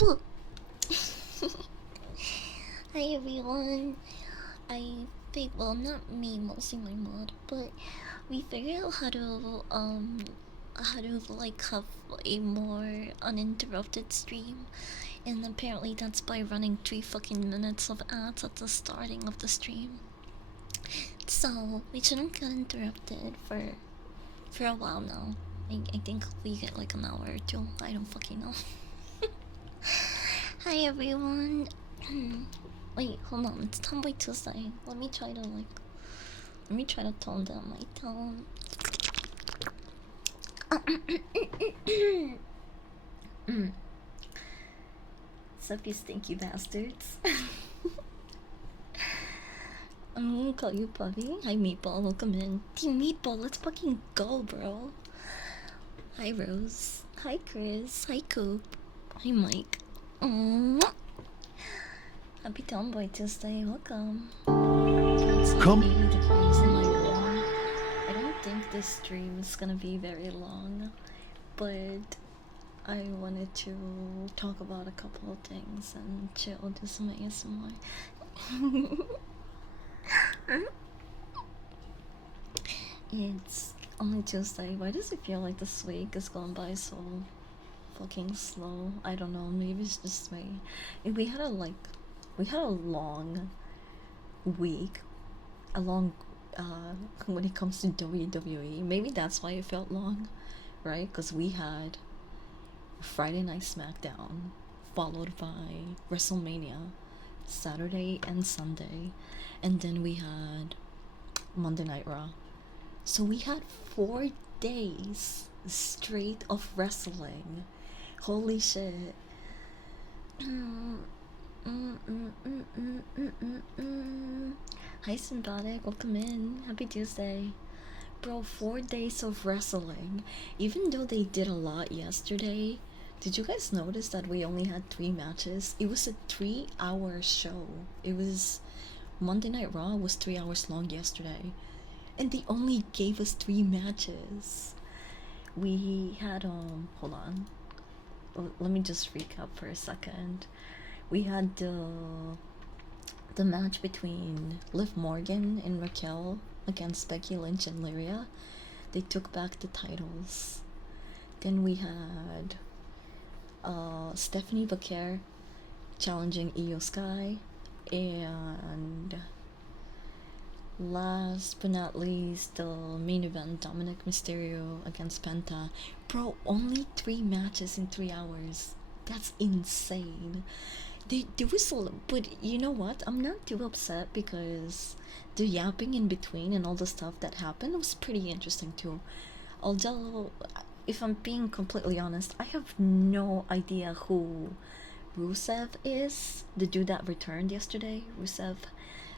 Hi everyone. Well, not me, mostly my mod, but we figured out how to like have a more uninterrupted stream, and apparently that's by running 3 fucking minutes of ads at the starting of the stream. So we shouldn't get interrupted for a while now. I think we get like an hour or two. I don't fucking know. Hi everyone. Wait, hold on. It's Tomboy Tuesday. Let me try to tone down my tone. Sup, you stinky bastards. I'm gonna call you Puppy. Hi Meatball, welcome in. Team Meatball, let's fucking go, bro. Hi Rose. Hi Chris. Hi Coop. Hi Mike. Happy Tomboy Tuesday, welcome. Come. I don't think this stream is gonna be very long, but I wanted to talk about a couple of things and chill, do some ASMR. It's only Tuesday. Why does it feel like this week is going by so fucking slow? I don't know, maybe it's just me. We had a long week, when it comes to WWE. Maybe that's why it felt long, right? Because we had Friday Night SmackDown, followed by WrestleMania, Saturday and Sunday, and then we had Monday Night Raw. So we had 4 days straight of wrestling. Holy shit. Hi Symbiotic, welcome in. Happy Tuesday. Bro, 4 days of wrestling. Even though they did a lot yesterday, did you guys notice that we only had 3 matches? It was a 3-hour show. It was Monday Night Raw was 3 hours long yesterday, and they only gave us 3 matches. We had hold on. Let me just recap for a second. We had the match between Liv Morgan and Raquel against Becky Lynch and Lyria. They took back the titles. Then we had Stephanie Bacquer challenging Eio Sky, and last but not least, the main event, Dominic Mysterio against Penta. Bro, only 3 matches in 3 hours. That's insane. There was a, but you know what? I'm not too upset because the yapping in between and all the stuff that happened was pretty interesting too. Although, if I'm being completely honest, I have no idea who Rusev is. The dude that returned yesterday, Rusev.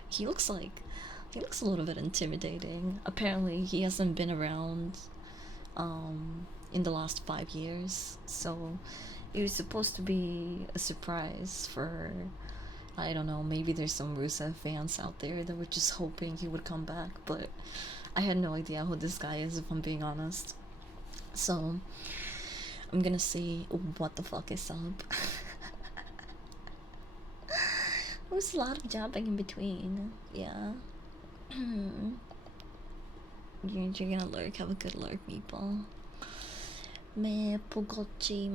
He looks a little bit intimidating. Apparently, he hasn't been around in the last 5 years, so it was supposed to be a surprise for, I don't know, maybe there's some Rusev fans out there that were just hoping he would come back, but I had no idea who this guy is, if I'm being honest. So I'm gonna see what the fuck is up. There was a lot of jabbing in between, yeah. You're gonna lurk, have a good lurk, people. Me Pugochi.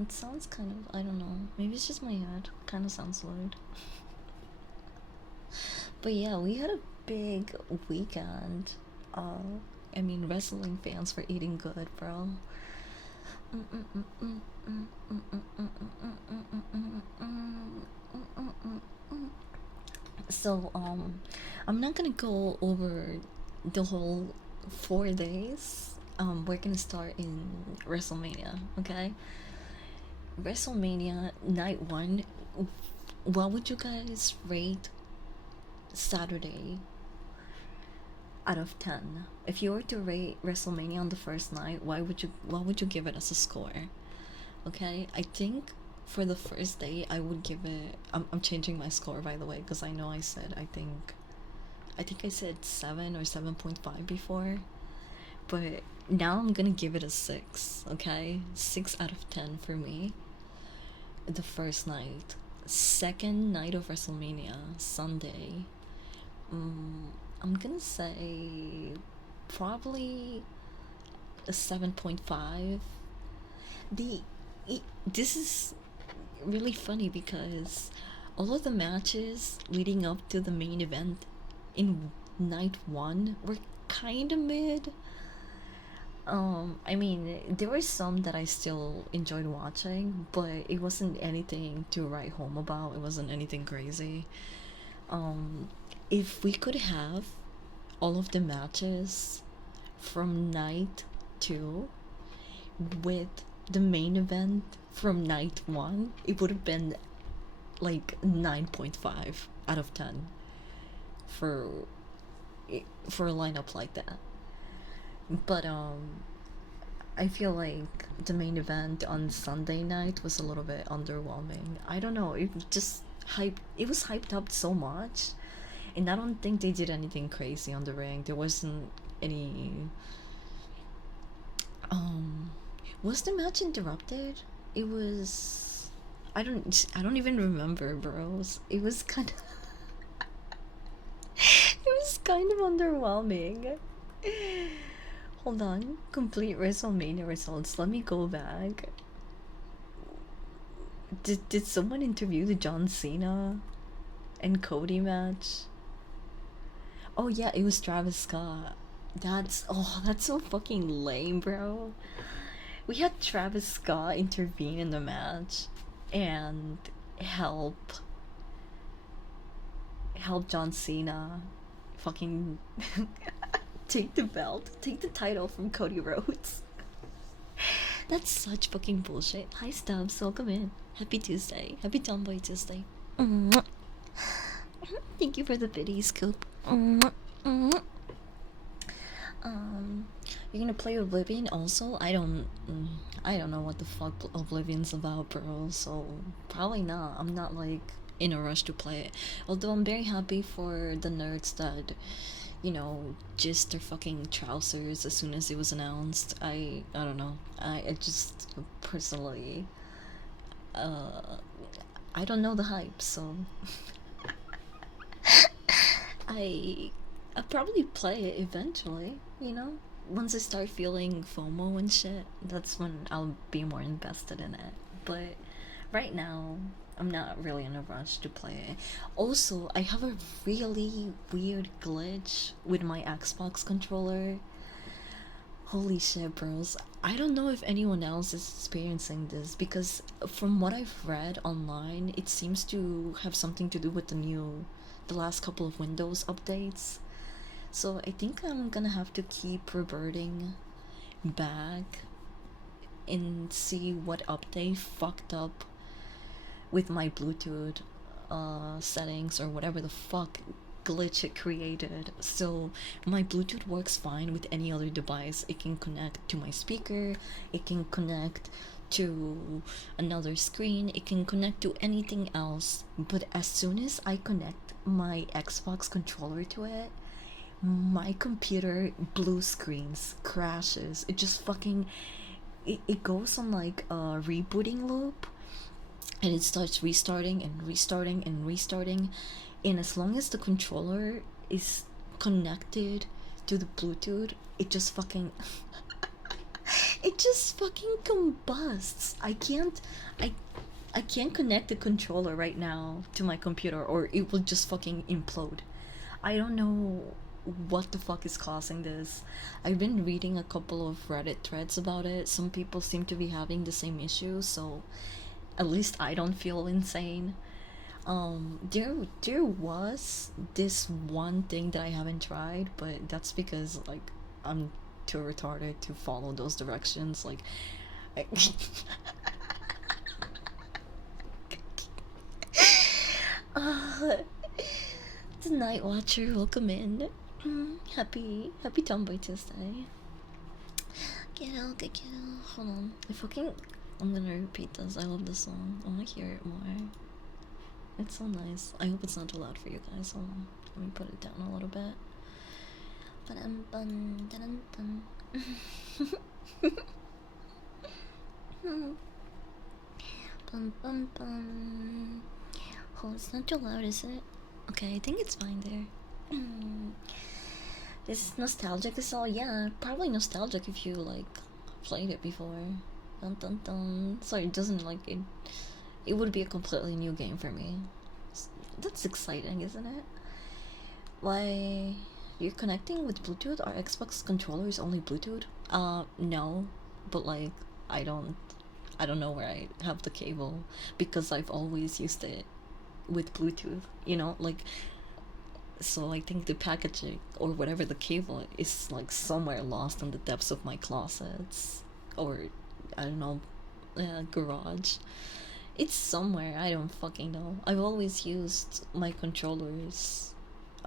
It sounds kind of, I don't know, maybe it's just my head, kind of sounds weird. But yeah, we had a big weekend. I mean, wrestling fans were eating good, bro. So I'm not gonna go over the whole 4 days. We're gonna start in WrestleMania, okay? WrestleMania night 1. What would you guys rate Saturday out of 10? If you were to rate WrestleMania on the first night, what would you give it as a score? Okay, I think for the first day I would give it, I'm changing my score, by the way, because I know I said, I think I said 7 or 7.5 before, but now I'm gonna give it a 6. Okay, 6 out of 10 for me. the first night. Second night of WrestleMania, Sunday. I'm gonna say probably a 7.5. The this is really funny because all of the matches leading up to the main event in night one were kind of mid. I mean, there were some that I still enjoyed watching, but it wasn't anything to write home about. It wasn't anything crazy. Um, if we could have all of the matches from night two with the main event from night one, it would have been like 9.5 out of 10 for for a lineup like that. But I feel like the main event on Sunday night was a little bit underwhelming. I don't know, it was hyped up so much, and I don't think they did anything crazy on the ring. There wasn't any was the match interrupted? It was I don't even remember, bros. It was kind of it was kind of underwhelming. Hold on. Complete WrestleMania results. Let me go back. Did someone interview the John Cena and Cody match? Oh yeah, it was Travis Scott. That's so fucking lame, bro. We had Travis Scott intervene in the match and help John Cena fucking take the title from Cody Rhodes. That's such fucking bullshit. Hi Stubbs, welcome in. Happy Tuesday. Happy Tomboy Tuesday. Thank you for the biddy scoop. You're gonna play Oblivion also? I don't know what the fuck Oblivion's about, bro, so probably not. I'm not like in a rush to play it. Although I'm very happy for the nerds that, you know, just their fucking trousers as soon as it was announced. I don't know. I just personally I don't know the hype, so I'll probably play it eventually, you know? Once I start feeling FOMO and shit, that's when I'll be more invested in it. But right now, I'm not really in a rush to play it. Also, I have a really weird glitch with my Xbox controller. Holy shit, bros. I don't know if anyone else is experiencing this because from what I've read online, it seems to have something to do with the last couple of Windows updates. So I think I'm gonna have to keep reverting back and see what update fucked up with my Bluetooth settings or whatever the fuck glitch it created. So my Bluetooth works fine with any other device. It can connect to my speaker, it can connect to another screen, it can connect to anything else. But as soon as I connect my Xbox controller to it, my computer blue screens, crashes. It just fucking it goes on like a rebooting loop, and it starts restarting and restarting and restarting. And as long as the controller is connected to the Bluetooth, it just fucking it just fucking combusts. I can't connect the controller right now to my computer or it will just fucking implode. I don't know what the fuck is causing this. I've been reading a couple of Reddit threads about it. Some people seem to be having the same issue, so at least I don't feel insane. There was this one thing that I haven't tried, but that's because like I'm too retarded to follow those directions. Like I the Night Watcher, welcome in. Happy Tomboy Tuesday. Get out, get out. Hold on. I'm gonna repeat this. I love this song. I wanna hear it more. It's so nice. I hope it's not too loud for you guys. Hold on. Let me put it down a little bit. Bum bum bum. Oh, it's not too loud, is it? Okay, I think it's fine there. This is nostalgic as all, yeah. Probably nostalgic if you like played it before. Dun dun dun. Sorry, it doesn't like it. It would be a completely new game for me. That's exciting, isn't it? Why? You're connecting with Bluetooth? Are Xbox controllers only Bluetooth? No. But like, I don't I don't know where I have the cable because I've always used it with Bluetooth, you know, like so I think the packaging or whatever the cable is like somewhere lost in the depths of my closets or I don't know, garage. It's somewhere, I don't fucking know. I've always used my controllers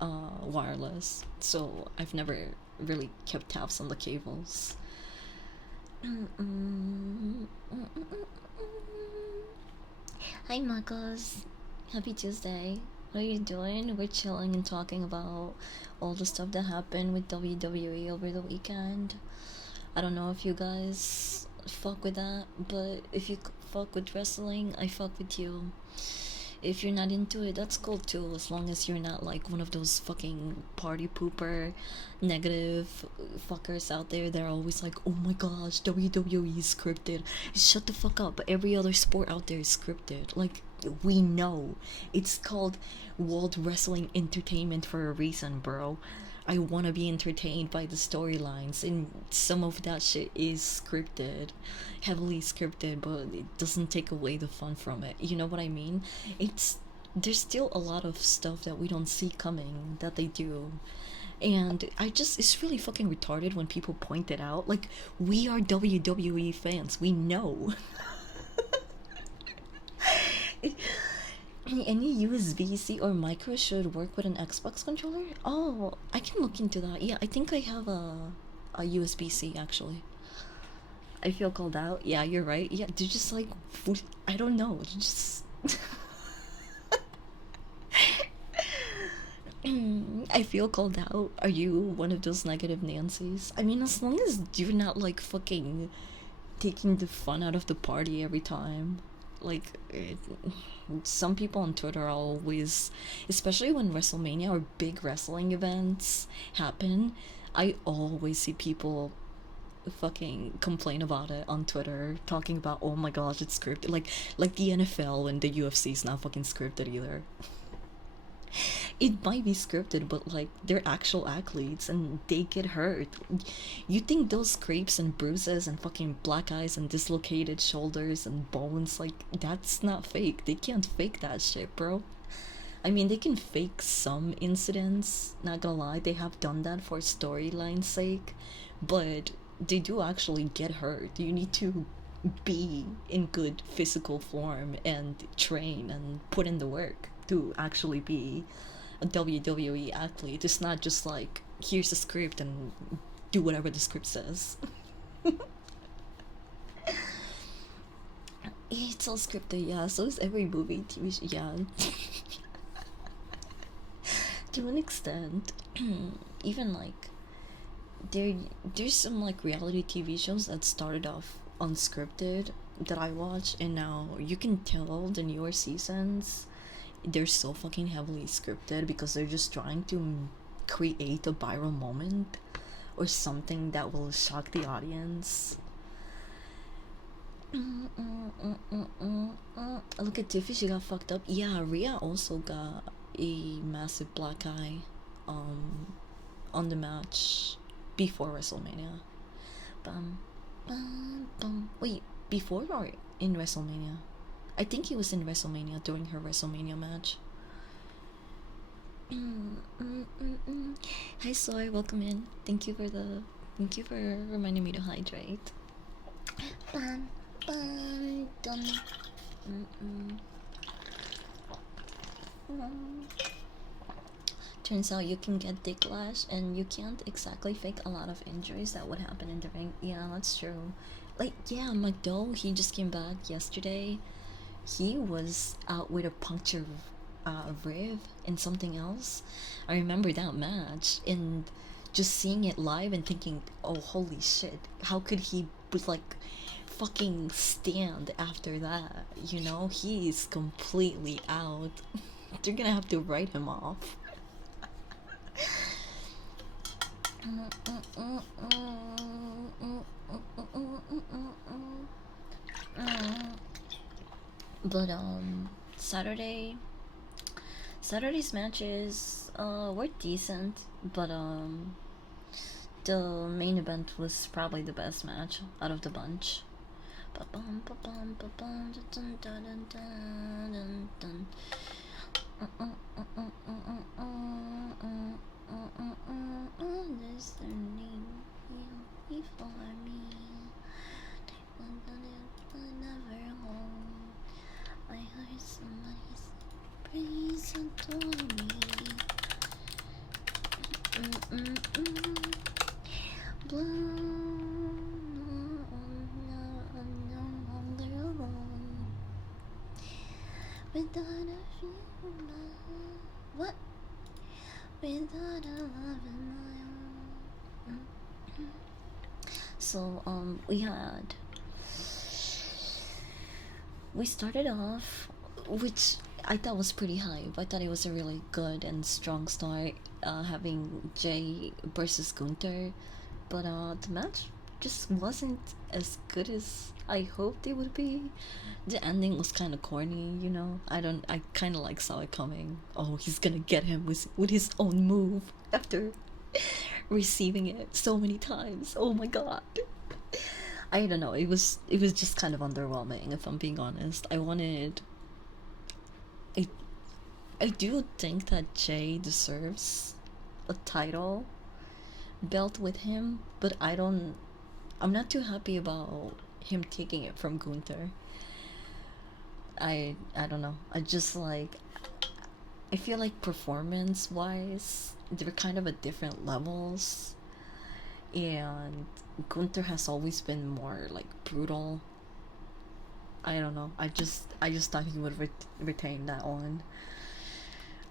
wireless, so I've never really kept tabs on the cables. Hi, Marcos. Happy Tuesday. What are you doing? We're chilling and talking about all the stuff that happened with WWE over the weekend. I don't know if you guys fuck with that, but if you fuck with wrestling, I fuck with you. If you're not into it, that's cool too, as long as you're not like one of those fucking party pooper negative fuckers out there that are always like, oh my gosh, WWE is scripted. Shut the fuck up. Every other sport out there is scripted. Like, we know. It's called World Wrestling Entertainment for a reason, bro. I want to be entertained by the storylines, and some of that shit is scripted, heavily scripted, but it doesn't take away the fun from it. You know what I mean? It's there's still a lot of stuff that we don't see coming that they do. And it's really fucking retarded when people point it out. Like, we are WWE fans, we know. Any USB-C or micro should work with an Xbox controller? Oh, I can look into that. Yeah, I think I have a USB-C actually. I feel called out. Yeah, you're right. Yeah, they're just like, I don't know. They're just. I feel called out. Are you one of those negative Nancy's? I mean, as long as you're not like fucking taking the fun out of the party every time. Like, some people on Twitter are always, especially when WrestleMania or big wrestling events happen, I always see people fucking complain about it on Twitter, talking about, oh my gosh, it's scripted. Like the NFL and the UFC is not fucking scripted either. It might be scripted, but like they're actual athletes and they get hurt. You think those scrapes and bruises and fucking black eyes and dislocated shoulders and bones, like, that's not fake? They can't fake that shit, bro. I mean, they can fake some incidents, not gonna lie, they have done that for storyline's sake, but they do actually get hurt. You need to be in good physical form and train and put in the work to actually be a WWE athlete. It's not just like, here's a script and do whatever the script says. It's all scripted, yeah. So is every movie, TV show, yeah. To an extent. Even like, there's some like reality TV shows that started off unscripted that I watch, and now you can tell the newer seasons they're so fucking heavily scripted because they're just trying to create a viral moment or something that will shock the audience. Look at Tiffy, she got fucked up. Yeah, Rhea also got a massive black eye on the match before WrestleMania. Wait, before or in WrestleMania? I think he was in WrestleMania during her WrestleMania match. Hi Soy, welcome in. Thank you for reminding me to hydrate. Turns out you can get dick lash and you can't exactly fake a lot of injuries that would happen in the ring. Yeah, that's true. Like, yeah, McDowell, he just came back yesterday. He was out with a punctured rib and something else. I remember that match and just seeing it live and thinking, oh holy shit, how could he like fucking stand after that, you know? He's completely out. They're gonna have to write him off. But Saturday's matches were decent, but the main event was probably the best match out of the bunch. Listening before me, never home. I heard somebody say, please adore me. Without a feeling, what? Without a love in my own. So we started off, which I thought was pretty hype. I thought it was a really good and strong start, having Jay versus Gunther, but the match just wasn't as good as I hoped it would be. The ending was kind of corny, you know. I kind of like saw it coming. Oh, he's gonna get him with his own move after receiving it so many times. Oh my god. I don't know. It was just kind of underwhelming, if I'm being honest. I do think that Jay deserves a title belt with him, but I'm not too happy about him taking it from Gunther. I don't know. I feel like performance wise they're kind of at different levels, and Gunther has always been more like brutal. I don't know. I just thought he would retain that one.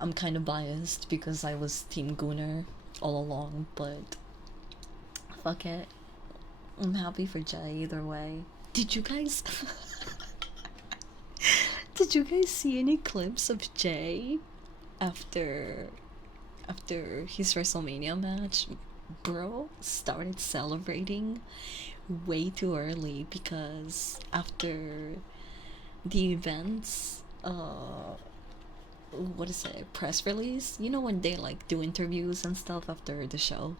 I'm kind of biased because I was Team Gunner all along, but fuck it. I'm happy for Jay either way. Did you guys did you guys see any clips of Jay after his WrestleMania match? Bro started celebrating way too early because after the events, what is it, press release, you know, when they like do interviews and stuff after the show,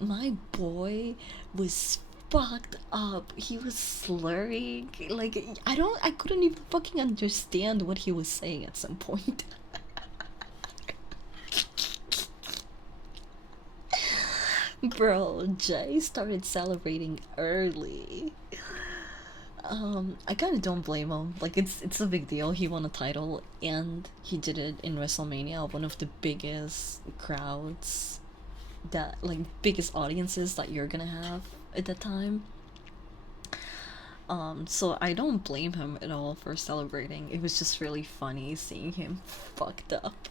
my boy was fucked up. He was slurring, like I couldn't even fucking understand what he was saying at some point. Bro, Jay started celebrating early. I kind of don't blame him. Like it's a big deal. He won a title, and he did it in WrestleMania, one of the biggest crowds, that like biggest audiences that you're gonna have at that time. So I don't blame him at all for celebrating. It was just really funny seeing him fucked up.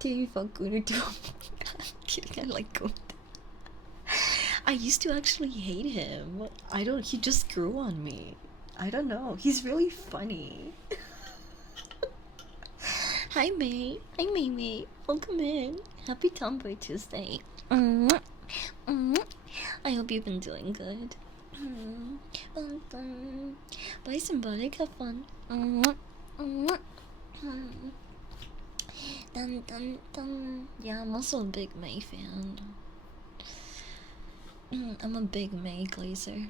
Do you fuck Gunner too? I like Gunner. I used to actually hate him. He just grew on me. I don't know. He's really funny. Hi, May. Hi, May. Welcome in. Happy Tomboy Tuesday. I hope you've been doing good. Bye, symbolic. Have fun. Dun dun dun. Yeah, I'm also a big May fan. I'm a big May glazer.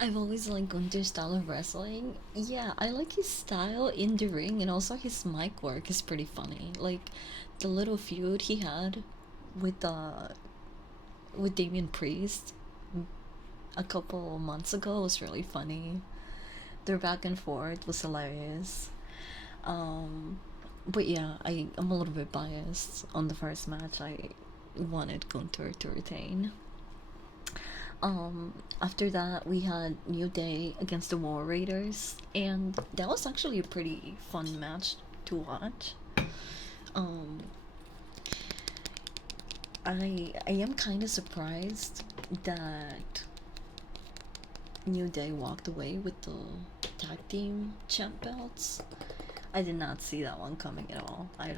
I've always liked Gunther's style of wrestling. Yeah, I like his style in the ring, and also his mic work is pretty funny. Like the little feud he had with Damian Priest a couple months ago was really funny. Their back and forth was hilarious. But yeah, I'm a little bit biased on the first match. I wanted Gunther to retain. After that we had New Day against the War Raiders, and that was actually a pretty fun match to watch. Um, I am kind of surprised that New Day walked away with the tag team champ belts. I did not see that one coming at all. I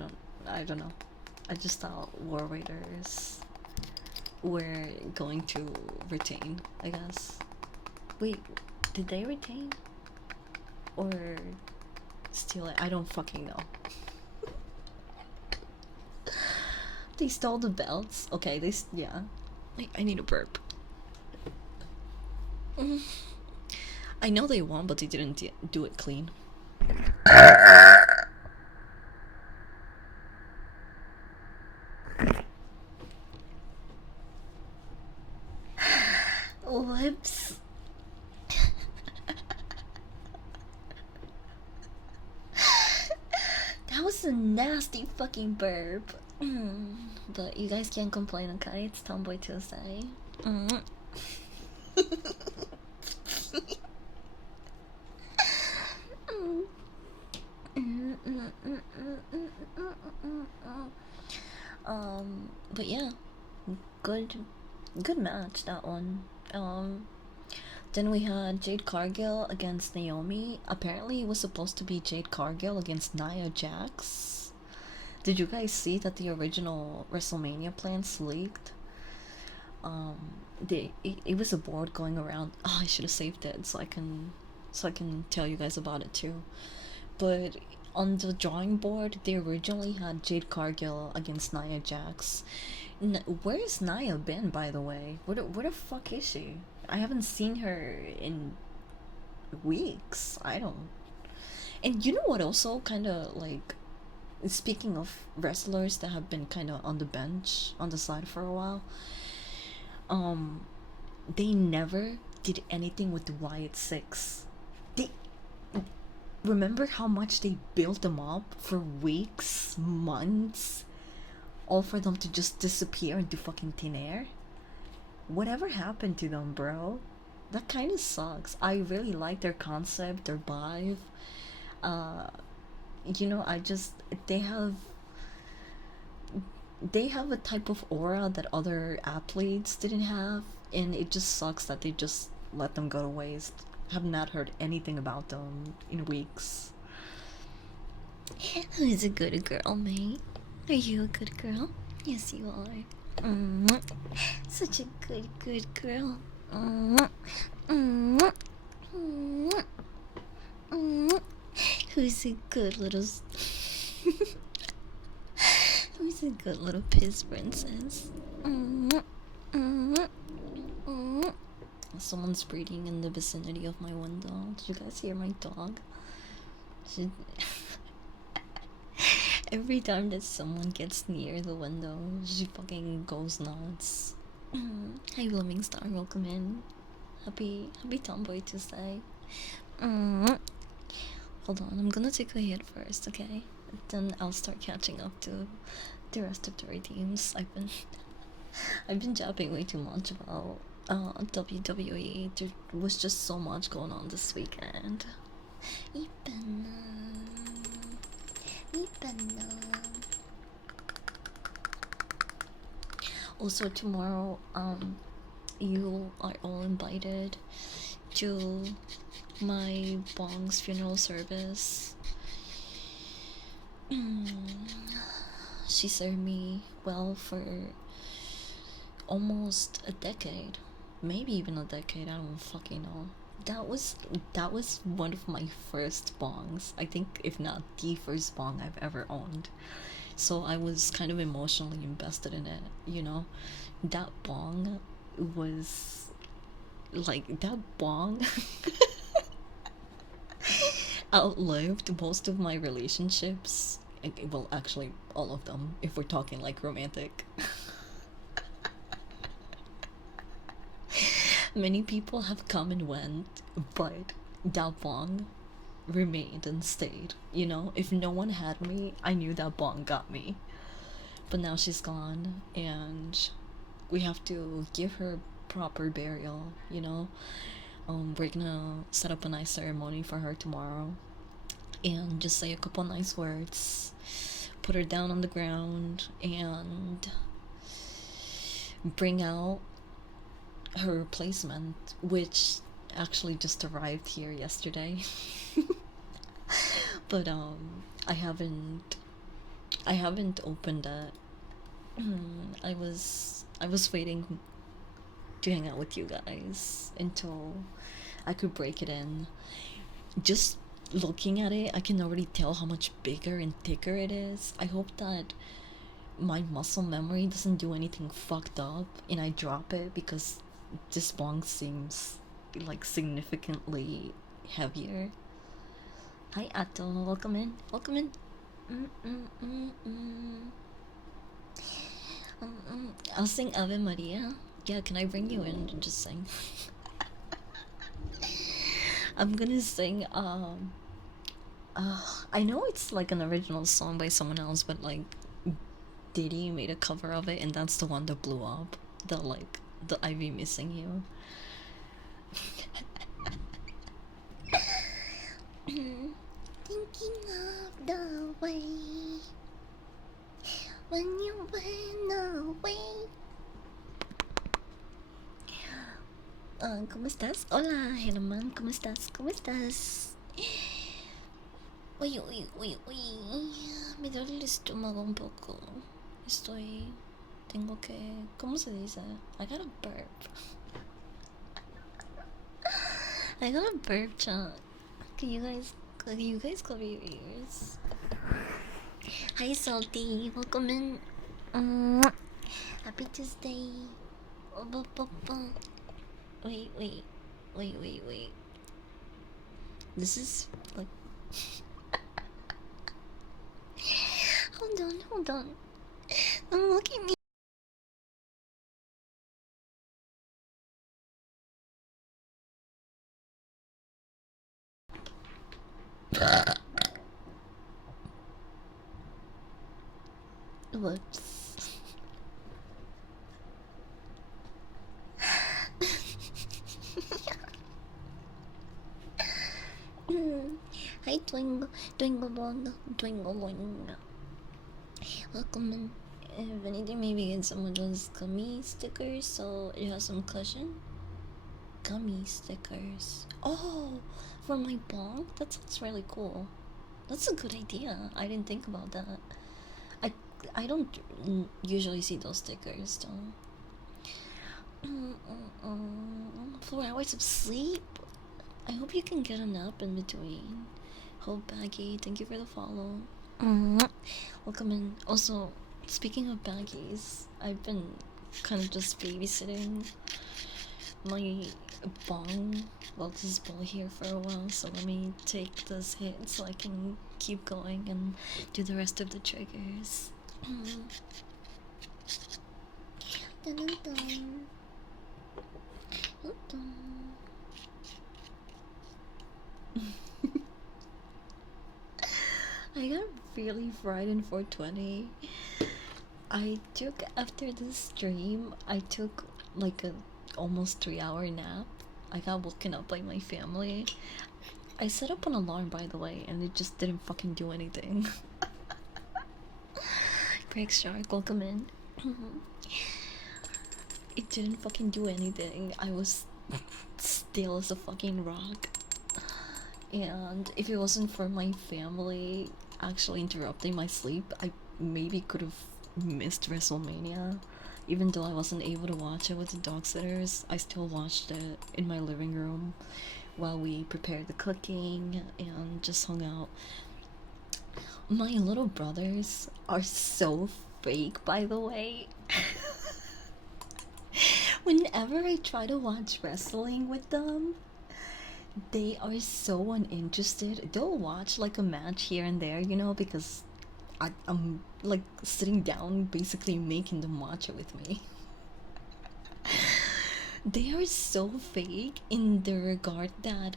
don't know. I just thought War Raiders were going to retain, I guess. Wait, did they retain? Or steal it? I don't fucking know. They stole the belts. Okay, yeah. I need a burp. I know they won, but they didn't do it clean. Whoops. That was a nasty fucking burp. But you guys can't complain, okay? It's Tomboy Tuesday. But yeah, good match, that one. Then we had Jade Cargill against Naomi. Apparently it was supposed to be Jade Cargill against Nia Jax. Did you guys see that the original WrestleMania plans leaked? It was a board going around. Oh, I should have saved it so I can tell you guys about it too. But on the drawing board, they originally had Jade Cargill against Nia Jax. Where's Nia been, by the way? Where the fuck is she? I haven't seen her in weeks. I don't. And you know what? Also, kind of like, speaking of wrestlers that have been kind of on the bench on the side for a while, they never did anything with the Wyatt Six. They remember how much they built them up for weeks, months, all for them to just disappear into fucking thin air. Whatever happened to them, bro? That kind of sucks. I really like their concept, their vibe. You know, they have a type of aura that other athletes didn't have, and it just sucks that they just let them go to waste. Have not heard anything about them in weeks. Who's a good girl, mate? Are you a good girl? Yes, you are. Such a good girl. Who's a good little who's a good little piss princess? Someone's breeding in the vicinity of my window. Did you guys hear my dog? Every time that someone gets near the window, she fucking goes nuts. Hi Blooming Star, welcome in. Happy Tomboy Tuesday. Hold on, I'm gonna take a hit first, okay? Then I'll start catching up to the rest of the redeems. I've been jabbing way too much about WWE. There was just so much going on this weekend. Also tomorrow, you are all invited to my Bong's funeral service. She served me well for almost a decade, maybe even a decade. I don't fucking know. That was one of my first bongs. I think, if not the first bong I've ever owned. So I was kind of emotionally invested in it, you know. That bong was like, that bong outlived most of my relationships. Well, actually, all of them, if we're talking like romantic. Many people have come and went, but that bong remained and stayed. You know, if no one had me, I knew that bong got me. But now she's gone, and we have to give her proper burial, you know. We're gonna set up a nice ceremony for her tomorrow. and just say a couple nice words, put her down on the ground, and bring out her replacement, which actually just arrived here yesterday. But I haven't opened it. I was waiting to hang out with you guys until I could break it in. Just looking at it, I can already tell how much bigger and thicker it is. I hope that my muscle memory doesn't do anything fucked up and I drop it, because this bong seems like significantly heavier. Hi Ato, welcome in, welcome in. I'll sing Ave Maria. Yeah, can I bring you in and just sing? I'm gonna sing I know it's like an original song by someone else, but like Diddy made a cover of it, and that's the one that blew up. The I Be Missing You. Thinking of the way when you went away. ¿Cómo estás? Hola, Germán, ¿cómo estás? ¿Cómo estás? Uy, uy, uy, uy. Me duele el estómago un poco. Tengo que... ¿Cómo se dice? I got a burp. I got a burp, chat. Can you guys cover your ears? Hi, Salty. Welcome in. Happy Tuesday. Wait. This is like... Hold on. Don't look at me. Whoops. Hi, Twinkle Boing. Welcome in. If anything, maybe get some of those gummy stickers so it has some cushion. Gummy stickers. Oh, for my bong? That sounds really cool. That's a good idea. I didn't think about that. I don't usually see those stickers though. 4 hours of sleep? I hope you can get a nap in between. Hope Baggie, thank you for the follow. Welcome in. Also, speaking of baggies, I've been kind of just babysitting my bong, well, this bowl here for a while, so let me take this hit so I can keep going and do the rest of the triggers. I got really fried in 420. After this stream, I took like a almost 3-hour nap. I got woken up by my family. I set up an alarm, by the way, and it just didn't fucking do anything. Greg Shark, welcome in. It didn't fucking do anything. I was still as a fucking rock. And if it wasn't for my family actually interrupting my sleep, I maybe could have missed Wrestlemania. Even though I wasn't able to watch it with the dog sitters, I still watched it in my living room while we prepared the cooking and just hung out. My little brothers are so fake, by the way. Whenever I try to watch wrestling with them, they are so uninterested. They'll watch like a match here and there, you know, because I'm like sitting down basically making them watch it with me. They are so fake in the regard that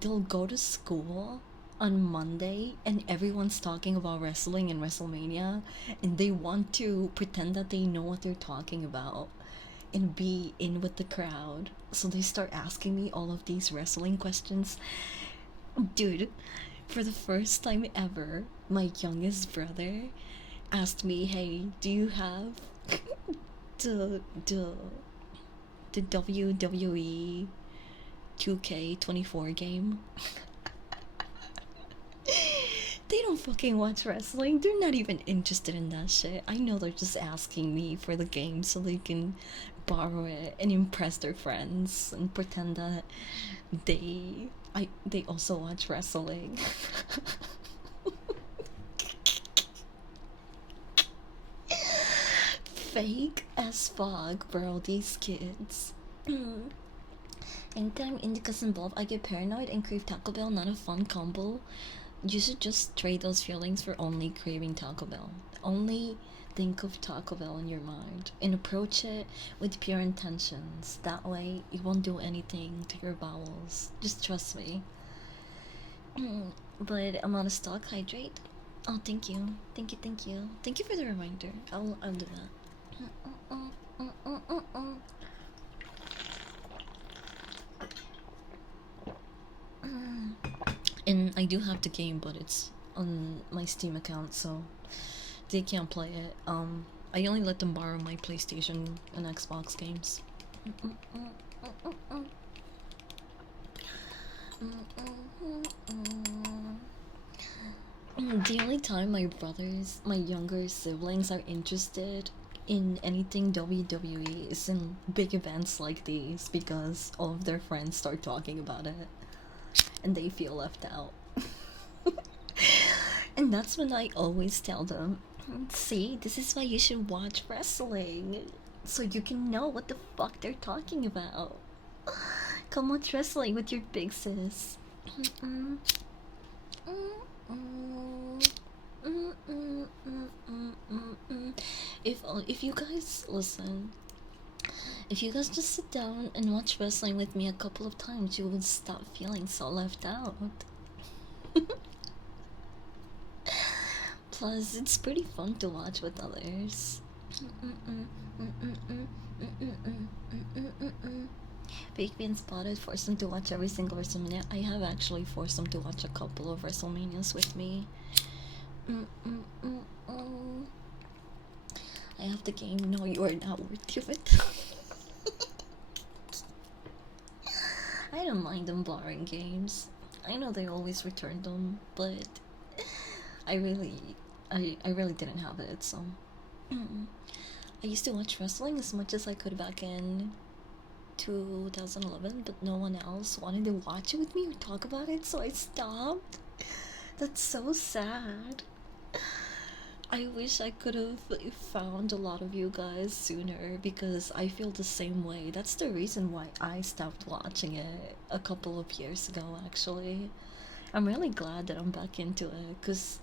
they'll go to school on Monday and everyone's talking about wrestling and Wrestlemania, and they want to pretend that they know what they're talking about and be in with the crowd. So they start asking me all of these wrestling questions. Dude, For the first time ever, my youngest brother asked me, "Hey, do you have the the the WWE 2K24 game?" They don't fucking watch wrestling. They're not even interested in that shit. I know they're just asking me for the game so they can borrow it and impress their friends and pretend that they also watch wrestling. Fake as fuck, bro, these kids. Anytime indicas involved, I get paranoid and crave Taco Bell, not a fun combo. You should just trade those feelings for only craving Taco Bell. Only think of Taco Bell in your mind and approach it with pure intentions. That way, it won't do anything to your bowels. Just trust me. But I'm on a stock. Hydrate. Oh, thank you, thank you, thank you, thank you for the reminder. I'll do that. And I do have the game, but it's on my Steam account, so they can't play it. I only let them borrow my PlayStation and Xbox games. The only time my brothers, my younger siblings, are interested in anything WWE is in big events like these because all of their friends start talking about it and they feel left out. And that's when I always tell them, "See, this is why you should watch wrestling. So you can know what the fuck they're talking about. Come watch wrestling with your big sis." If you guys listen, if you guys just sit down and watch wrestling with me a couple of times, you will stop feeling so left out. Plus, it's pretty fun to watch with others. Fake being spotted, forced them to watch every single WrestleMania. I have actually forced them to watch a couple of WrestleManias with me. I have the game. No, you are not worthy of it. I don't mind them borrowing games. I know they always return them, but I really didn't have it, so I used to watch wrestling as much as I could back in 2011, but no one else wanted to watch it with me or talk about it, so I stopped. That's so sad. I wish I could have found a lot of you guys sooner because I feel the same way. That's the reason why I stopped watching it a couple of years ago, actually. I'm really glad that I'm back into it because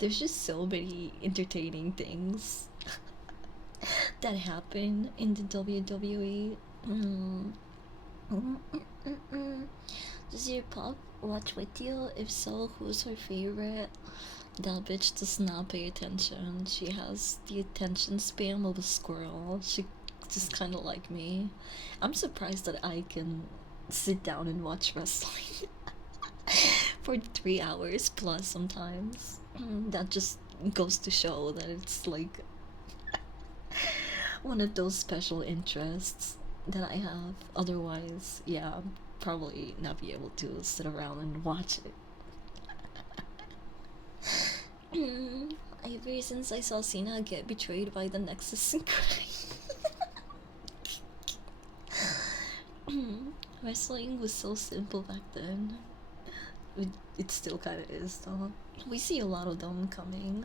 there's just so many entertaining things that happen in the WWE. Does your pop watch with you? If so, who's her favorite? That bitch does not pay attention. She has the attention span of a squirrel. She just kind of like me. I'm surprised that I can sit down and watch wrestling for 3 hours plus sometimes. That just goes to show that it's like one of those special interests that I have. Otherwise, yeah, I'd probably not be able to sit around and watch it. Ever since I saw Cena get betrayed by the Nexus and cry. Wrestling was so simple back then. It still kind of is, though. We see a lot of them coming.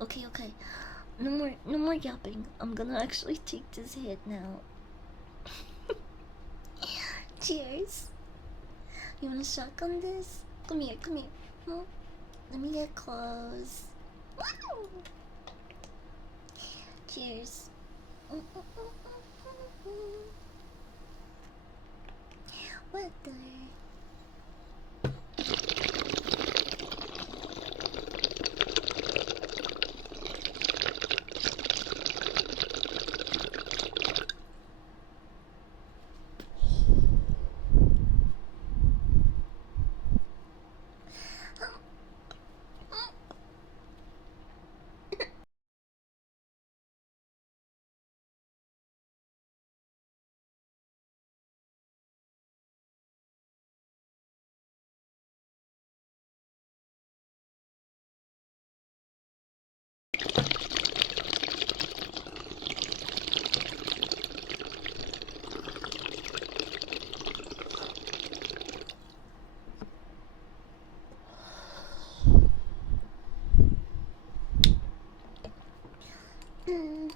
Okay, okay. No more yapping. I'm gonna actually take this hit now. Cheers. You wanna shotgun this? Come here, come here. Hmm? Let me get close. Woo! Cheers. What the? That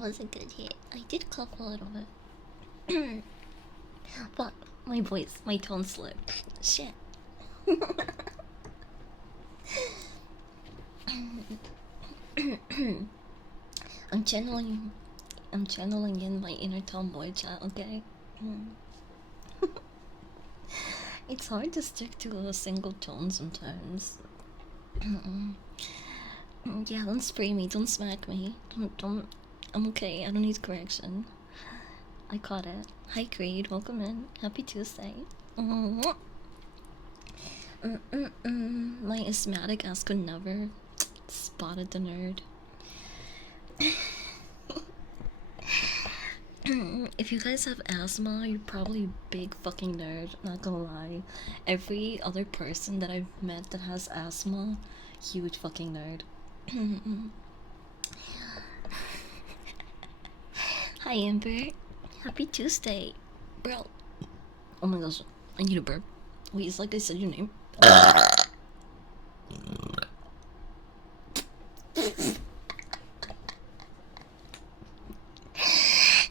was a good hit. I did clap a little bit. But my voice, my tone slipped. Shit. I'm channeling in my inner tomboy chat, okay? It's hard to stick to a single tone sometimes. Yeah, don't spray me, don't smack me. Don't I'm okay, I don't need correction. I caught it. Hi Creed, welcome in. Happy Tuesday. My asthmatic ass could never spotted the nerd. If you guys have asthma, you're probably a big fucking nerd, not gonna lie. Every other person that I've met that has asthma, huge fucking nerd. Hi Amber. Happy Tuesday. Bro. Oh my gosh, I need a burp. Wait, it's like I said your name.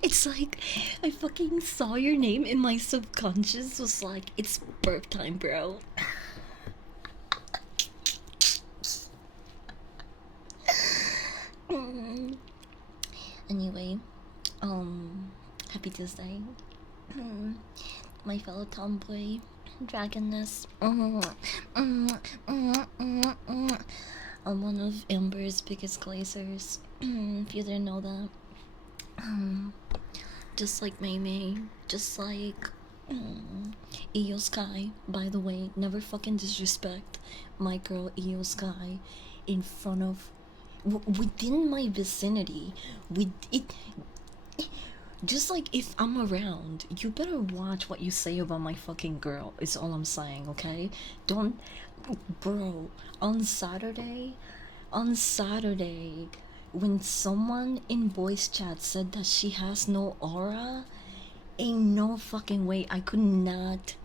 It's like I fucking saw your name and my subconscious was like, it's burp time, bro. Anyway, happy Tuesday. My fellow tomboy, dragoness. I'm one of Amber's biggest glazers. If you didn't know that. Just like May, just like Eio Sky, by the way. Never fucking disrespect my girl Eio Sky in front of within my vicinity. Just like if I'm around, you better watch what you say about my fucking girl, is all I'm saying, okay? Don't, bro, on Saturday, when someone in voice chat said that she has no aura, ain't no fucking way. I could not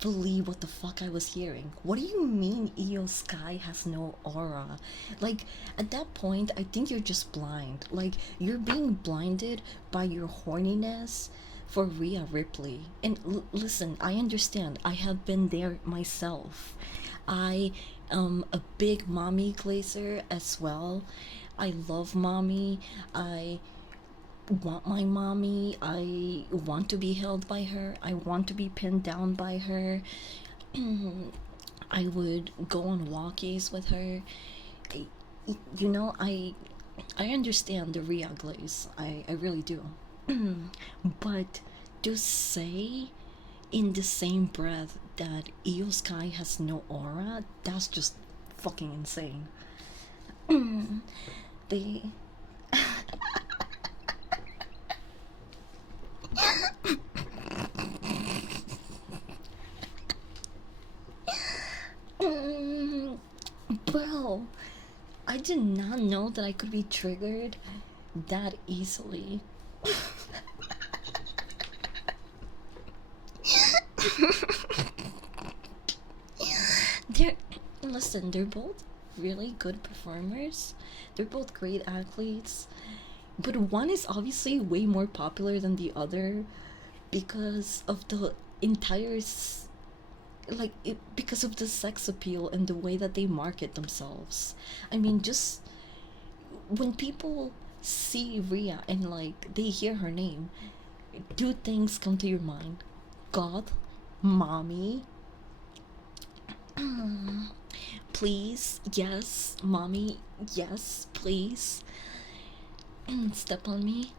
believe what the fuck I was hearing. What do you mean Eio Sky has no aura? Like, at that point, I think you're just blind. Like, you're being blinded by your horniness for Rhea Ripley. And listen, I understand. I have been there myself. I am a big mommy glazer as well. I love mommy. I want my mommy. I want to be held by her. I want to be pinned down by her. I would go on walkies with her. You know, I understand the Rhea glaze. I really do. But to say in the same breath that Eio Sky has no aura, that's just fucking insane. They bro, I did not know that I could be triggered that easily. They're both really good performers. They're both great athletes. But one is obviously way more popular than the other because of the entire because of the sex appeal and the way that they market themselves. I mean, just when people see Rhea and like they hear her name, two things come to your mind: God, mommy. Please, yes, mommy, yes, please. Step on me.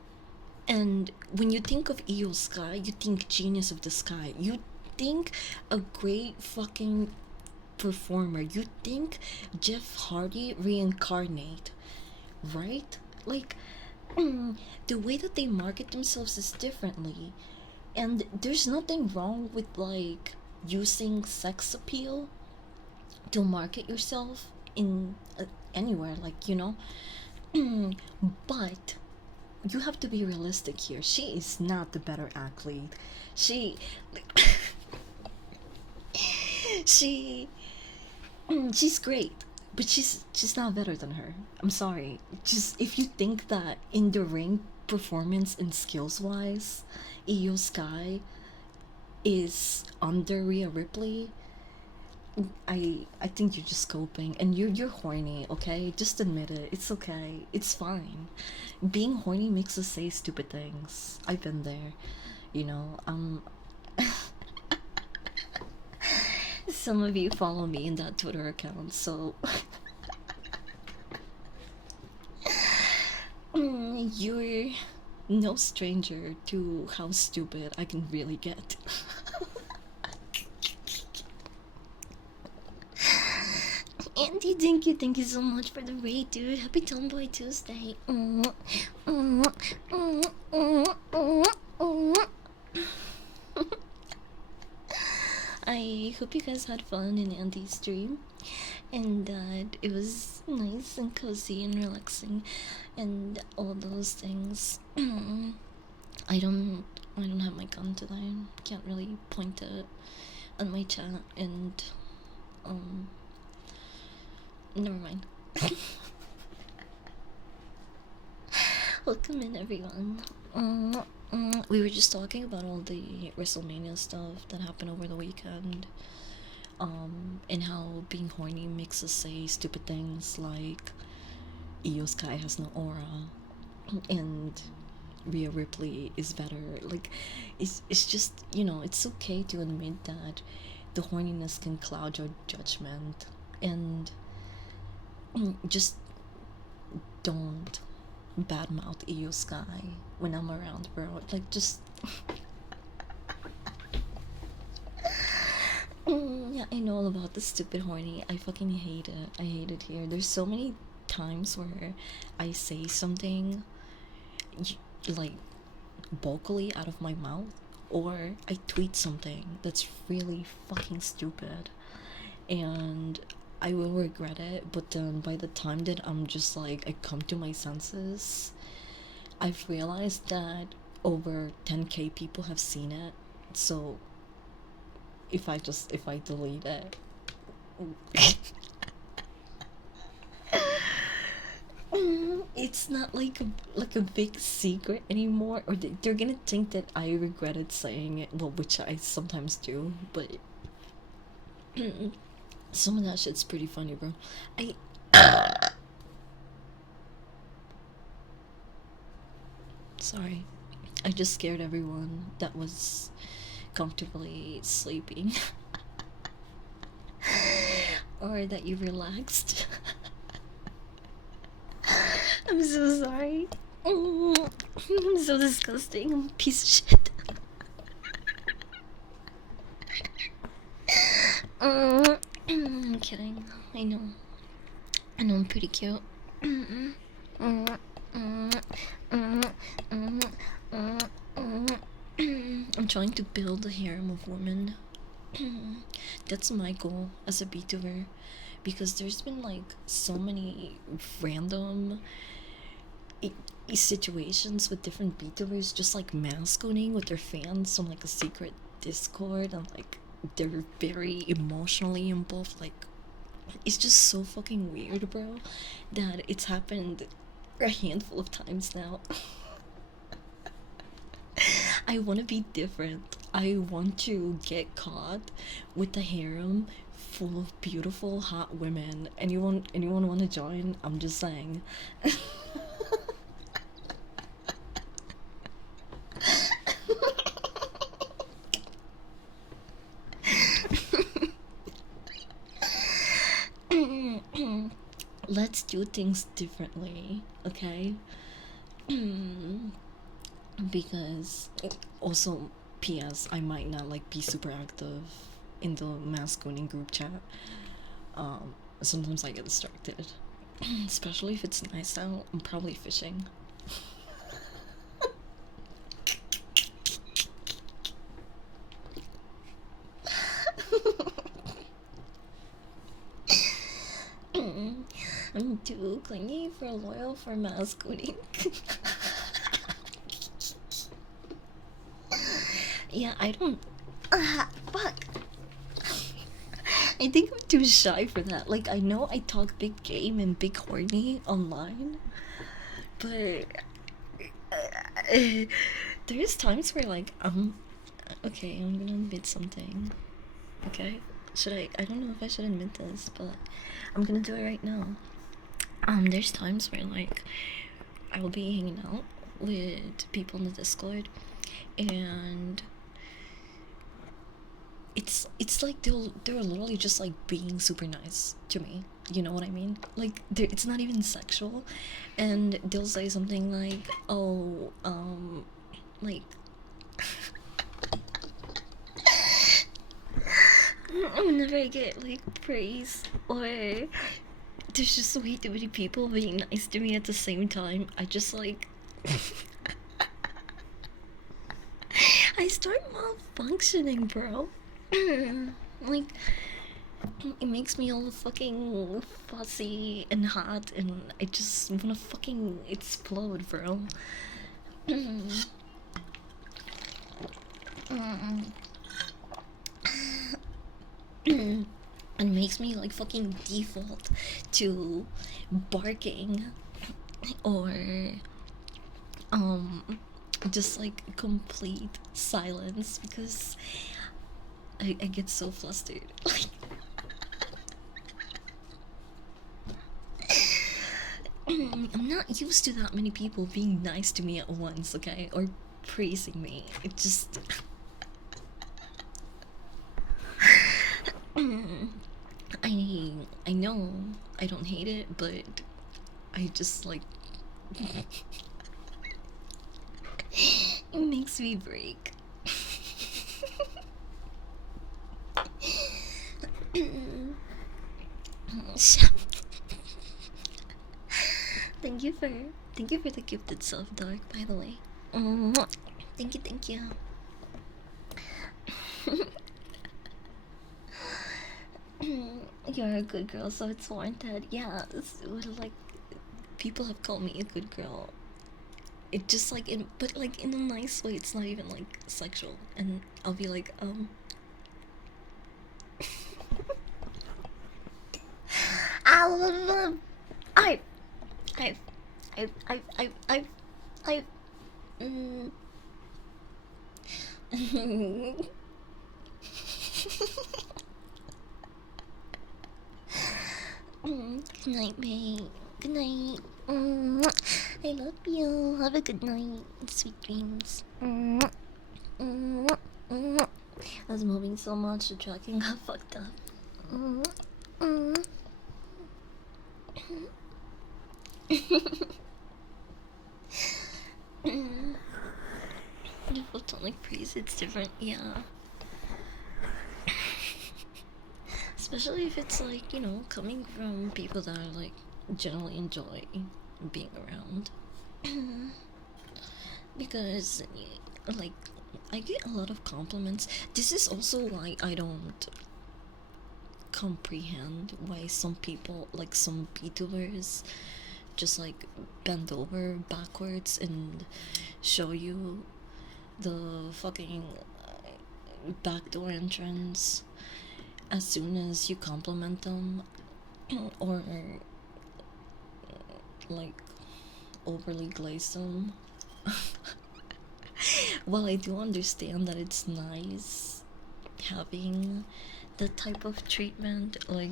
And when you think of Eio Sky, you think genius of the sky. You think a great fucking performer. You think Jeff Hardy reincarnate, right? Like, the way that they market themselves is differently. And there's nothing wrong with like using sex appeal to market yourself in anywhere, like, you know. But you have to be realistic here. She is not the better athlete. She she she's great, but she's not better than her. I'm sorry. Just if you think that in the ring, performance and skills wise, Eio Sky is under Rhea Ripley, I think you're just coping, and you're horny. Okay, just admit it. It's okay. It's fine. Being horny makes us say stupid things. I've been there. You know. Some of you follow me in that Twitter account, so you're no stranger to how stupid I can really get. Andy, thank you so much for the raid, dude. Happy Tomboy Tuesday. I hope you guys had fun in Andy's stream, and that it was nice and cozy and relaxing, and all those things. I don't have my gun today. Can't really point it on my chat, and never mind. Welcome in, everyone. We were just talking about all the Wrestlemania stuff that happened over the weekend, and how being horny makes us say stupid things like Eio Sky has no aura, and Rhea Ripley is better. Like, it's just, you know, it's okay to admit that the horniness can cloud your judgment, and just don't badmouth Eio Sky when I'm around, bro. Like, just yeah, I know all about the stupid horny. I fucking hate it. I hate it here. There's so many times where I say something like vocally out of my mouth, or I tweet something that's really fucking stupid, and I will regret it, but then by the time that I'm just like, I come to my senses, I've realized that over 10k people have seen it. So if I delete it, it's not like a big secret anymore, or they're gonna think that I regretted saying it, well, which I sometimes do, but some of that shit's pretty funny, bro. Sorry, I just scared everyone that was comfortably sleeping. Or that you relaxed. I'm so sorry. I'm so disgusting. I'm a piece of shit. I'm kidding. I know I'm pretty cute. I'm trying to build a harem of women. That's my goal as a Vtuber, because there's been like so many random situations with different Vtubers just like masquerading with their fans on like a secret Discord, and like they're very emotionally involved. Like, it's just so fucking weird, bro, that it's happened a handful of times now. I want to be different. I want to get caught with a harem full of beautiful, hot women. Anyone want to join? I'm just saying. Let's do things differently, okay? Because also, PS, I might not like be super active in the masculine group chat. Sometimes I get distracted, especially if it's nice out. I'm probably fishing. I'm too clingy for loyal for masquerading. Yeah, I don't. Fuck. I think I'm too shy for that. Like, I know I talk big game and big horny online, but there's times where, like, okay, I'm gonna admit something. Okay? Should I? I don't know if I should admit this, but I'm gonna do it right now. There's times where, like, I will be hanging out with people in the Discord, and it's like they're literally just like being super nice to me. You know what I mean? Like, it's not even sexual, and they'll say something like, "Oh, like." Whenever I get like praise, or there's just way too many people being nice to me at the same time, I just like I start malfunctioning, bro. Like, it makes me all fucking fussy and hot, and I just wanna fucking explode, bro. And makes me like fucking default to barking or just like complete silence because I get so flustered. Like, I'm not used to that many people being nice to me at once, okay, or praising me. It just I know I don't hate it, but I just like it makes me break. Thank you for the gifted self, Dark, by the way. Thank you, thank you. You're a good girl, so it's warranted. Yeah, like, people have called me a good girl. It just like but like in a nice way. It's not even like sexual, and I'll be like, I, I, I, I, mm. Good night, mate. Good night. I love you. Have a good night. Sweet dreams. I was moving so much, the tracking got fucked up. The photonic praise, it's different, yeah. Especially if it's like, coming from people that I like generally enjoy being around. Because, like, I get a lot of compliments. This is also why I don't comprehend why some people, like some VTubers, just like bend over backwards and show you the fucking backdoor entrance as soon as you compliment them, or like overly glaze them. Well, I do understand that it's nice having that type of treatment. Like,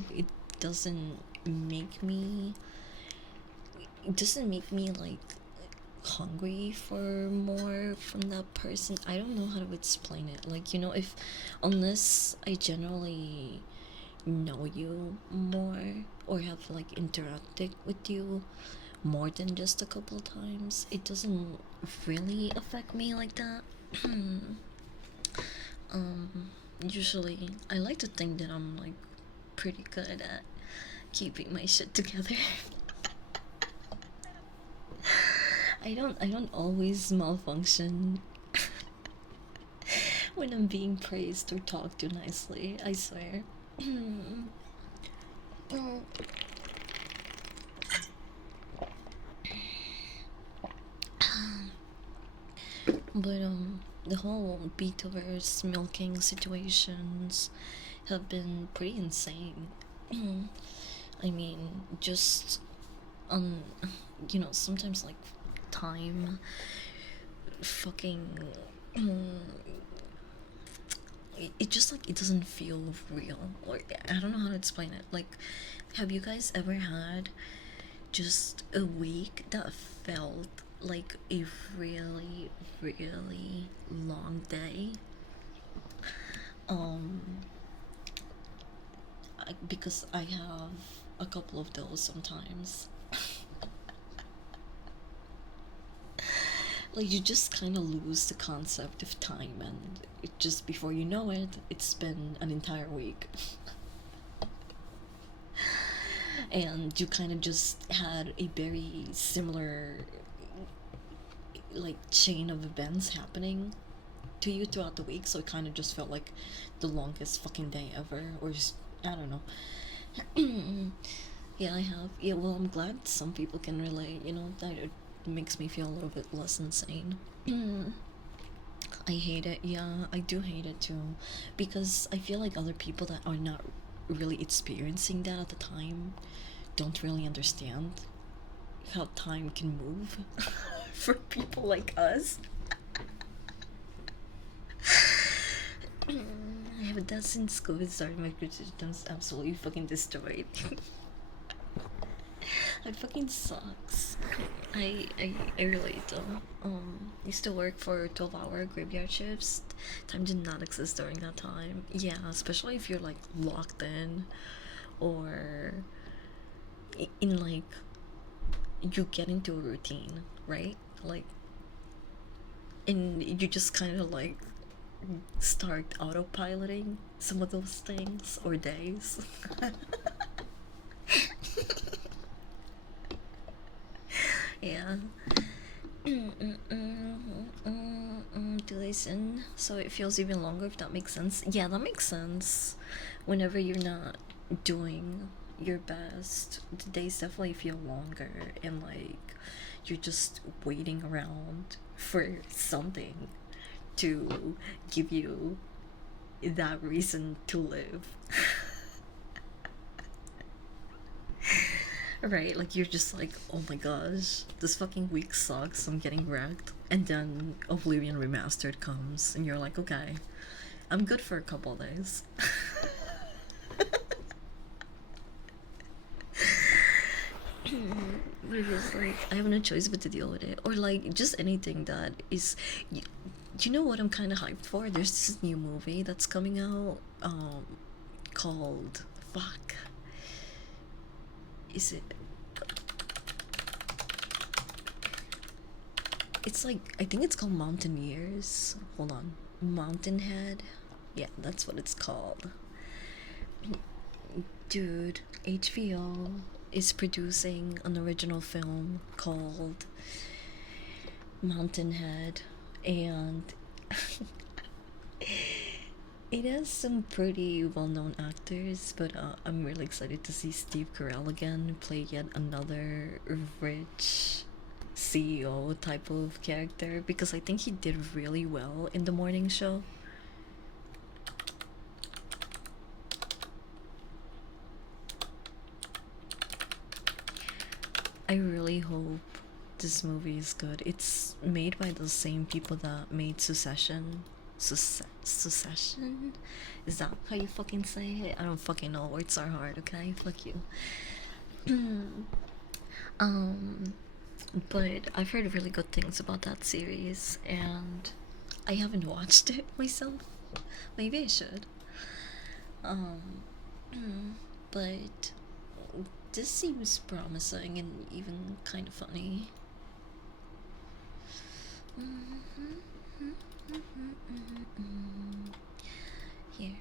doesn't make me it doesn't make me like hungry for more from that person. I don't know how to explain it. Like, if unless I generally know you more or have like interacted with you more than just a couple times, it doesn't really affect me like that. Usually I like to think that I'm like pretty good at keeping my shit together. I don't always malfunction when I'm being praised or talked to nicely, I swear. But the whole Beetleverse milking situations have been pretty insane. I mean, just on, sometimes like time fucking. It just like it doesn't feel real, or I don't know how to explain it. Like, have you guys ever had just a week that felt like a really, really long day? Um, because I have a couple of those sometimes. Like, you just kind of lose the concept of time, and just before you know it, it's been an entire week. And you kind of just had a very similar, like, chain of events happening to you throughout the week, so it kind of just felt like the longest fucking day ever, or just, I don't know. Yeah, I have. Yeah, well, I'm glad some people can relate, that it makes me feel a little bit less insane. I hate it. Yeah, I do hate it too, because I feel like other people that are not really experiencing that at the time don't really understand how time can move for people like us. Yeah, but that's since COVID started, my system's absolutely fucking destroyed. It fucking sucks. I relate though. Used to work for 12-hour graveyard shifts. Time did not exist during that time. Yeah, especially if you're like locked in, or in like you get into a routine, right? Like, and you just kind of like start autopiloting some of those things or days. Yeah. Duration, so it feels even longer, if that makes sense. Yeah, that makes sense. Whenever you're not doing your best, the days definitely feel longer, and like you're just waiting around for something to give you that reason to live. Right, like you're just like, oh my gosh, this fucking week sucks, I'm getting wrecked. And then Oblivion Remastered comes, and you're like, okay, I'm good for a couple of days. We're just like, I have no choice but to deal with it. Or like, just anything that is. You know what I'm kind of hyped for? There's this new movie that's coming out, called. Fuck. Is it. It's like, I think it's called Mountaineers. Hold on. Mountainhead? Yeah, that's what it's called. Dude, HBO is producing an original film called Mountainhead, and it has some pretty well-known actors, but I'm really excited to see Steve Carell again play yet another rich CEO type of character, because I think he did really well in the morning show. I really hope this movie is good. It's made by the same people that made Succession. Succession? Is that how you fucking say it? I don't fucking know. Words are hard, okay? Fuck you. um, but I've heard really good things about that series, and I haven't watched it myself. Maybe I should. Um, but this seems promising and even kind of funny. Here.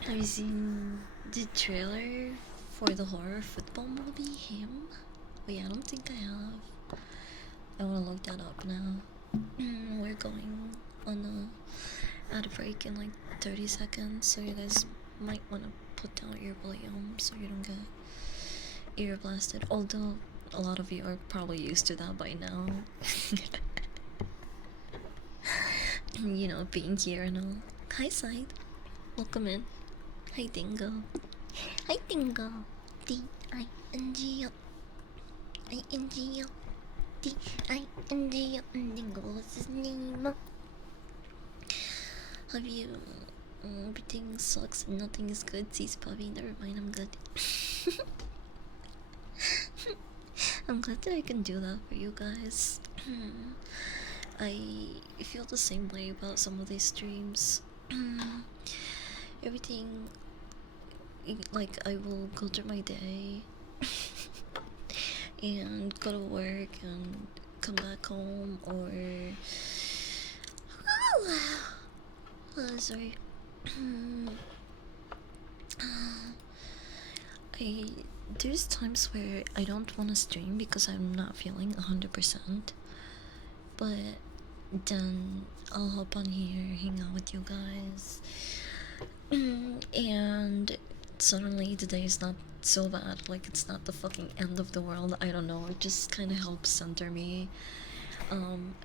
Have you seen the trailer for the horror football movie, Him? Wait, I don't think I have. I wanna look that up now. We're going on a ad break in like 30 seconds, so you guys might wanna put down your volume so you don't get ear blasted. Although a lot of you are probably used to that by now. you know, being here and all. Hi, Side. Welcome in. Hi, Dingo. Hi, Dingo. D-I-N-G-O. I-N-G-O. D-I-N-G-O. Dingo, what's his name? Have you... everything sucks and nothing is good. Sees puppy. Never mind, I'm good. I'm glad that I can do that for you guys. I feel the same way about some of these streams. Everything, like, I will go through my day and go to work and come back home, or sorry. There's times where I don't want to stream because I'm not feeling 100%, but then I'll hop on here, hang out with you guys, and suddenly the day is not so bad. Like, it's not the fucking end of the world. I don't know, it just kind of helps center me,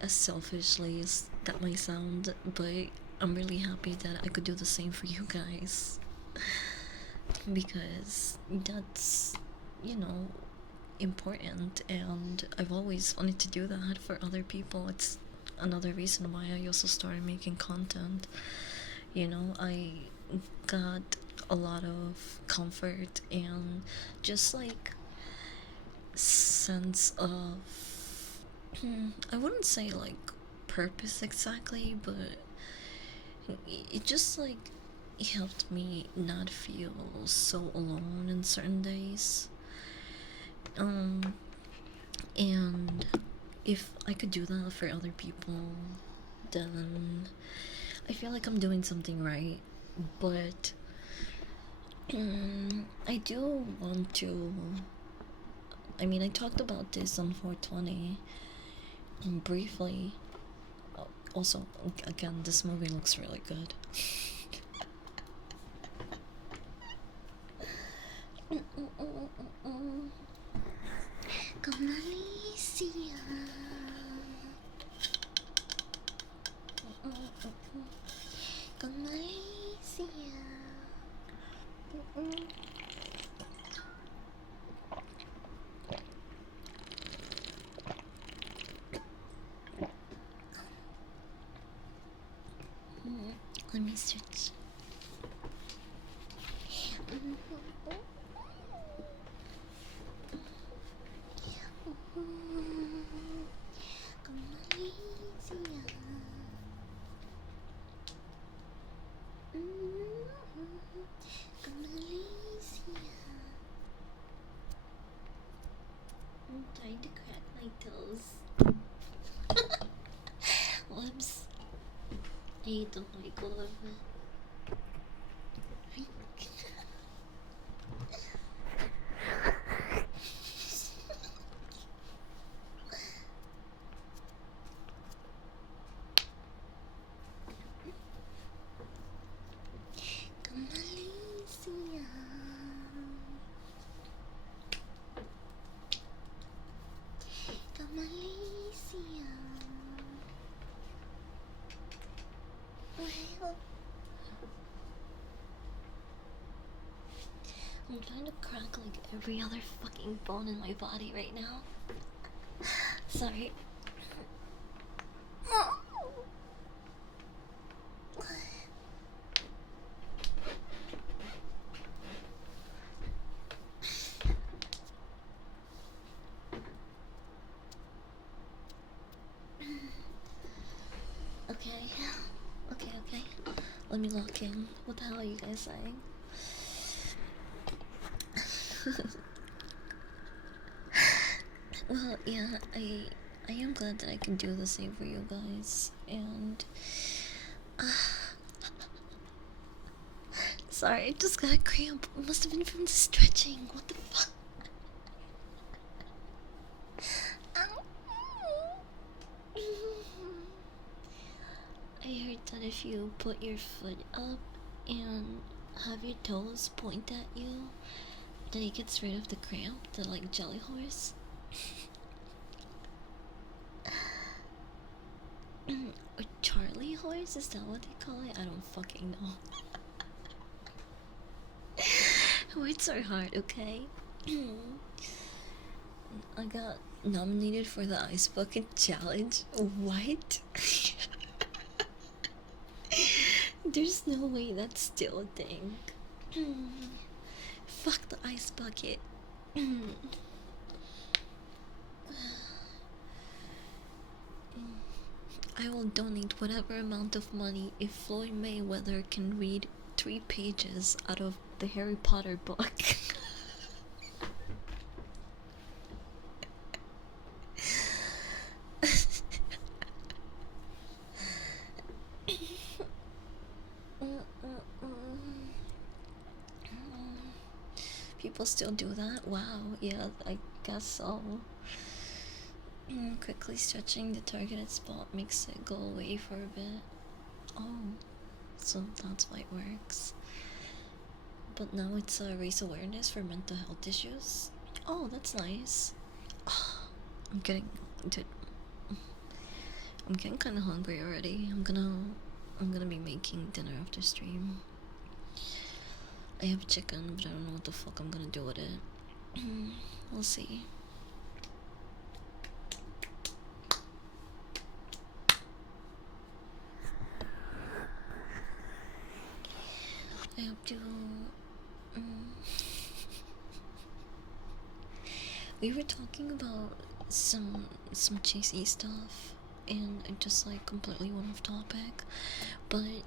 as selfishly as that might sound, but I'm really happy that I could do the same for you guys, because that's, you know, important, and I've always wanted to do that for other people. It's another reason why I also started making content. You know, I got a lot of comfort and just like sense of I wouldn't say like purpose exactly, but it just like it helped me not feel so alone in certain days. And if I could do that for other people, then I feel like I'm doing something right. But I do want to. I mean, I talked about this on 420 briefly. Also, again, this movie looks really good. Come Alicia. Come Alicia. Let me search. I'm trying to crack my toes. Whoops. I hate the mic a little bit. Come Alicia. Come Alicia. I'm trying to crack like every other fucking bone in my body right now. Sorry. Okay. Let me lock in. What the hell are you guys saying? Well, yeah, I am glad that I can do the same for you guys, and sorry, I just got a cramp. It must have been from the stretching. What the fuck? I heard that if you put your foot up and have your toes point at you, then it gets rid of the cramp, the like jelly horse. Or Charlie horse, is that what they call it? I don't fucking know. Words are hard, okay? I got nominated for the Ice Bucket Challenge. What? There's no way that's still a thing. Fuck the Ice Bucket. I will donate whatever amount of money if Floyd Mayweather can read 3 pages out of the Harry Potter book. People still do that? Wow, yeah, I guess so. Quickly stretching the targeted spot makes it go away for a bit. Oh, so that's why it works. But now it's raise awareness for mental health issues. Oh, that's nice. I'm getting kind of hungry already. I'm gonna be making dinner after stream. I have chicken, but I don't know what the fuck I'm gonna do with it. We'll see. I have to. We were talking about some cheesy stuff, and I just like completely went off topic. But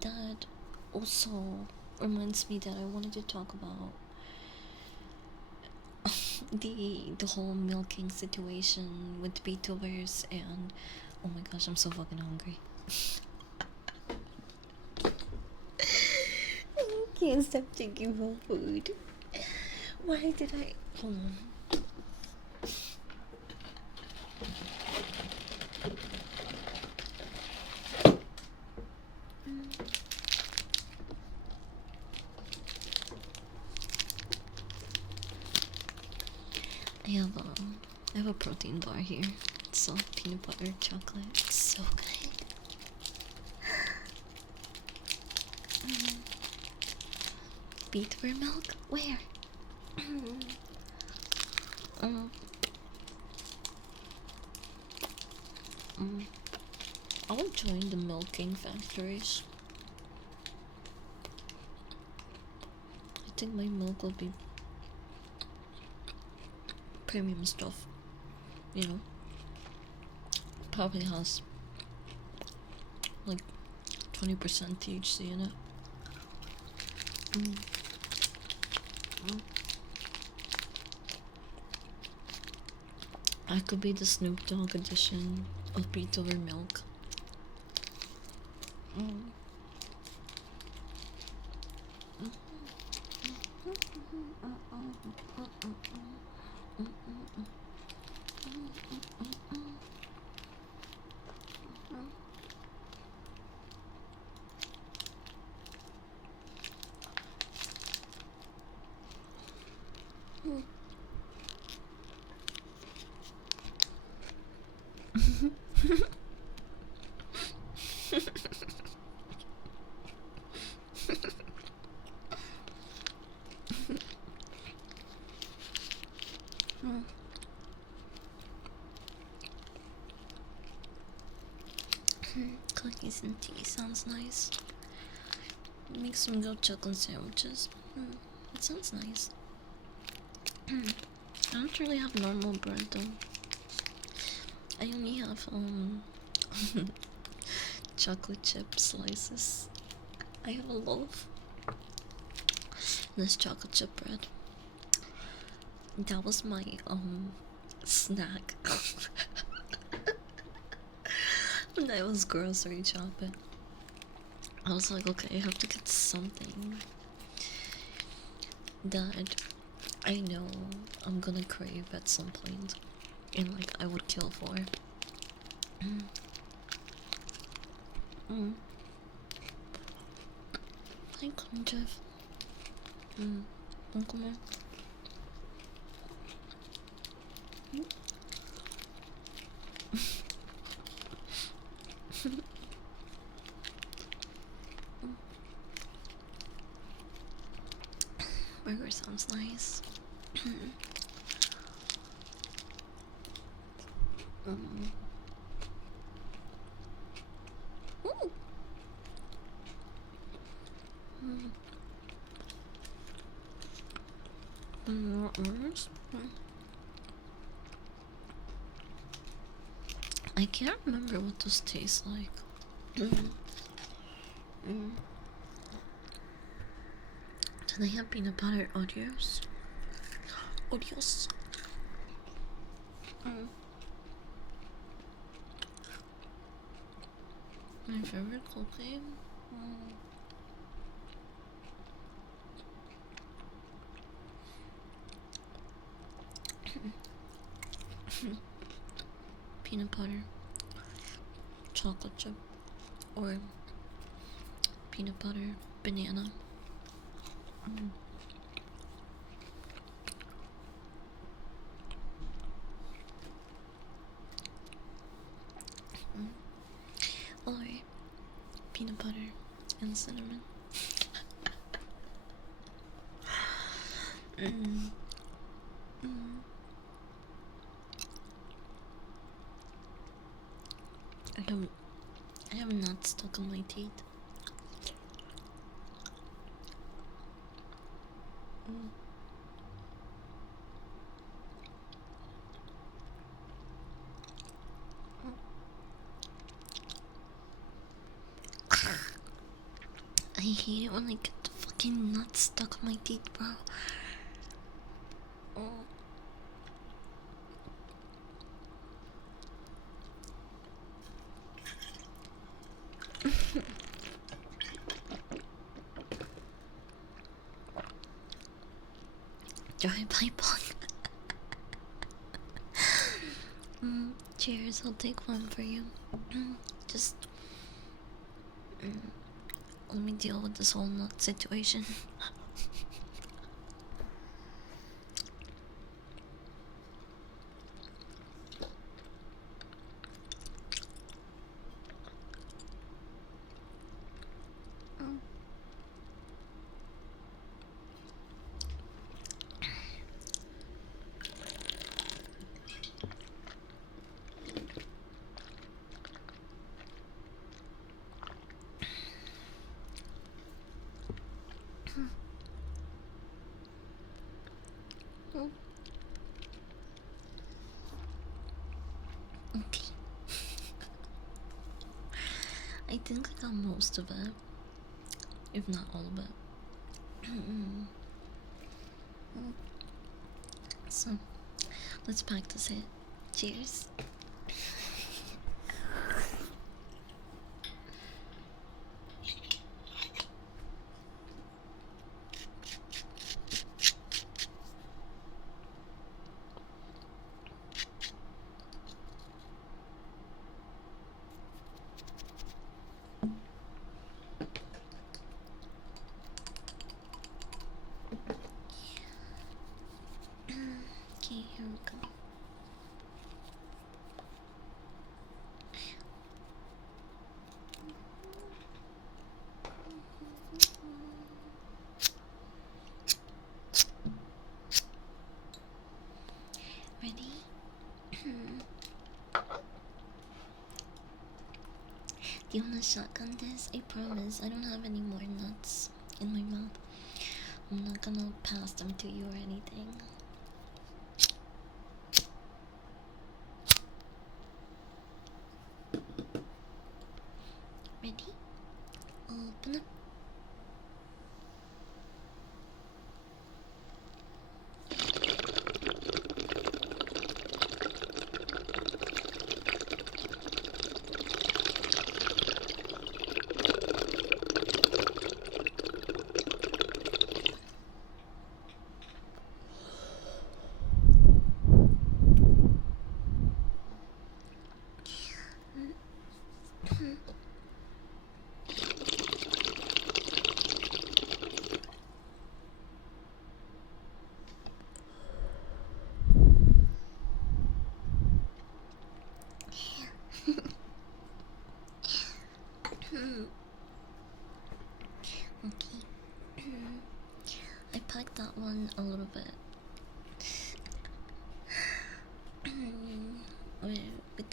that also reminds me that I wanted to talk about the whole milking situation with Vtubers, and oh my gosh, I'm so fucking hungry. I can't stop thinking about food. Why did I? Hold on. I have a protein bar here. It's all peanut butter chocolate. It's so good. Beetroot milk? Where? I'll join the milking factories. I think my milk will be premium stuff, you know. Probably has like 20% THC in it. I could be the Snoop Dogg edition of Beethoven milk. Cookies and tea sounds nice. Make some grilled chocolate sandwiches. It sounds nice. I don't really have normal bread though. I only have chocolate chip slices. I have a loaf. This chocolate chip bread. That was my snack when I was grocery shopping. I was like, okay, I have to get something that I know I'm gonna crave at some point, and like I would kill for. Hi, Conjeff. Don't come here. sounds nice. Ooh. More orange. I can't remember what those taste like. Do they have peanut butter Oreos? Oreos. My favorite cookie. Peanut butter, chocolate chip, or peanut butter banana. Or peanut butter and cinnamon. I have nuts stuck on my teeth. I hate it when I get the fucking nuts stuck on my teeth, bro. Dry pipe cheers, I'll take one for you. Just let me deal with this whole nut situation. Okay. I think I got most of it, if not all of it. So, let's practice it. Cheers. Okay, here we go. Ready? Do you want to shotgun this? I promise I don't have any more nuts in my mouth. I'm not gonna pass them to you or anything. Ready? Open up.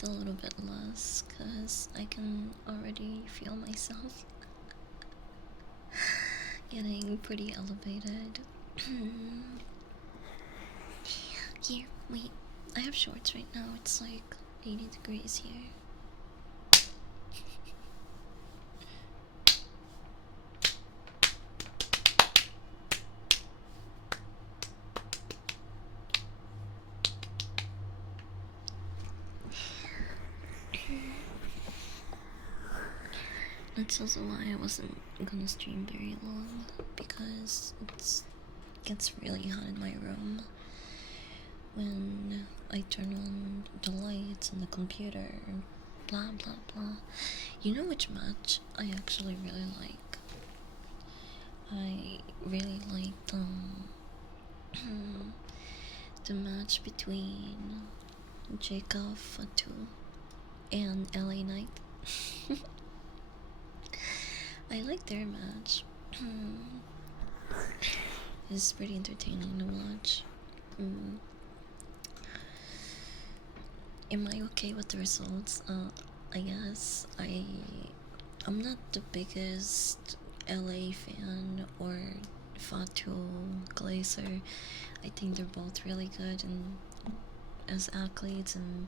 a little bit less because I can already feel myself getting pretty elevated. Here, wait. I have shorts right now. It's like 80 degrees here. That's also why I wasn't gonna stream very long, because it gets really hot in my room when I turn on the lights and the computer, blah blah blah. You know which match I actually really like? I really liked the match between Jacob Fatu and LA Knight. I like their match. It's pretty entertaining to watch. Am I okay with the results? I guess I'm not the biggest LA fan or Fatu Glazer. I think they're both really good and as athletes, and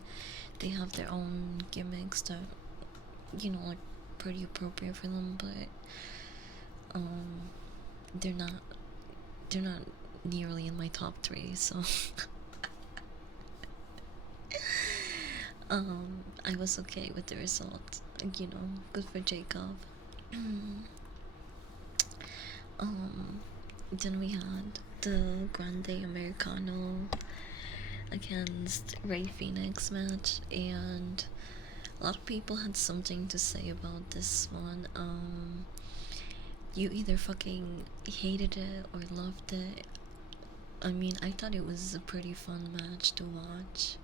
they have their own gimmicks that, you know, are pretty appropriate for them, but they're not nearly in my top 3, so I was okay with the result. You know, good for Jacob. Then we had the Grande Americano against Ray Phoenix match, and a lot of people had something to say about this one. You either fucking hated it or loved it. I mean, I thought it was a pretty fun match to watch.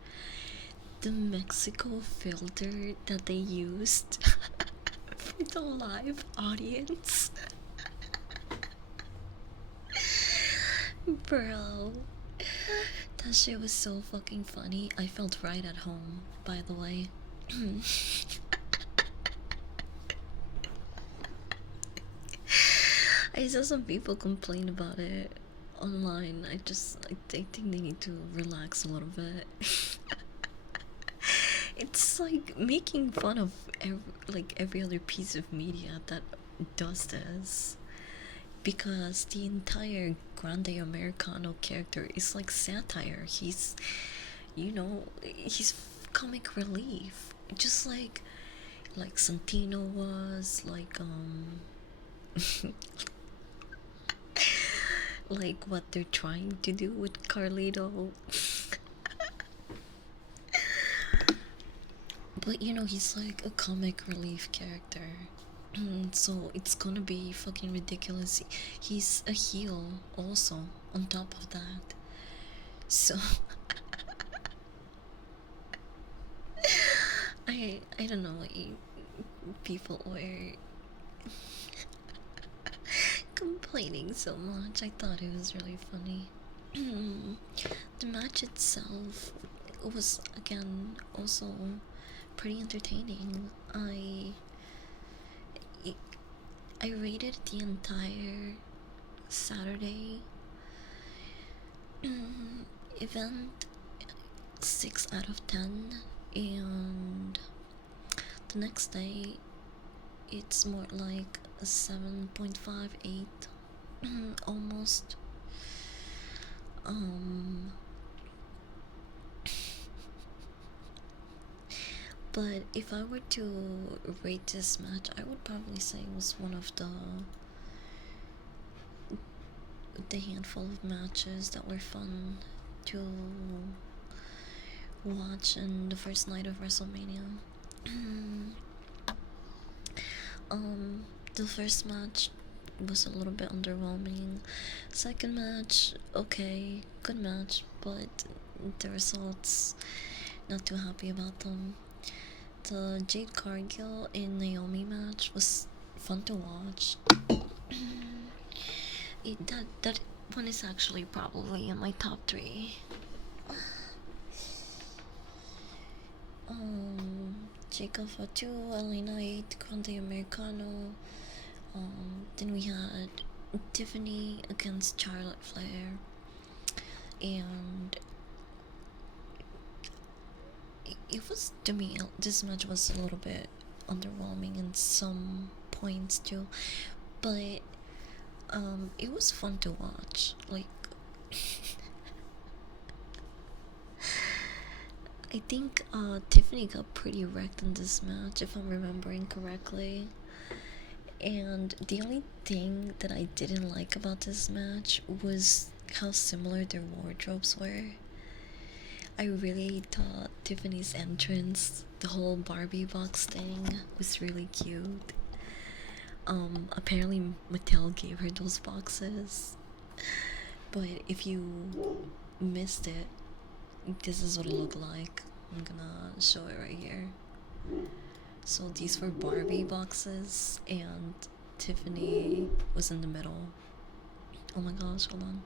The Mexico filter that they used for the live audience. Bro, that shit was so fucking funny. I felt right at home, by the way. I saw some people complain about it online. I think they need to relax a little bit. It's like making fun of every other piece of media that does this, because the entire Grande Americano character is like satire. He's, you know, he's comic relief, just like Santino was, like what they're trying to do with Carlito. But you know, he's like a comic relief character, so it's gonna be fucking ridiculous. He's a heel also on top of that, so I don't know, people were complaining so much. I thought it was really funny. The match itself was again also pretty entertaining. I rated the entire Saturday event 6 out of 10, and the next day it's more like a 7.58, almost. But if I were to rate this match, I would probably say it was one of the handful of matches that were fun to watch in the first night of Wrestlemania. The first match was a little bit underwhelming. Second match, okay, good match, but the results, not too happy about them. The Jade Cargill and Naomi match was fun to watch. That one is actually probably in my top 3. Chica Fatu, LA Knight, Grande Americano. Then we had Tiffany against Charlotte Flair, and it was, to me, this match was a little bit underwhelming in some points too, but it was fun to watch. Like, I think Tiffany got pretty wrecked in this match, if I'm remembering correctly. And the only thing that I didn't like about this match was how similar their wardrobes were. I really thought Tiffany's entrance, the whole Barbie box thing, was really cute. Apparently Mattel gave her those boxes, but if you missed it, this is what it looked like. I'm gonna show it right here. So these were Barbie boxes, and Tiffany was in the middle. Oh my gosh, hold on.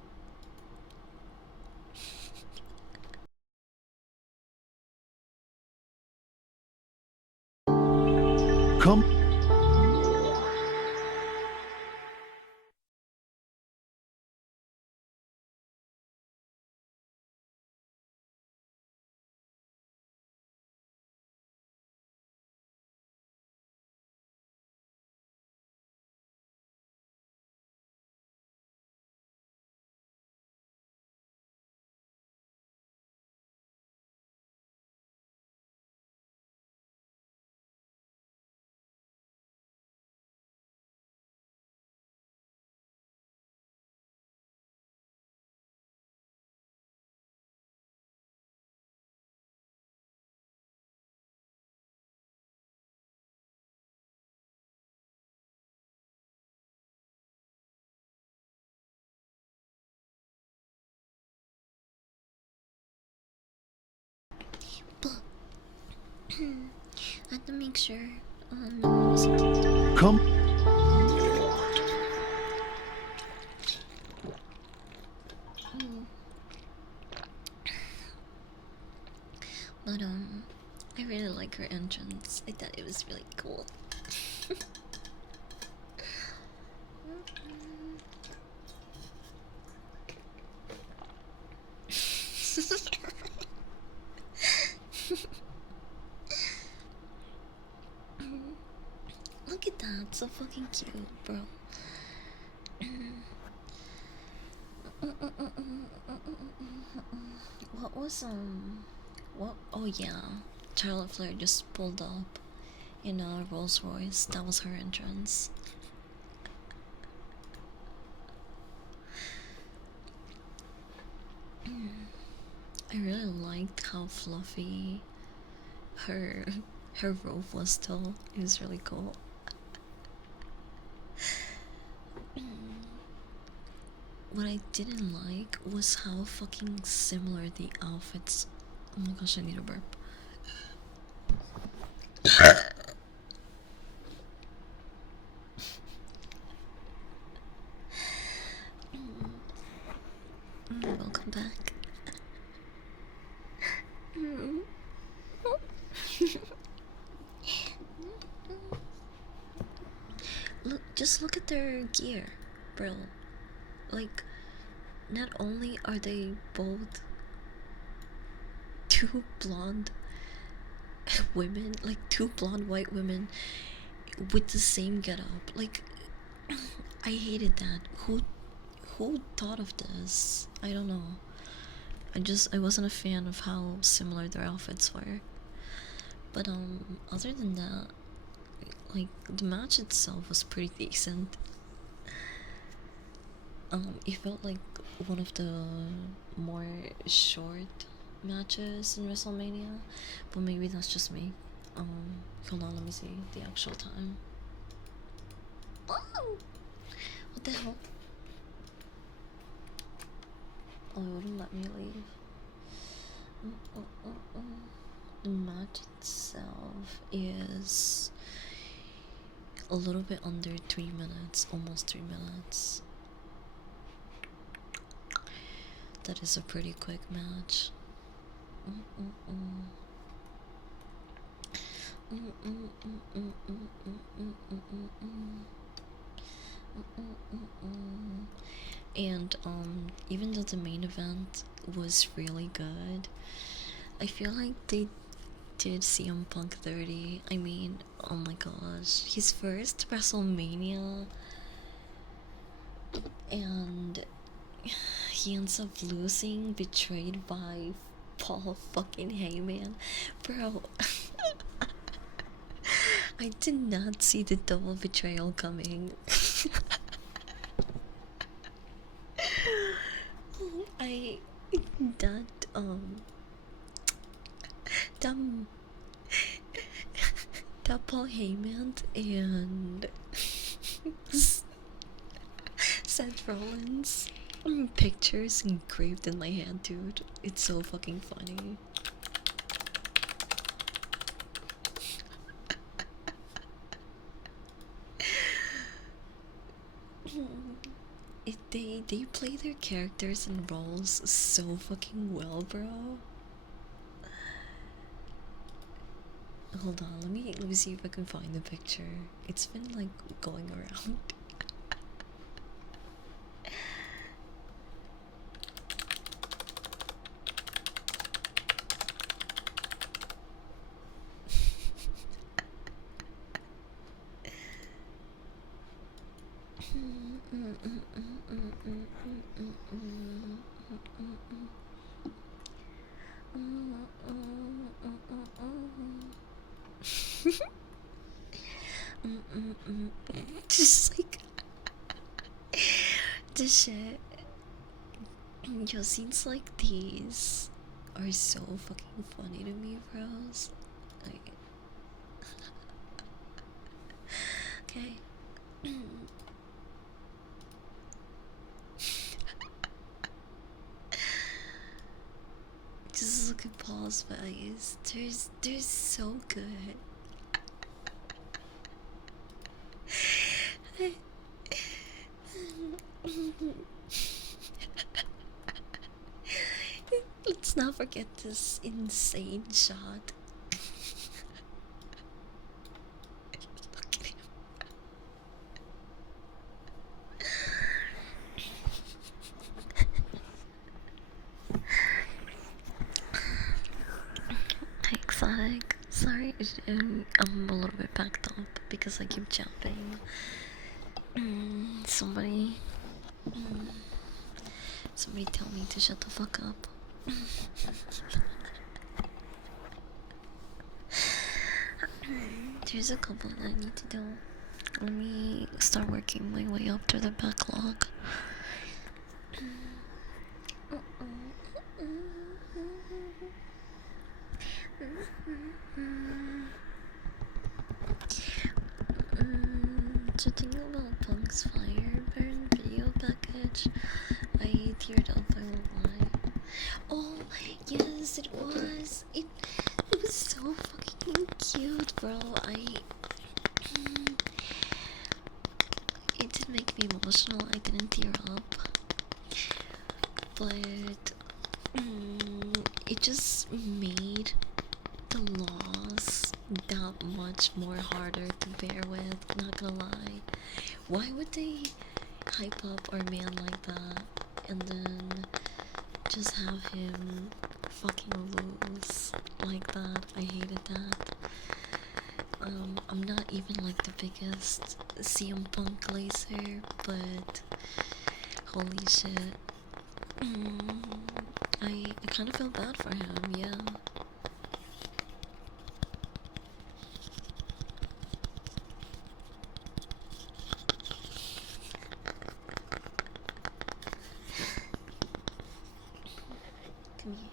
Come. But I had to make sure no one was Come. But I really like her entrance. I thought it was really cool. Look at that, so fucking cute, bro. What was what? Oh yeah, Charlotte Flair just pulled up in a Rolls Royce. That was her entrance. I really liked how fluffy her robe was though. It was really cool. What I didn't like was how fucking similar the outfits. Oh my gosh, I need a burp. Welcome back. Just look at their gear, bro. Like, not only are they both two blonde women, like two blonde white women with the same getup. Like, I hated that. Who thought of this? I don't know. I wasn't a fan of how similar their outfits were. But other than that, like, the match itself was pretty decent. It felt like one of the more short matches in WrestleMania, but maybe that's just me. Hold on, let me see the actual time. Oh! What the hell? Oh, it wouldn't let me leave. The match itself is a little bit under 3 minutes, almost 3 minutes. That is a pretty quick match. And even though the main event was really good, I feel like they did CM Punk 30. I mean, oh my gosh, his first WrestleMania, and he ends up losing, betrayed by Paul fucking Heyman. Bro, I did not see the double betrayal coming. I that that that Paul Heyman and Seth Rollins pictures engraved in my head, dude. It's so fucking funny. They play their characters and roles so fucking well, bro. Hold on, let me see if I can find the picture. It's been like going around. Just like the shit. Yo, scenes like these are so fucking funny to me, bros. Like, okay. Just look at Paul's face. They're so good. Let's not forget this insane shot. Look at him. Hey, Exotic. Sorry, I'm a little bit backed up because I keep jumping. Somebody tell me to shut the fuck up. There's a couple that I need to do. Let me start working my way up to the backlog. To think about Punk's Fireburn video package, I teared up, I won't lie. Oh, yes, it was. It was so fucking cute, bro. It did make me emotional. I didn't tear up, but it just made the loss that much more harder to bear with, not gonna lie. Why would they hype up our man like that and then just have him fucking lose like that? I hated that. I'm not even like the biggest CM Punk laser, but holy shit. I kind of feel bad for him, yeah. Come here.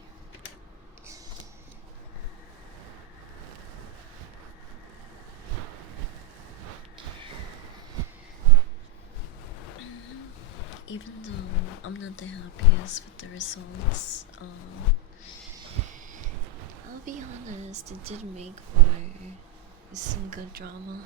Even though I'm not the happiest with the results, I'll be honest, it did make for some good drama.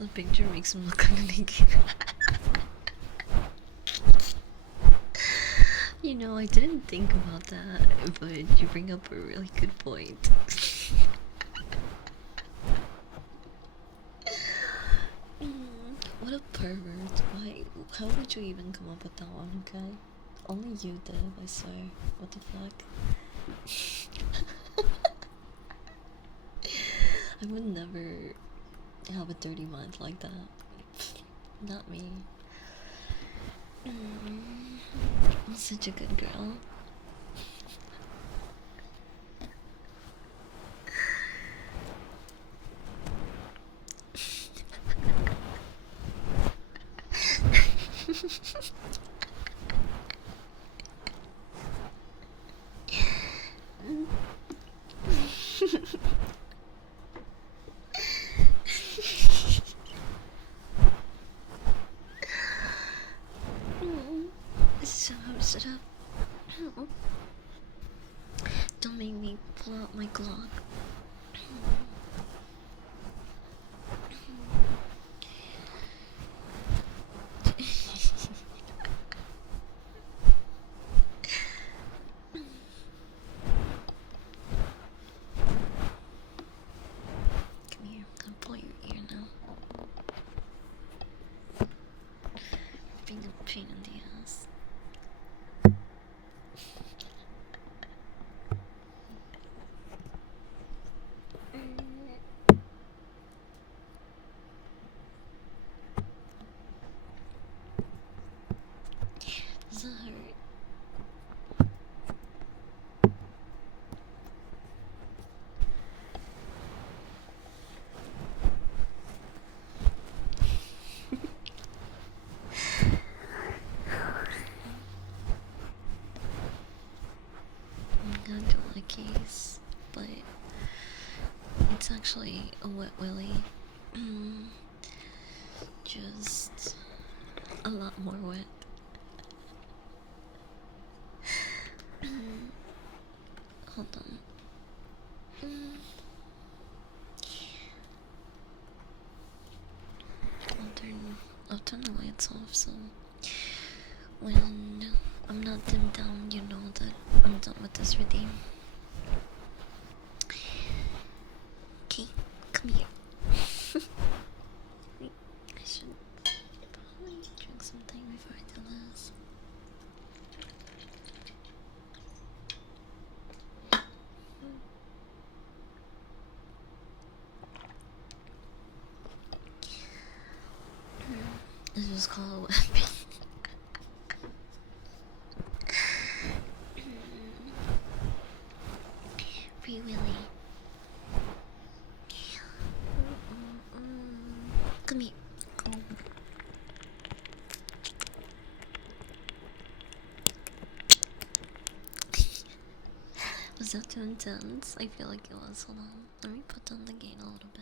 The picture makes him look kind of naked. You know, I didn't think about that, but you bring up a really good point. What a pervert. Why? How would you even come up with that one, okay? Only you did, I swear. What the fuck? I would never have a dirty mind like that. Not me. I'm such a good girl. Shut up. Don't make me pull out my Glock. Come here, I'll pull your ear now. Being a pain in the ass. Does that hurt? I'm gonna do a case, but it's actually a wet willy. Just a lot more wet. Hold on. I'll turn the lights off, so when I'm not dimmed down, you know that I'm done with this routine. Okay, come here. I should probably drink something before I do this. Let's just call it what happened. Free Willy. Come here. Come. Was that too intense? I feel like it was. Hold on. Let me put down the gain a little bit.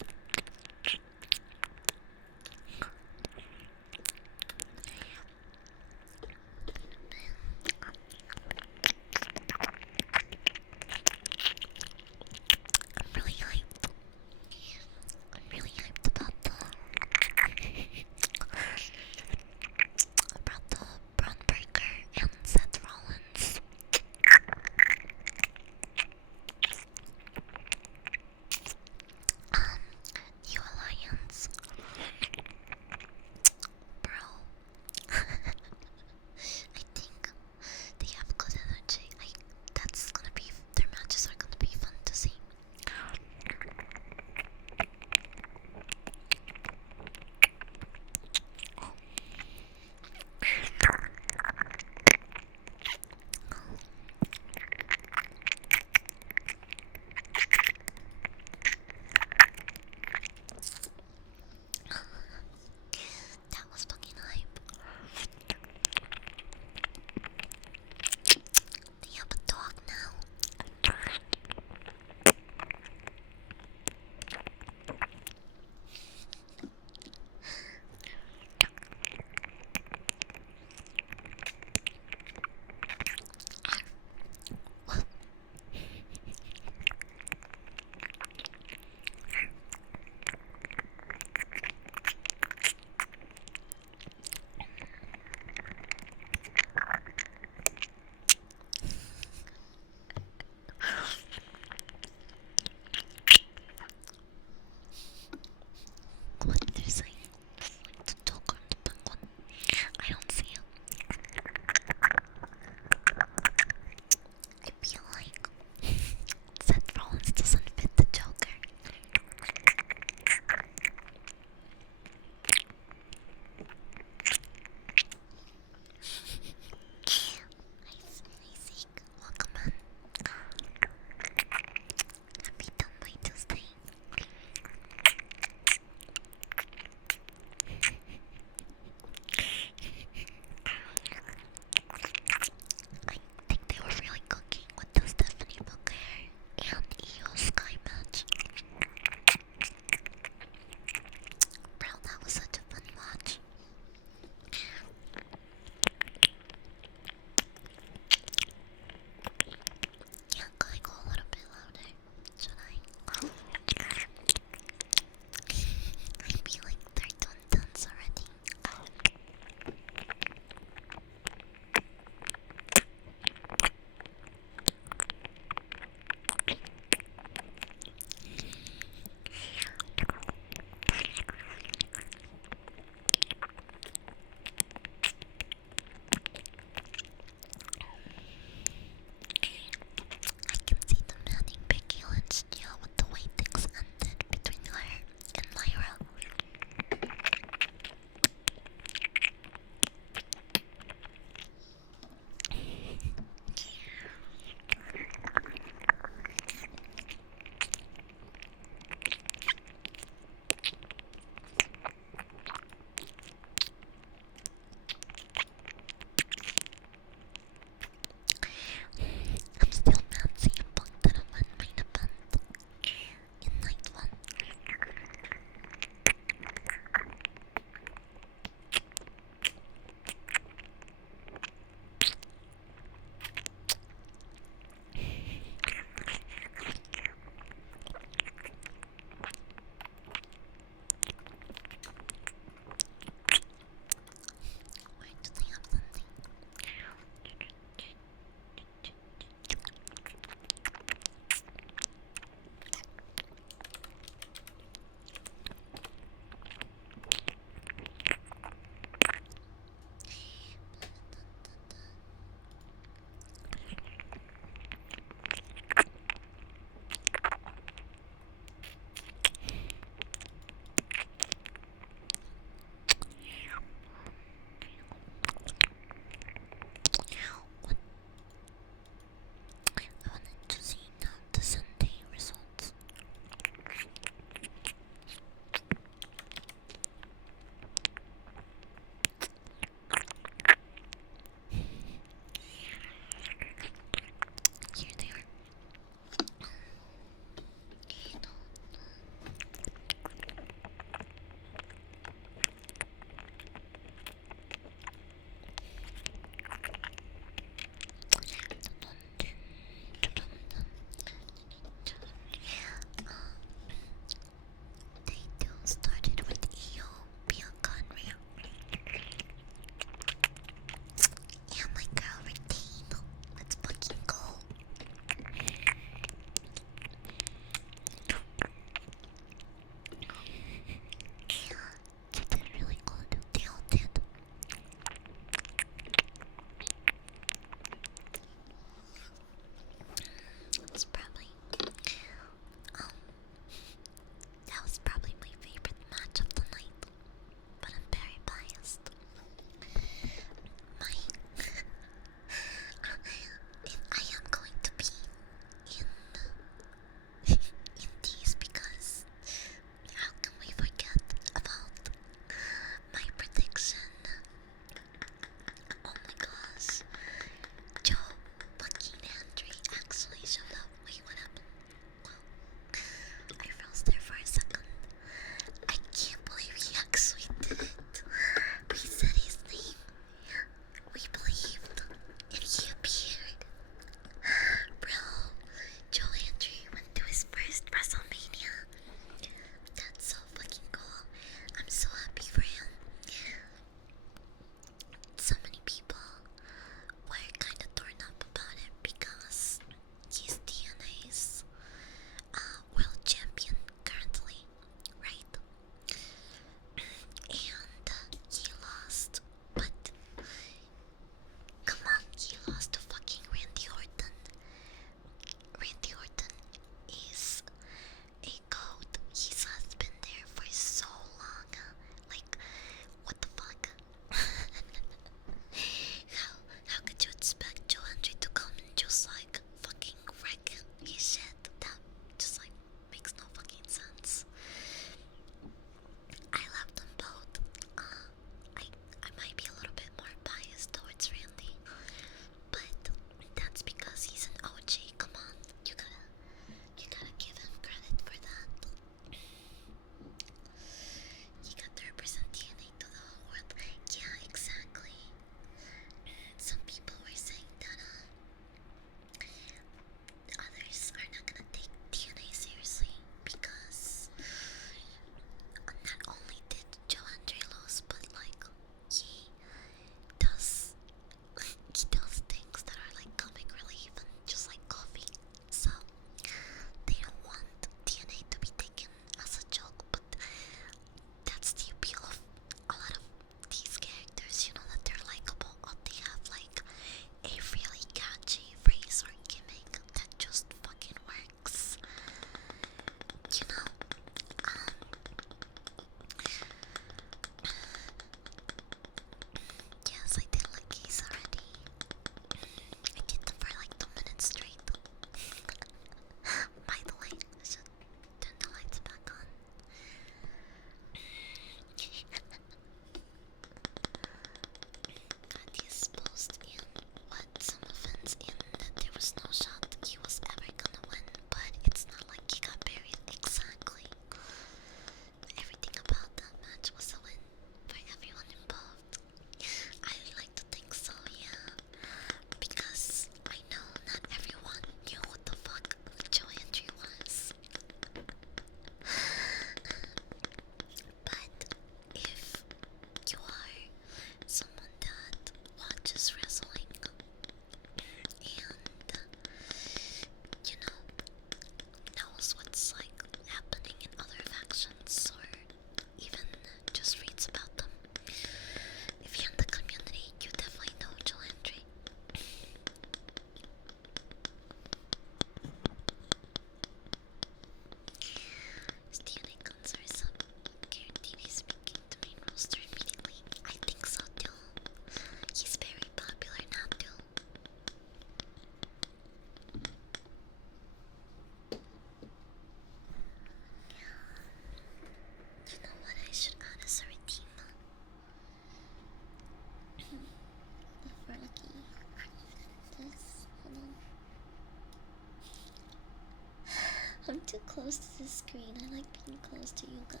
close to the screen. I like being close to you guys.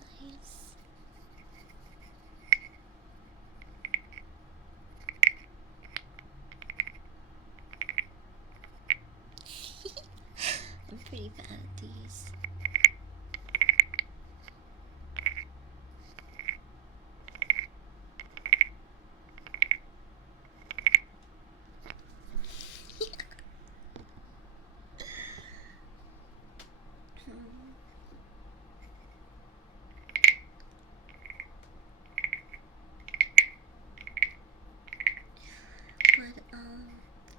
I'm pretty bad at these. But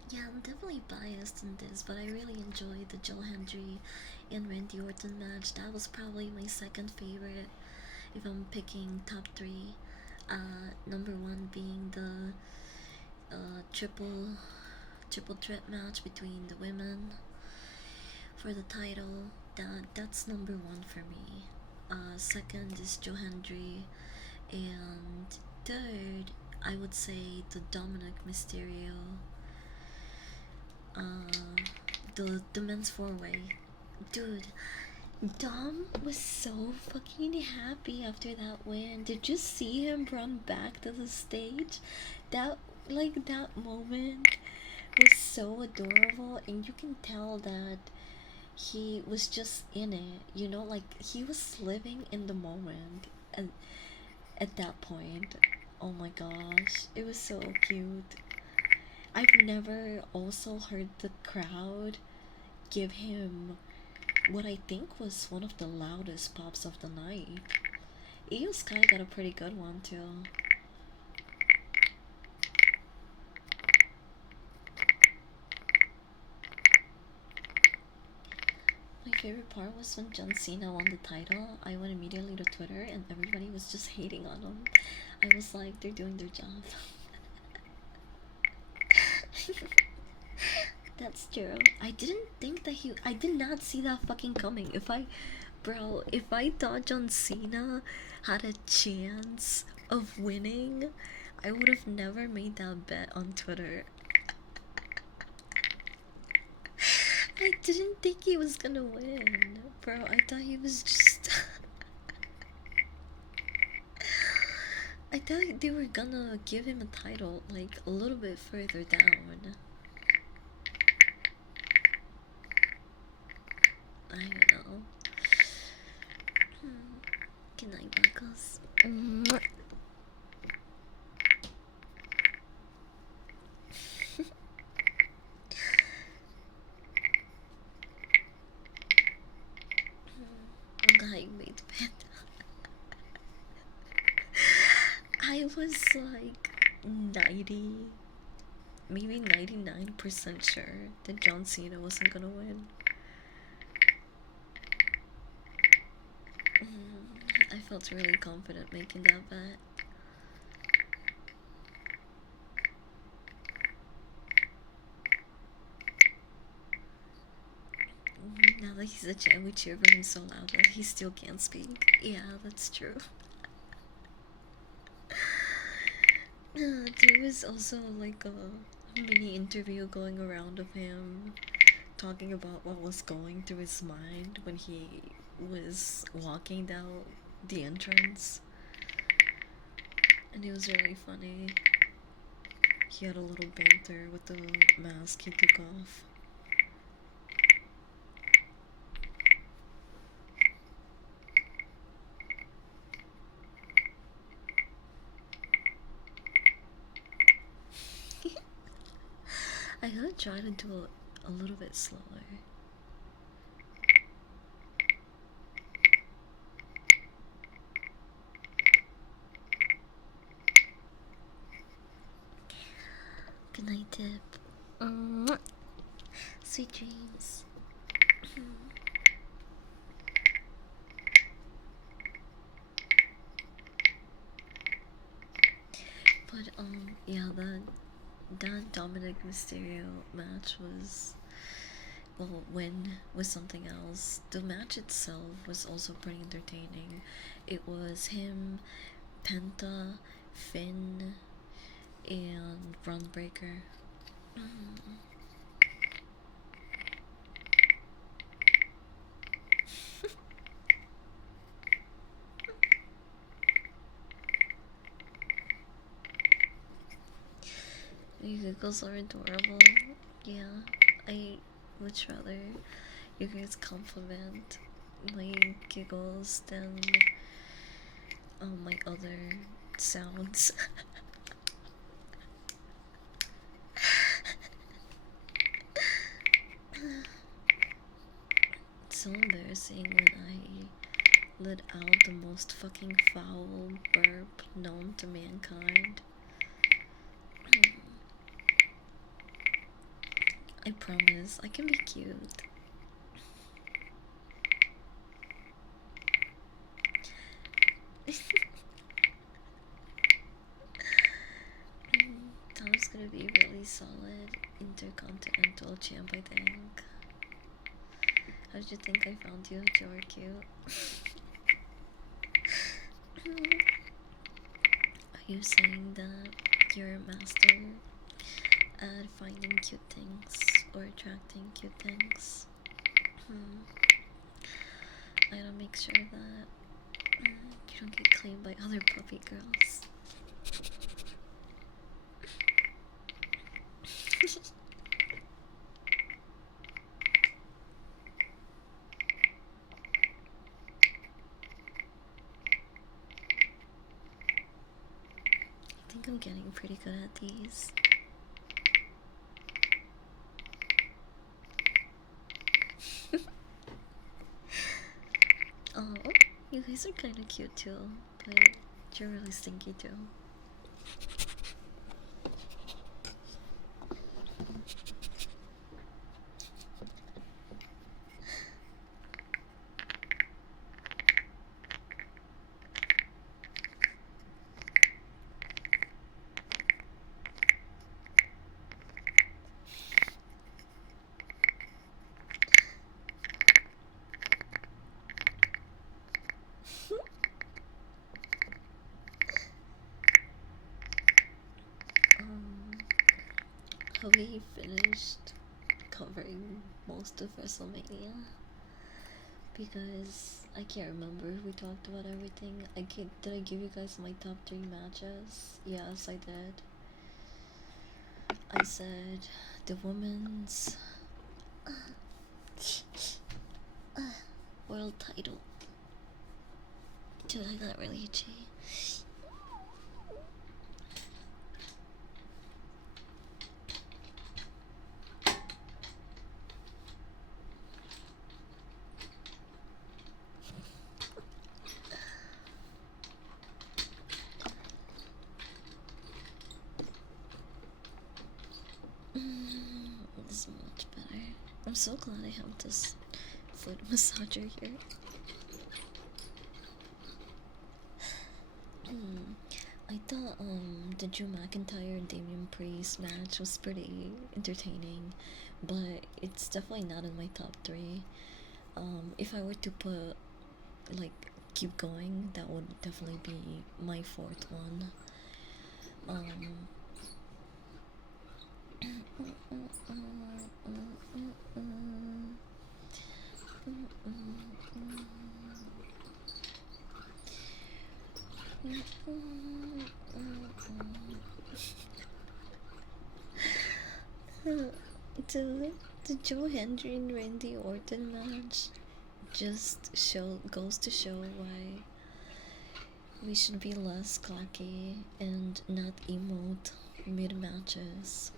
yeah, I'm definitely biased in this, but I really enjoyed the Joe Hendry and Randy Orton match. That was probably my second favorite if I'm picking top three. Number one being the triple threat match between the women for the title. That's number one for me. Second is Joe Hendry, and third I would say the Dominic Mysterio, the men's four way. Dude, Dom was so fucking happy after that win. Did you see him run back to the stage? That that moment was so adorable, and you can tell that he was just in it, you know, like he was living in the moment. And at that point, oh my gosh, it was so cute. I've never also heard the crowd give him what I think was one of the loudest pops of the night. Eio Sky got a pretty good one too. My favorite part was when John Cena won the title. I went immediately to Twitter and everybody was just hating on him. I was like, they're doing their job. That's true. I didn't think that I did not see that fucking coming. If I thought John Cena had a chance of winning, I would have never made that bet on Twitter. I didn't think he was gonna win, bro. I thought he was just. I thought they were gonna give him a title like a little bit further down. I don't know. Good night, Marcos. I'm glad you made the bed. I was like 90, maybe 99% sure that John Cena wasn't gonna win. I felt really confident making that bet. Now that he's a champ, we cheer for him so loudly. He still can't speak. Yeah, that's true. There was also like a mini interview going around of him talking about what was going through his mind when he was walking down the entrance, and it was really funny. He had a little banter with the mask he took off. I gotta try to do it a little bit slower. Good night, Tip. Sweet dreams. But yeah, that Dominic Mysterio match was, well, win was something else. The match itself was also pretty entertaining. It was him, Penta, Finn, and Braun Breaker. Your giggles are adorable. Yeah, I much rather you guys compliment my giggles than my other sounds. It's so embarrassing when I let out the most fucking foul burp known to mankind. I promise, I can be cute. Tom's gonna be really solid intercontinental champ, I think. How did you think I found you? You are cute. Are you saying that you're a master at finding cute things or attracting cute things? I gotta make sure that you don't get claimed by other puppy girls. I think I'm getting pretty good at these. Oh, you guys are kind of cute too, but you're really stinky too. Have we finished covering most of Wrestlemania? Because I can't remember if we talked about everything. Did I give you guys my top 3 matches? Yes, I did. I said the women's world title. Dude, I got really itchy. This is much better. I'm so glad I have this foot massager here. I thought the Drew McIntyre and Damian Priest match was pretty entertaining, but it's definitely not in my top 3. If I were to put like keep going, that would definitely be my 4th one. The Joe Hendry and Randy Orton match just goes to show why we should be less cocky and not emote mid matches.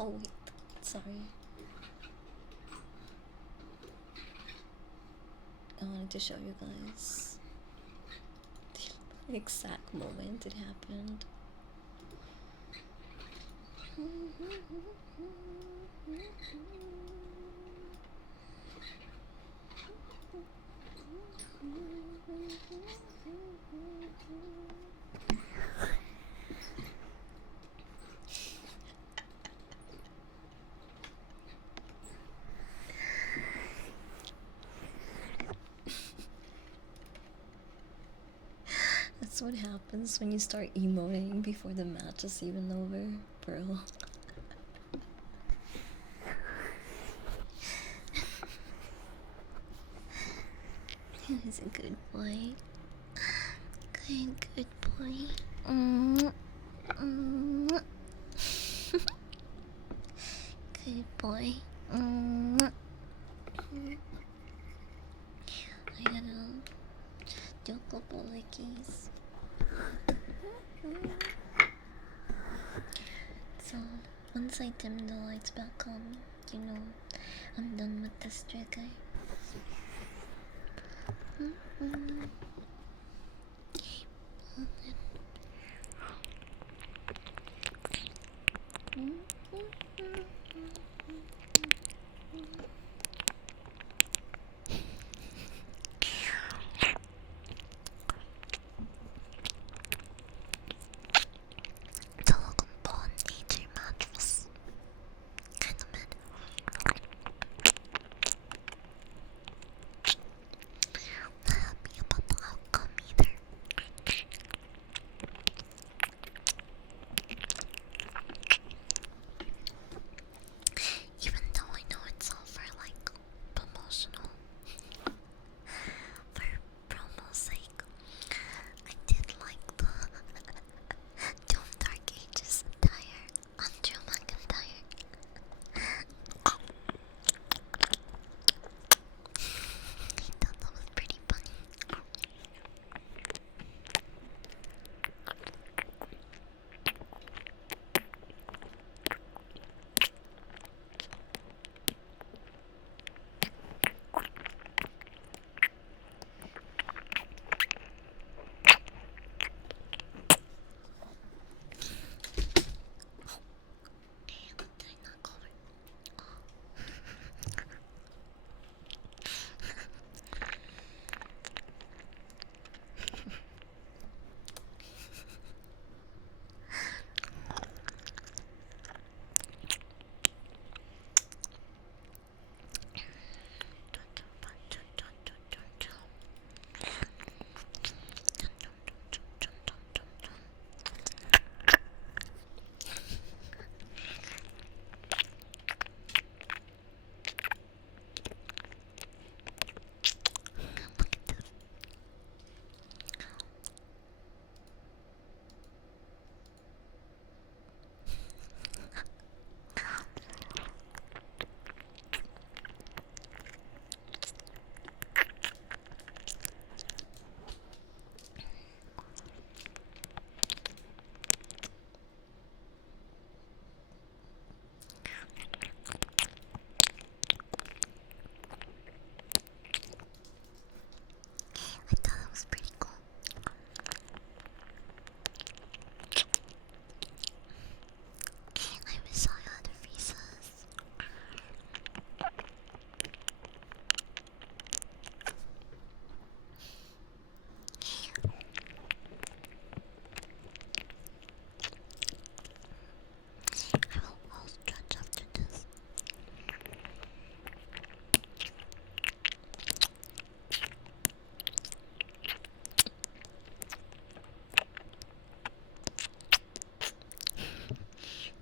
Oh wait, sorry. I wanted to show you guys the exact moment it happened. That's what happens when you start emoting before the match is even over, Pearl. He's a good boy. Good boy. Mm. Mm. Good boy. Mm. I gotta do a couple lickies. So once I dim the lights back on, you know I'm done with this trigger. The Logan Paul and AJ match was kind of mid. Not happy about the outcome either. Even though I know it's all for like promotional, for promo's sake, I did like the Doom Dark Ages attire on Drew McIntyre. I thought that was pretty funny. Did I knock over? Look at this. I thought it was pretty cool. I wish I had a visas. I will all stretch after this.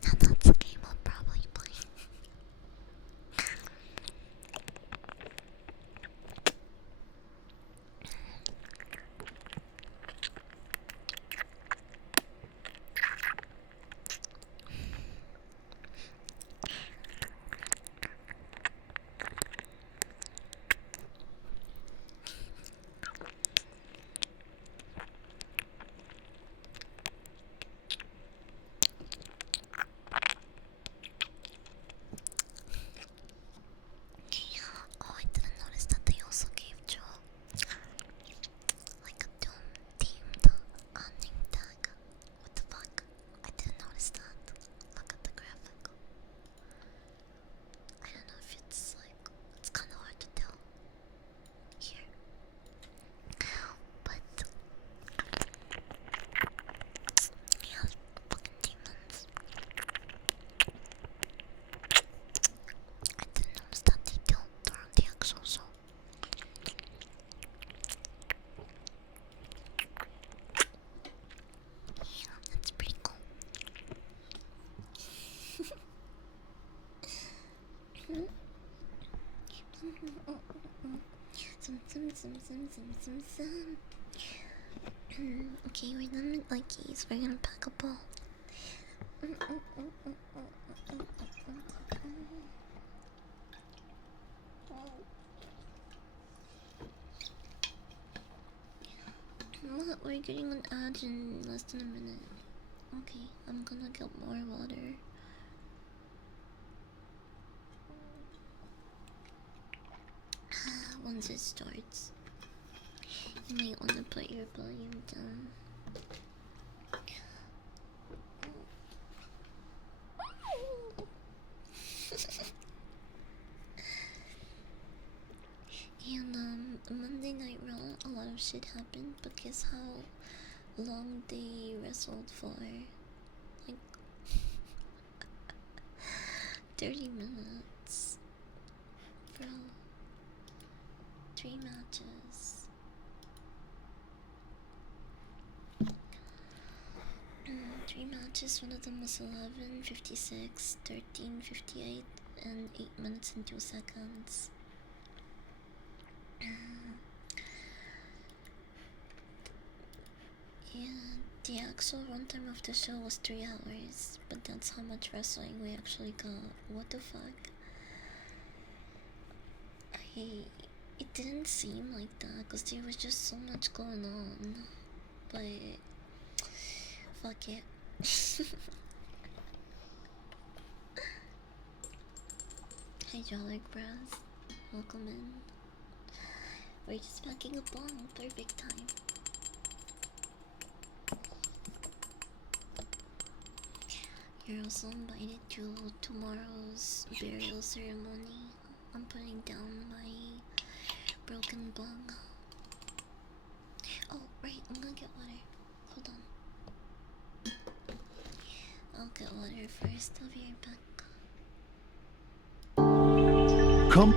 Now that's a game I'll probably play. Oh, I didn't notice that they also gave Joel like a Doom themed name tag. What the fuck? I didn't notice that. Look at the graphic. I don't know if it's like, it's kind of hard to tell here. But yeah, fucking demons. I didn't notice that detail around the actual show. Yeah, that's pretty cool. So Okay, we're done with Likey's. We're gonna pack a ball. What? We're getting an ad in less than a minute. Okay, I'm gonna get more water. Once it starts, you might want to put your volume down. And Monday Night Raw, a lot of shit happened, but guess how long they wrestled for? Like 30 minutes. Bro. 3 matches. 3 matches, one of them was 11:56, 13:58, and 8 minutes and 2 seconds. Yeah, the actual runtime of the show was 3 hours, but that's how much wrestling we actually got. What the fuck? It didn't seem like that because there was just so much going on, but fuck it. Hydraulic Bros, welcome in. We're just packing a ball, perfect time. You're also invited to tomorrow's burial ceremony. I'm putting down my broken bong. Oh, right, I'm gonna get water. Hold on. I'll get water first, I'll be right back. Come.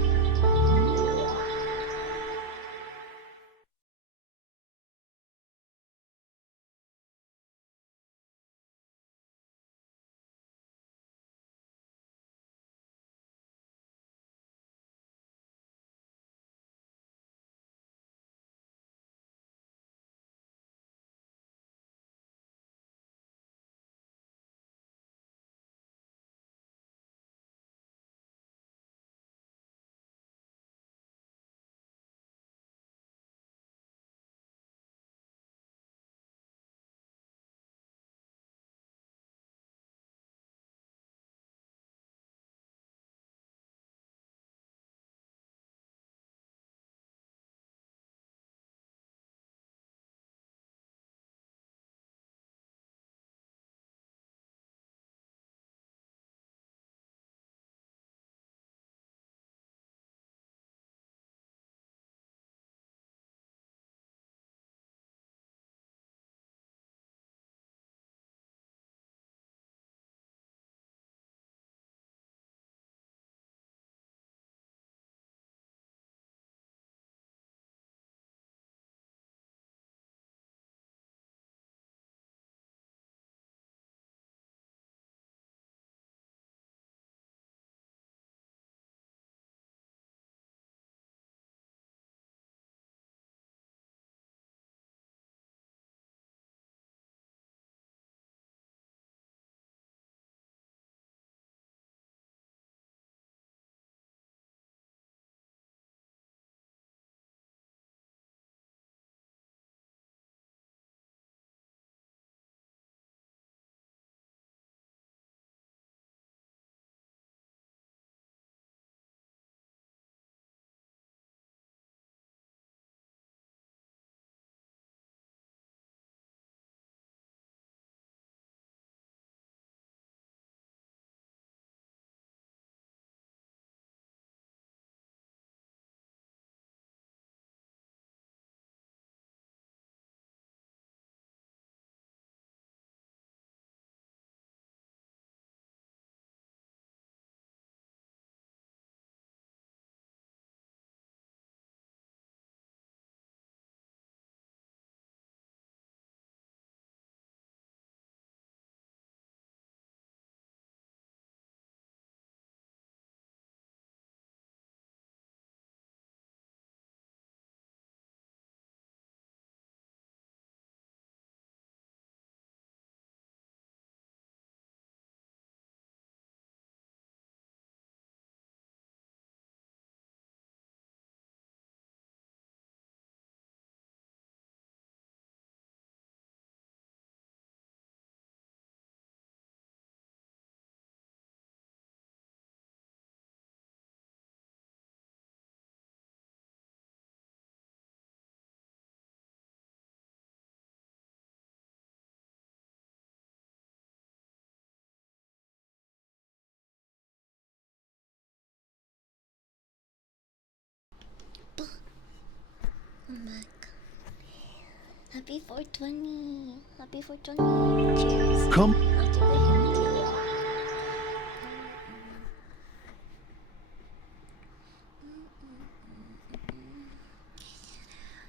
Happy 420. Happy 420. Cheers. Come. After the Hindi.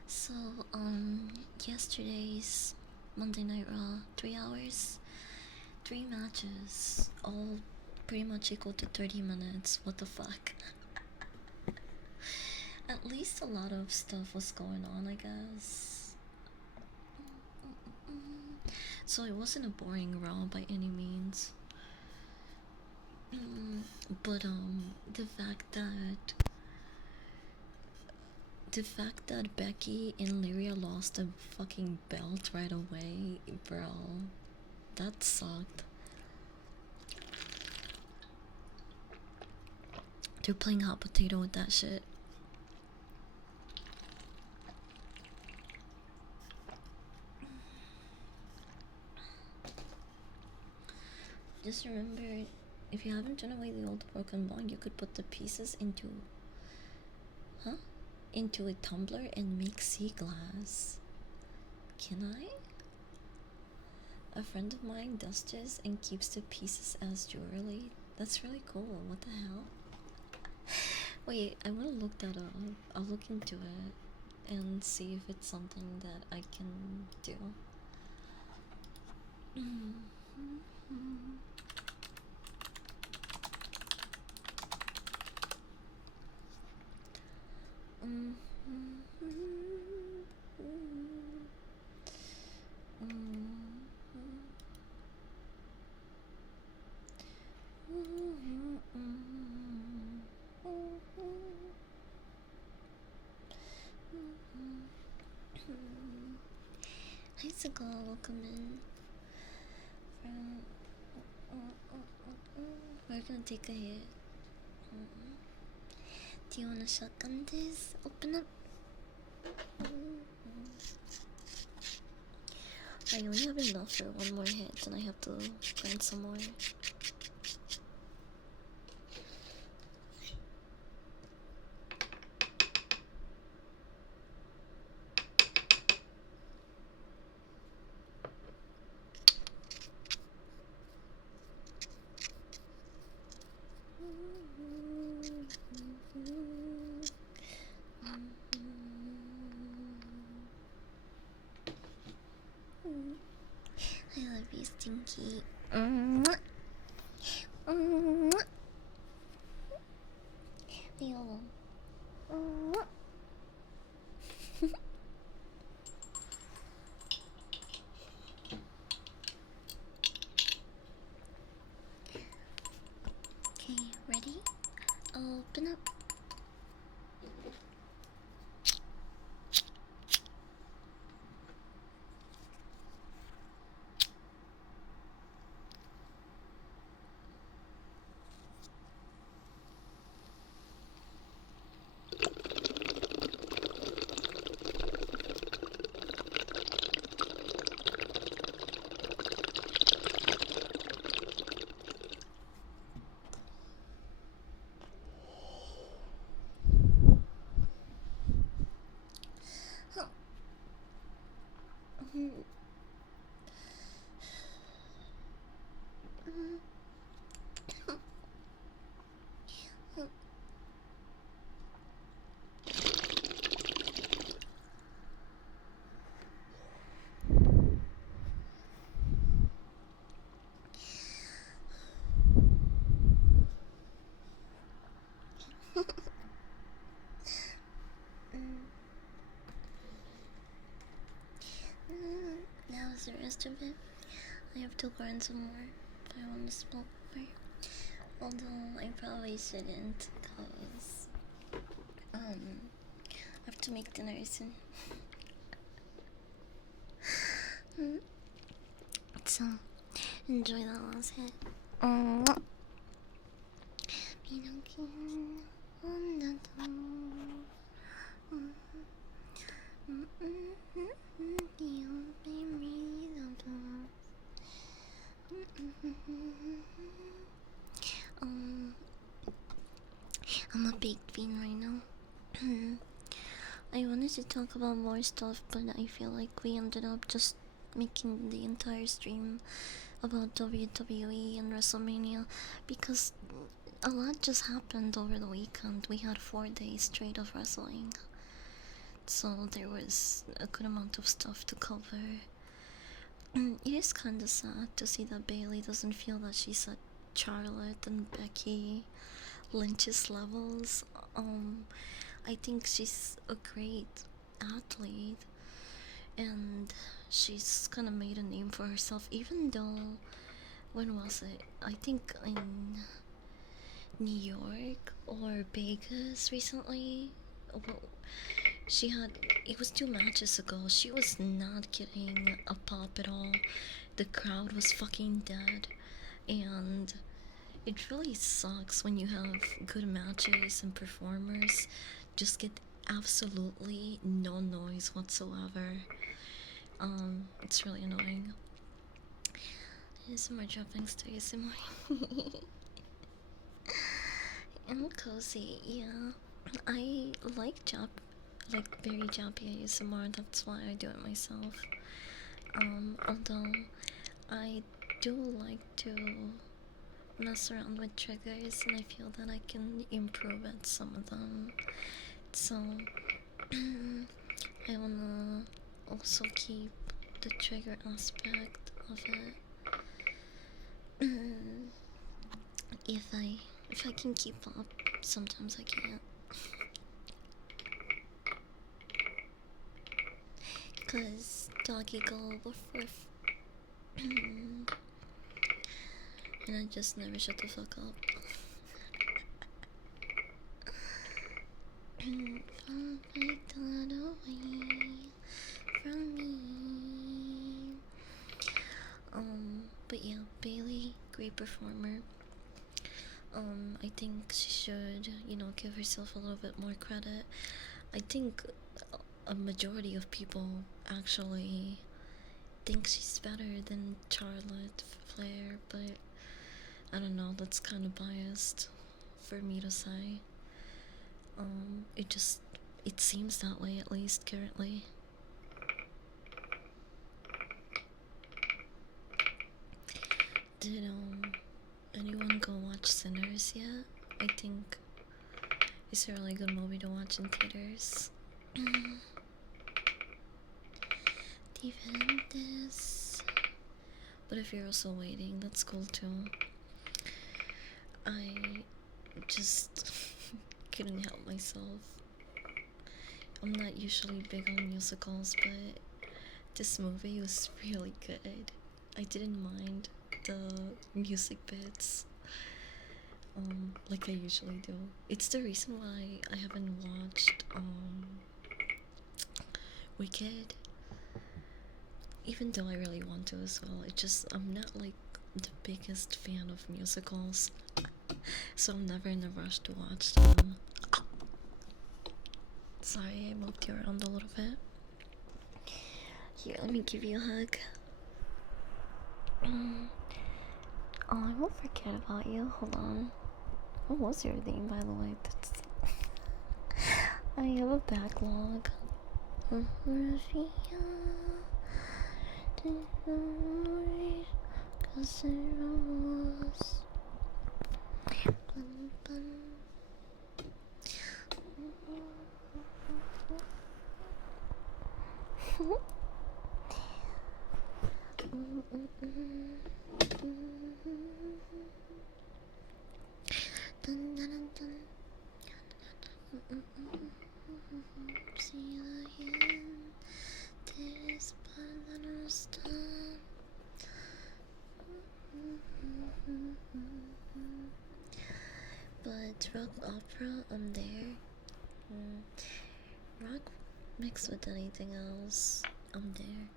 So, yesterday's Monday Night Raw, 3 hours, 3 matches, all pretty much equal to 30 minutes. What the fuck? At least a lot of stuff was going on, I guess. So it wasn't a boring Raw by any means. But the fact that Becky and Lyria lost a fucking belt right away, bro, that sucked. They're playing hot potato with that shit. Just remember, if you haven't thrown away the old broken bond, you could put the pieces into a tumbler and make sea glass. Can I? A friend of mine does this and keeps the pieces as jewelry. That's really cool. What the hell? Wait, I want to look that up. I'll look into it and see if it's something that I can do. Hi Sigal, welcome in. We're gonna take a hit. Do you wanna shotgun this? Open up. I only have enough for one more hit and I have to grind some more. I love you, Stinky. Yo. Okay, ready? Open up. That was the rest of it. I have to learn some more if I want to smoke more. Although I probably shouldn't, cause I have to make dinner soon. So enjoy that last hit. I'm a baked bean right now. I wanted to talk about more stuff, but I feel like we ended up just making the entire stream about WWE and Wrestlemania because a lot just happened over the weekend. We had 4 days straight of wrestling, so there was a good amount of stuff to cover. It is kind of sad to see that Bailey doesn't feel that she's at Charlotte and Becky Lynch's levels. I think she's a great athlete and she's kind of made a name for herself, even though, when was it? I think in New York or Vegas recently. Well, she had, it was 2 matches ago. She was not getting a pop at all. The crowd was fucking dead, and it really sucks when you have good matches and performers just get absolutely no noise whatsoever. It's really annoying. ASMR droppings to ASMR. And cozy, yeah. I like very jumpy ASMR, that's why I do it myself. Although I do like to mess around with triggers and I feel that I can improve at some of them. So I wanna also keep the trigger aspect of it. If I can keep up, sometimes I can't. Cause doggy go woof woof. And I just never shut the fuck up. Take that away from me. But yeah, Bailey, great performer. I think she should, give herself a little bit more credit. I think a majority of people actually think she's better than Charlotte Flair, but I don't know, that's kind of biased for me to say. It seems that way, at least currently. Did anyone go watch Sinners yet? I think it's a really good movie to watch in theaters. Diferentes. But if you're also waiting, that's cool too. I just couldn't help myself. I'm not usually big on musicals, but this movie was really good. I didn't mind the music bits, like I usually do. It's the reason why I haven't watched Wicked, even though I really want to as well. I'm not like the biggest fan of musicals, so I'm never in a rush to watch them. Sorry, I moved you around a little bit. Here, let me give you a hug. Oh, I won't forget about you. Hold on. What was your name, by the way? I have a backlog. But rock opera, I'm there. Rock mixed with anything else, I'm there.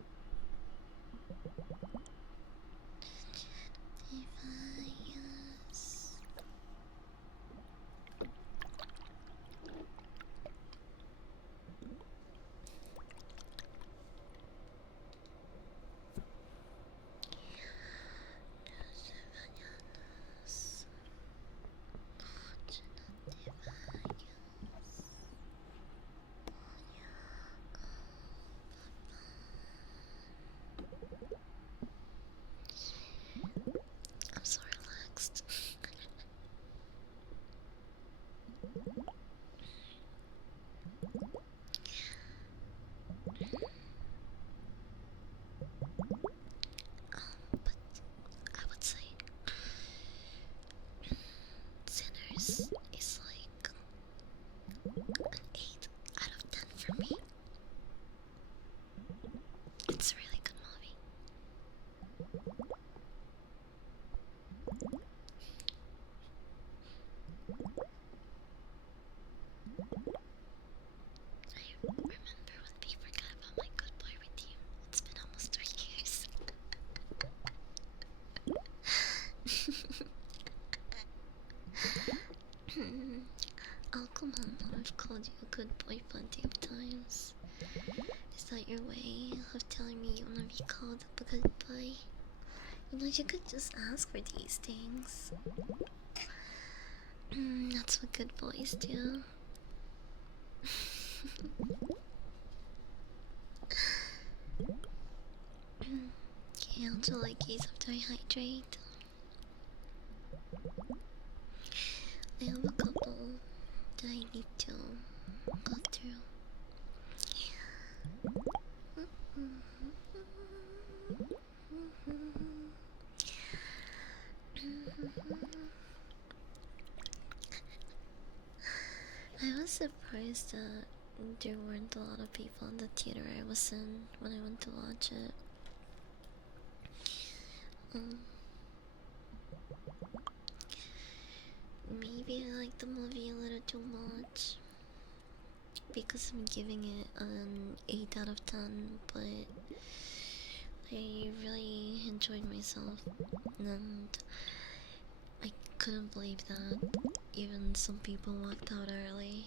But I would say Sinners is like an 8 out of 10 for me. It's a really good movie. I remember when we forgot about my good boy redeem. It's been almost 3 years. Oh, come on, I've called you a good boy plenty of times. Is that your way of telling me you wanna be called a good boy? You know, you could just ask for these things. That's what good boys do. Okay, I'll do like case after I hydrate. I have a couple that I need to go through. I was surprised that there weren't a lot of people in the theater I was in when I went to watch it. Maybe I like the movie a little too much because I'm giving it an 8 out of 10, but I really enjoyed myself and I couldn't believe that even some people walked out early.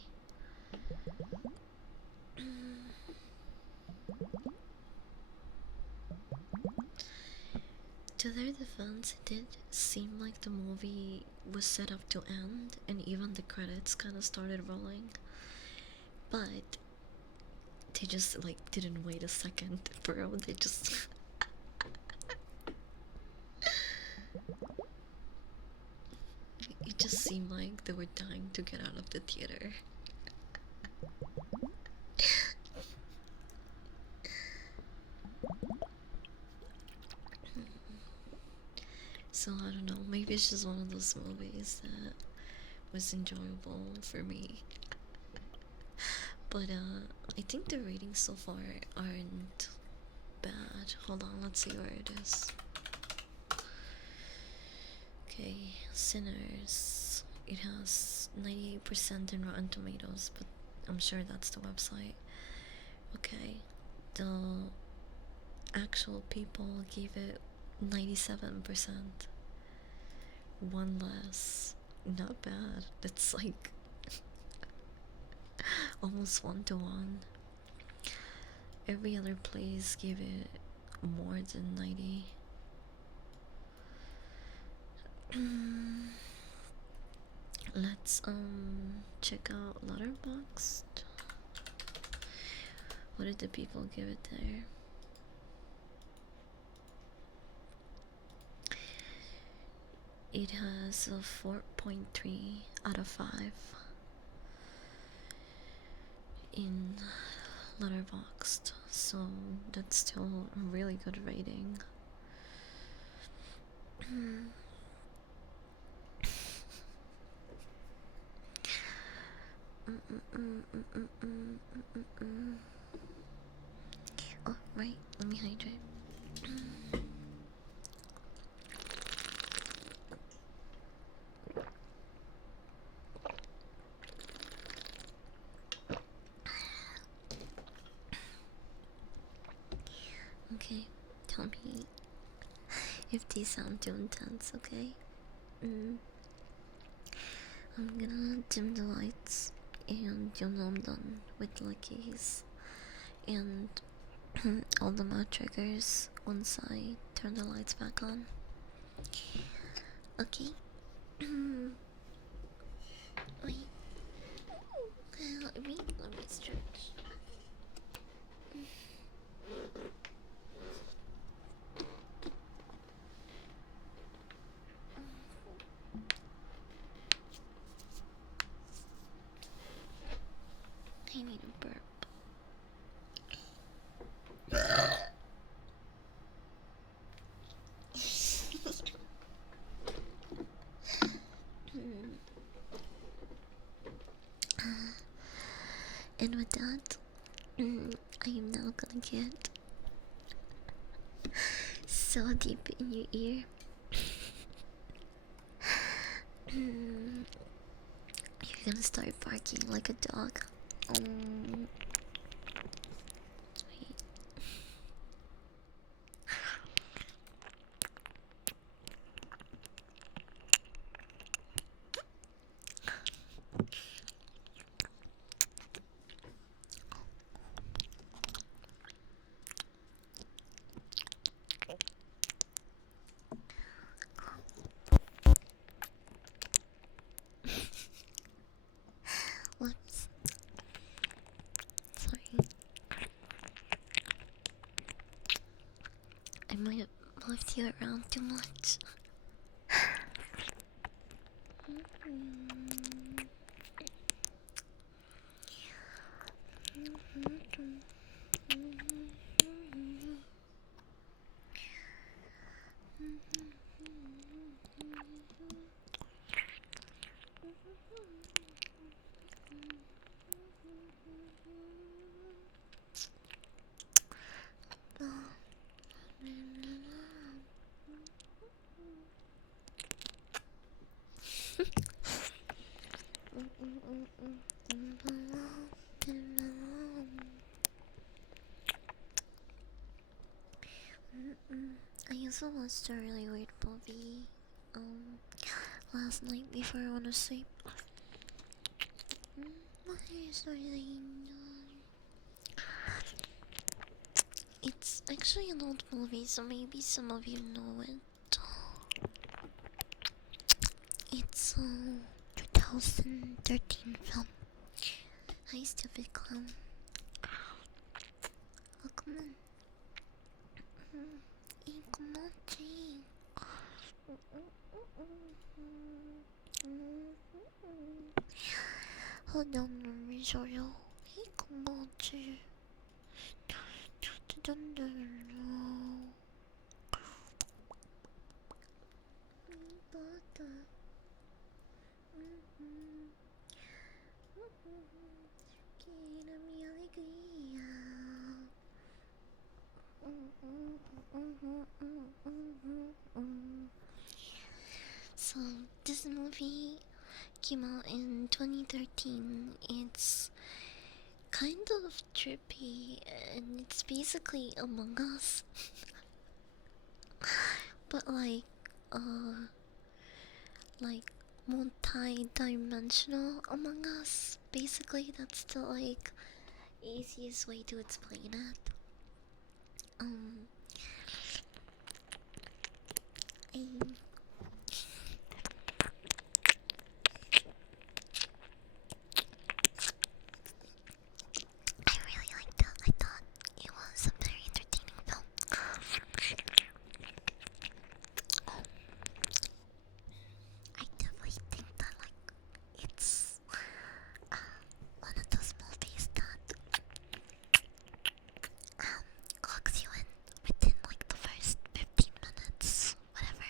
To their defense, it did seem like the movie was set up to end, and even the credits kind of started rolling. But they just like didn't wait a second, bro. They just it just seemed like they were dying to get out of the theater. So I don't know, maybe it's just one of those movies that was enjoyable for me. But I think the ratings so far aren't bad. Hold on, let's see where it is. Okay, Sinners. It has 98% in Rotten Tomatoes, but I'm sure that's the website. Okay, the actual people gave it 97%. One less. Not bad. It's like almost 1-to-1. Every other place gave it more than 90. Let's check out Letterboxd. What did the people give it there? It has a 4.3 out of 5 in Letterboxd, so that's still a really good rating. Oh, right, let me hydrate. Okay, tell me if these sound too intense, okay? I'm gonna dim the lights and you'll know I'm done with the keys and all the mouth triggers once I turn the lights back on. Okay? Wait. Let me stretch. And with that, I am now gonna get so deep in your ear. You're gonna start barking like a dog. Wait. Whoops. Sorry. I might have moved you around too much. I also watched a really weird movie last night before I went to sleep. It's actually an old movie, so maybe some of you know it. It's a 2013 film. Hi, stupid clown. Oh, come on. Hey, come on, Jane. Hold on, let me show you. Hey, come on, Jane. Mi alegría. So this movie came out in 2013. It's kind of trippy and it's basically Among Us. But like multi-dimensional Among Us. Basically that's the like easiest way to explain it. I really liked it. I thought it was a very entertaining film. I definitely think that like it's one of those movies that hooks you in within like the first 15 minutes, whatever.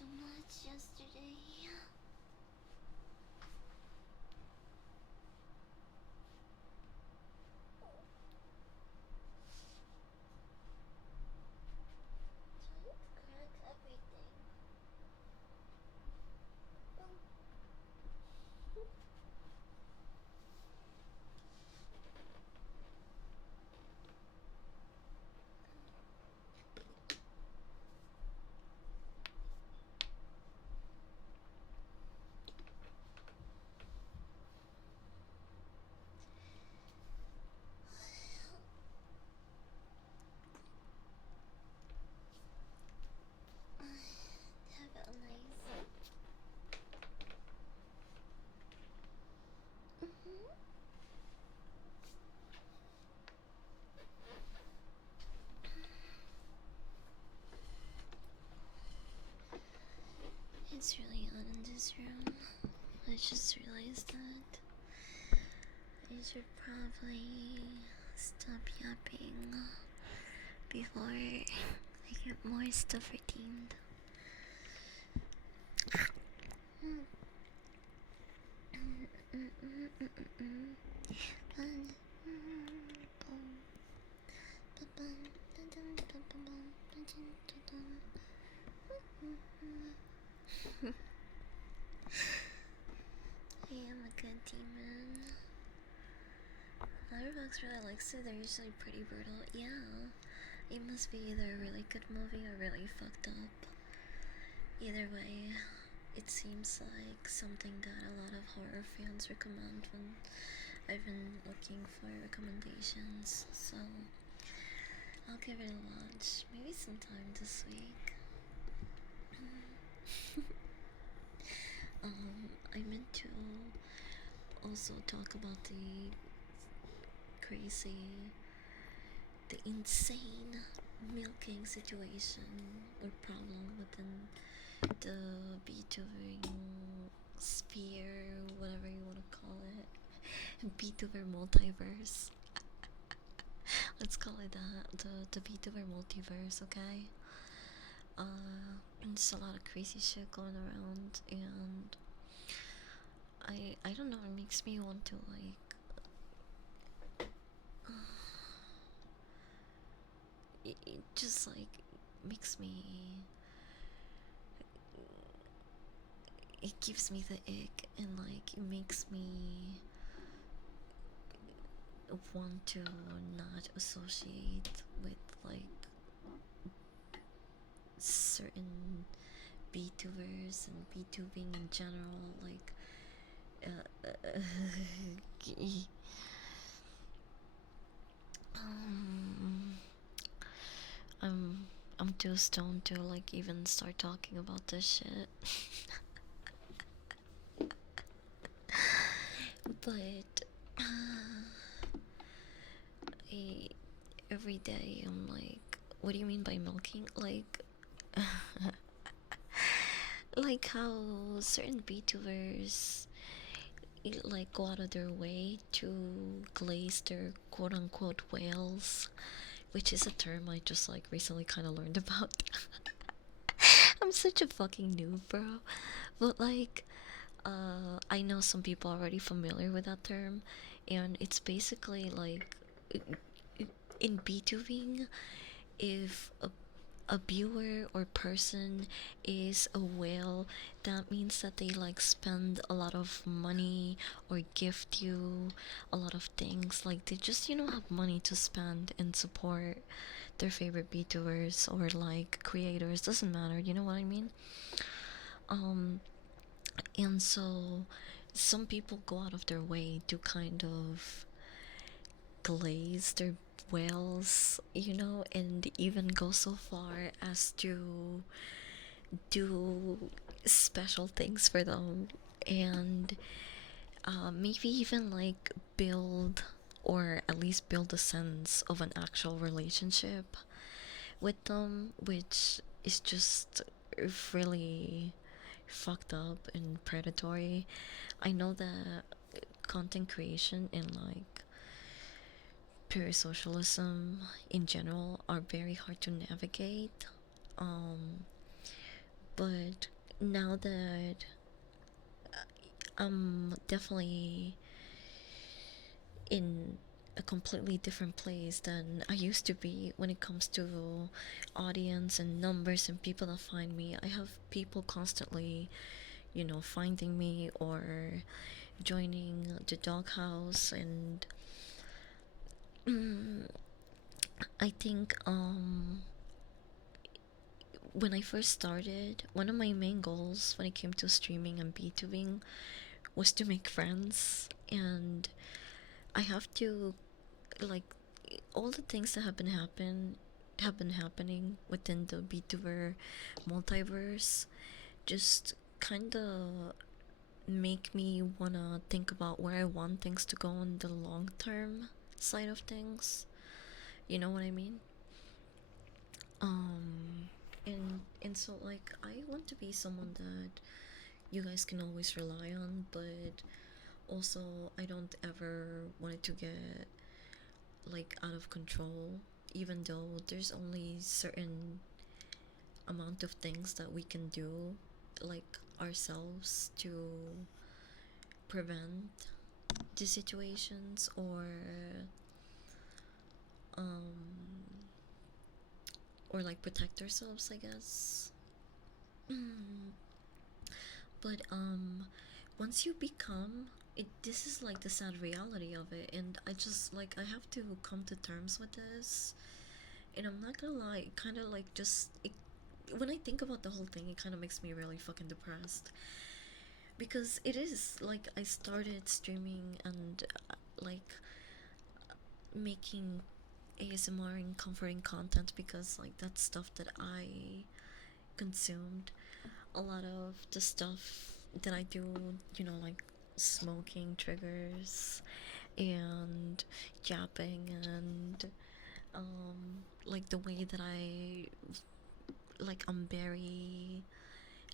too much yesterday. Don't crack everything. Have a nice. It's really hot in this room. I just realized that. I should probably stop yapping before I get more stuff redeemed. I am a good demon. Letterboxd really likes it. They're usually pretty brutal. Yeah, it must be either a really good movie or really fucked up. Either way, it seems like something that a lot of horror fans recommend when I've been looking for recommendations. So I'll give it a watch. Maybe sometime this week. I meant to also talk about the insane milking situation or problem within the Vtubering sphere, whatever you want to call it. Vtuber multiverse. Let's call it that. The Vtuber multiverse, okay? There's a lot of crazy shit going around, and I don't know, it makes me want to like it just like makes me, it gives me the ick, and like it makes me want to not associate with like certain VTubers and VTubing in general, like I'm too stoned to like even start talking about this shit. But every day I'm like, what do you mean by milking? Like like how certain VTubers like go out of their way to glaze their quote-unquote whales, which is a term I just like recently kind of learned about. I'm such a fucking noob, bro. But like I know some people are already familiar with that term, and it's basically like in VTubing, if a viewer or person is a whale, that means that they like spend a lot of money or gift you a lot of things. Like they just, you know, have money to spend and support their favorite VTubers or like creators, doesn't matter, you know what I mean? And so some people go out of their way to kind of glaze their whales, you know, and even go so far as to do special things for them, and maybe even like build, or at least build a sense of an actual relationship with them, which is just really fucked up and predatory. I know that content creation and like pure socialism in general are very hard to navigate, But now that I'm definitely in a completely different place than I used to be when it comes to audience and numbers and people that find me. I have people constantly, finding me or joining the doghouse, and I think when I first started, one of my main goals when it came to streaming and B2Bing was to make friends, and I have to, like, all the things that have been happening within the VTuber multiverse just kind of make me wanna think about where I want things to go in the long term side of things. You know what I mean? And so, like, I want to be someone that you guys can always rely on, but also I don't ever want it to get like out of control, even though there's only certain amount of things that we can do, like, ourselves, to prevent the situations, um or like protect ourselves, I guess. But once you become it, this is like the sad reality of it, and I just, like, I have to come to terms with this. And I'm not gonna lie, it kind of like just it, when I think about the whole thing, it kind of makes me really fucking depressed, because it is like I started streaming and like making ASMR and comforting content because, like, that's stuff that I consumed. A lot of the stuff that I do, like smoking triggers and yapping, and like the way that I'm very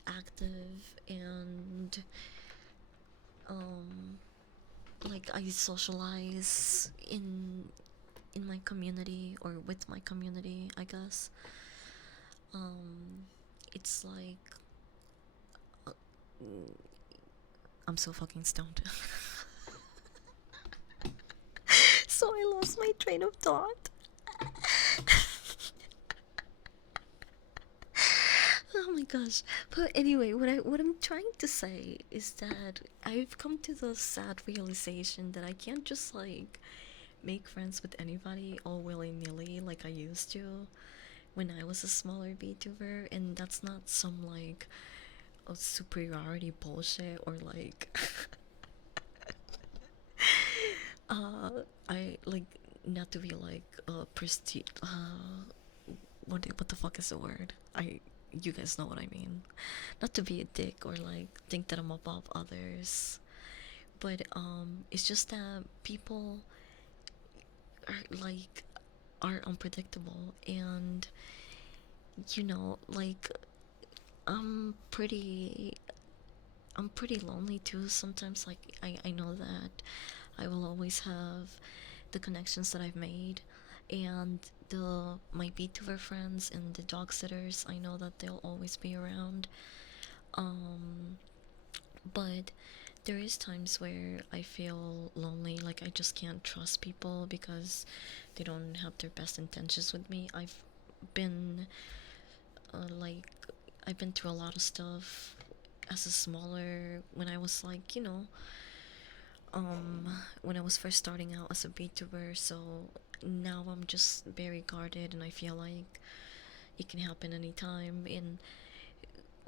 active, and like I socialize in my community, or with my community, I guess. It's like I'm so fucking stoned. So I lost my train of thought. Oh my gosh. But anyway, what I'm trying to say is that I've come to the sad realization that I can't just, like, make friends with anybody all willy-nilly like I used to when I was a smaller VTuber, and that's not some, like, a superiority bullshit, or like I, like, not to be like prestige, what the fuck is the word? You guys know what I mean. Not to be a dick or like think that I'm above others, but it's just that people are like are unpredictable, and like, I'm pretty I'm pretty lonely too sometimes. Like, I know that I will always have the connections that I've made, and my VTuber friends and the dog sitters, I know that they'll always be around. Um, but there is times where I feel lonely, like I just can't trust people because they don't have their best intentions with me. Been like I've been through a lot of stuff as a smaller, when I was like, when I was first starting out as a VTuber, so now I'm just very guarded, and I feel like it can happen anytime. And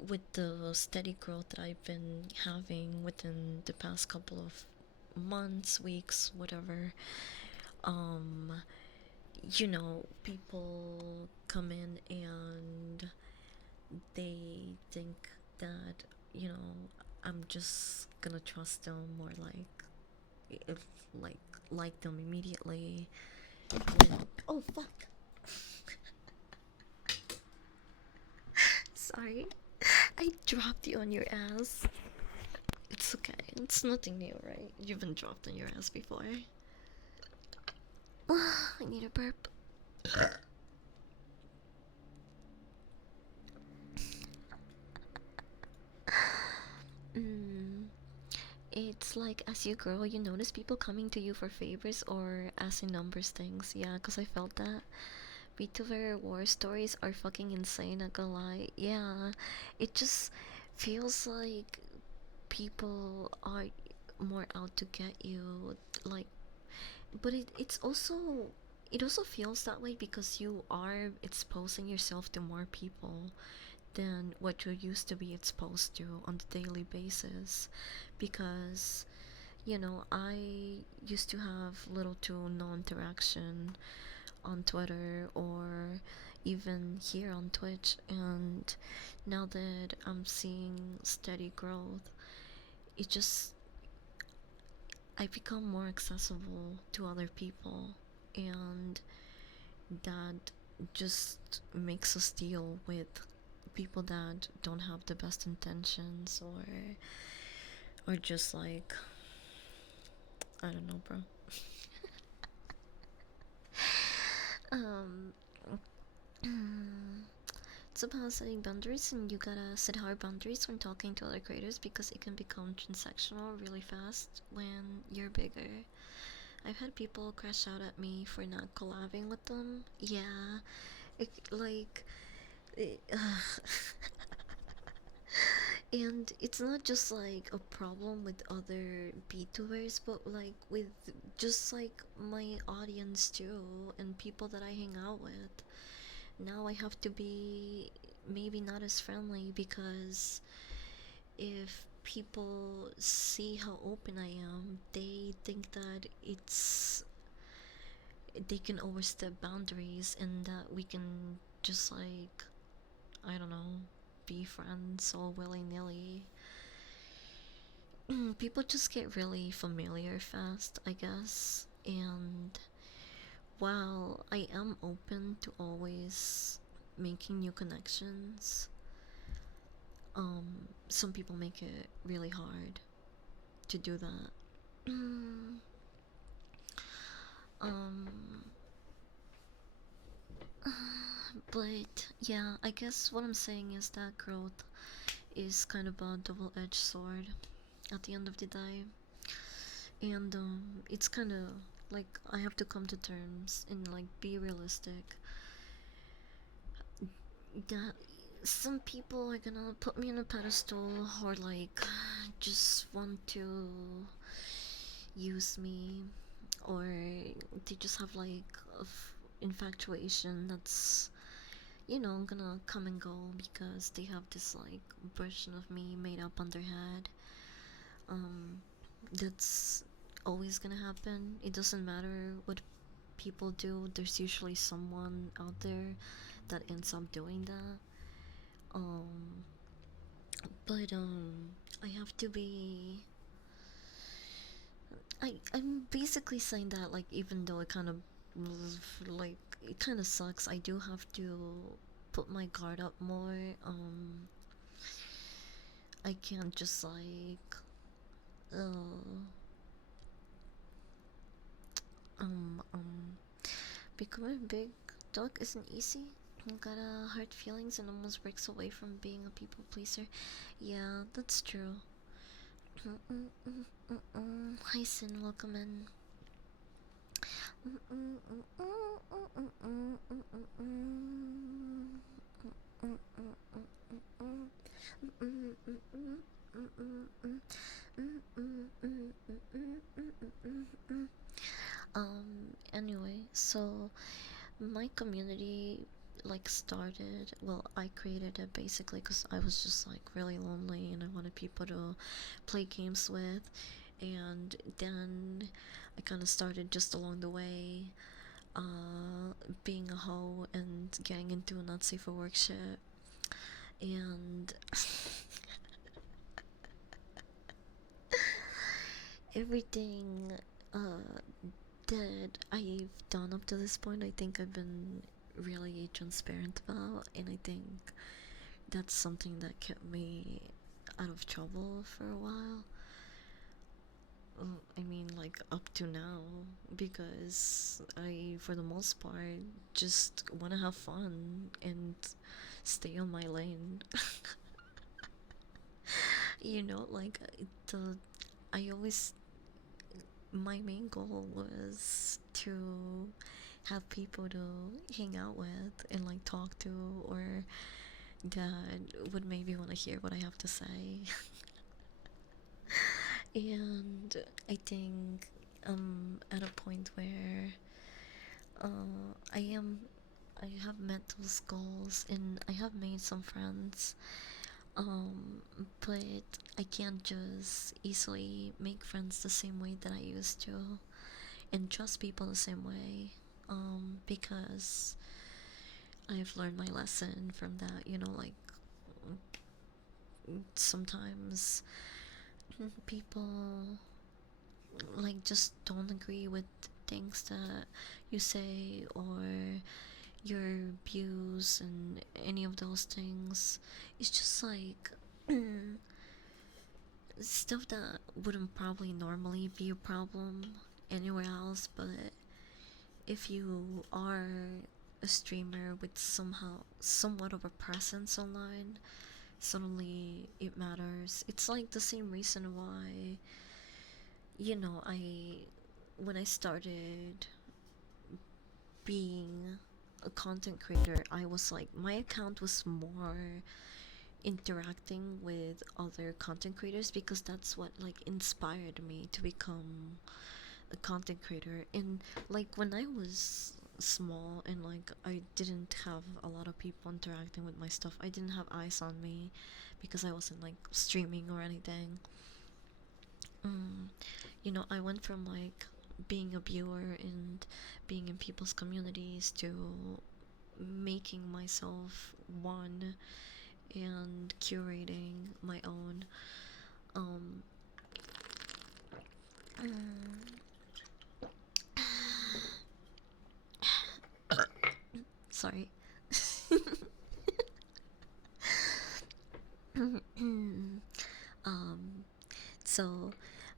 with the steady growth that I've been having within the past couple of months, weeks, whatever, um, people come in and they think that, I'm just gonna trust them, or if like them immediately. Oh fuck. Sorry, I dropped you on your ass. It's okay, it's nothing new, right? You've been dropped on your ass before. I need a burp. it's like as you grow, you notice people coming to you for favors or asking numbers things. Yeah, because I felt that. VTuber war stories are fucking insane, not gonna lie. Yeah, it just feels like people are more out to get you. Like, but it also feels that way because you are exposing yourself to more people than what you used to be exposed to on the daily basis. Because I used to have little to no interaction on Twitter or even here on Twitch, and now that I'm seeing steady growth, it just I become more accessible to other people, and that just makes us deal with people that don't have the best intentions, or just like, I don't know, bro. um it's about setting boundaries, and you gotta set hard boundaries when talking to other creators because it can become transactional really fast when you're bigger. I've had people crash out at me for not collabing with them. Yeah, like, it, and it's not just like a problem with other VTubers, but like with just like my audience too, and people that I hang out with. Now I have to be maybe not as friendly because if people see how open I am, they think that they can overstep boundaries and that we can just like, I don't know, be friends all willy nilly. People just get really familiar fast, I guess. And while I am open to always making new connections, some people make it really hard to do that. um, but yeah, I guess what I'm saying is that growth is kind of a double-edged sword at the end of the day, and it's kind of like I have to come to terms and like be realistic that some people are gonna put me on a pedestal or like just want to use me, or they just have like infatuation that's gonna come and go because they have this like version of me made up on their head. um that's always gonna happen. It doesn't matter what people do, there's usually someone out there that ends up doing that. um but I have to be I'm basically saying that, like, even though it kind of like it kind of sucks, I do have to put my guard up more. I can't just like uh um um becoming a big dog isn't easy. You gotta hurt feelings and almost breaks away from being a people pleaser. Yeah, that's true. Hi Sin, welcome in. Anyway, so my community like started, well, I created it basically because I was just like really lonely and I wanted people to play games with, and then I kind of started just along the way being a hoe and getting into not safe for work shit, and everything that I've done up to this point, I think I've been really transparent about, and I think that's something that kept me out of trouble for a while. I mean, like, up to now, because I, for the most part, just want to have fun and stay on my lane. Like, the I always, my main goal was to have people to hang out with and like talk to, or that would maybe want to hear what I have to say. And I think I'm at a point where I am, I have met those goals and I have made some friends, but I can't just easily make friends the same way that I used to and trust people the same way, because I've learned my lesson from that, you know, like sometimes people like just don't agree with things that you say or your views and any of those things. It's just like stuff that wouldn't probably normally be a problem anywhere else, but if you are a streamer with somehow somewhat of a presence online, suddenly it matters. It's like the same reason why, you know, I when I started being a content creator, I was like, my account was more interacting with other content creators because that's what like inspired me to become a content creator. And like when I was small and like I didn't have a lot of people interacting with my stuff, I didn't have eyes on me because I wasn't like streaming or anything. mm, you know, I went from like being a viewer and being in people's communities to making myself one and curating my own. um Sorry. um so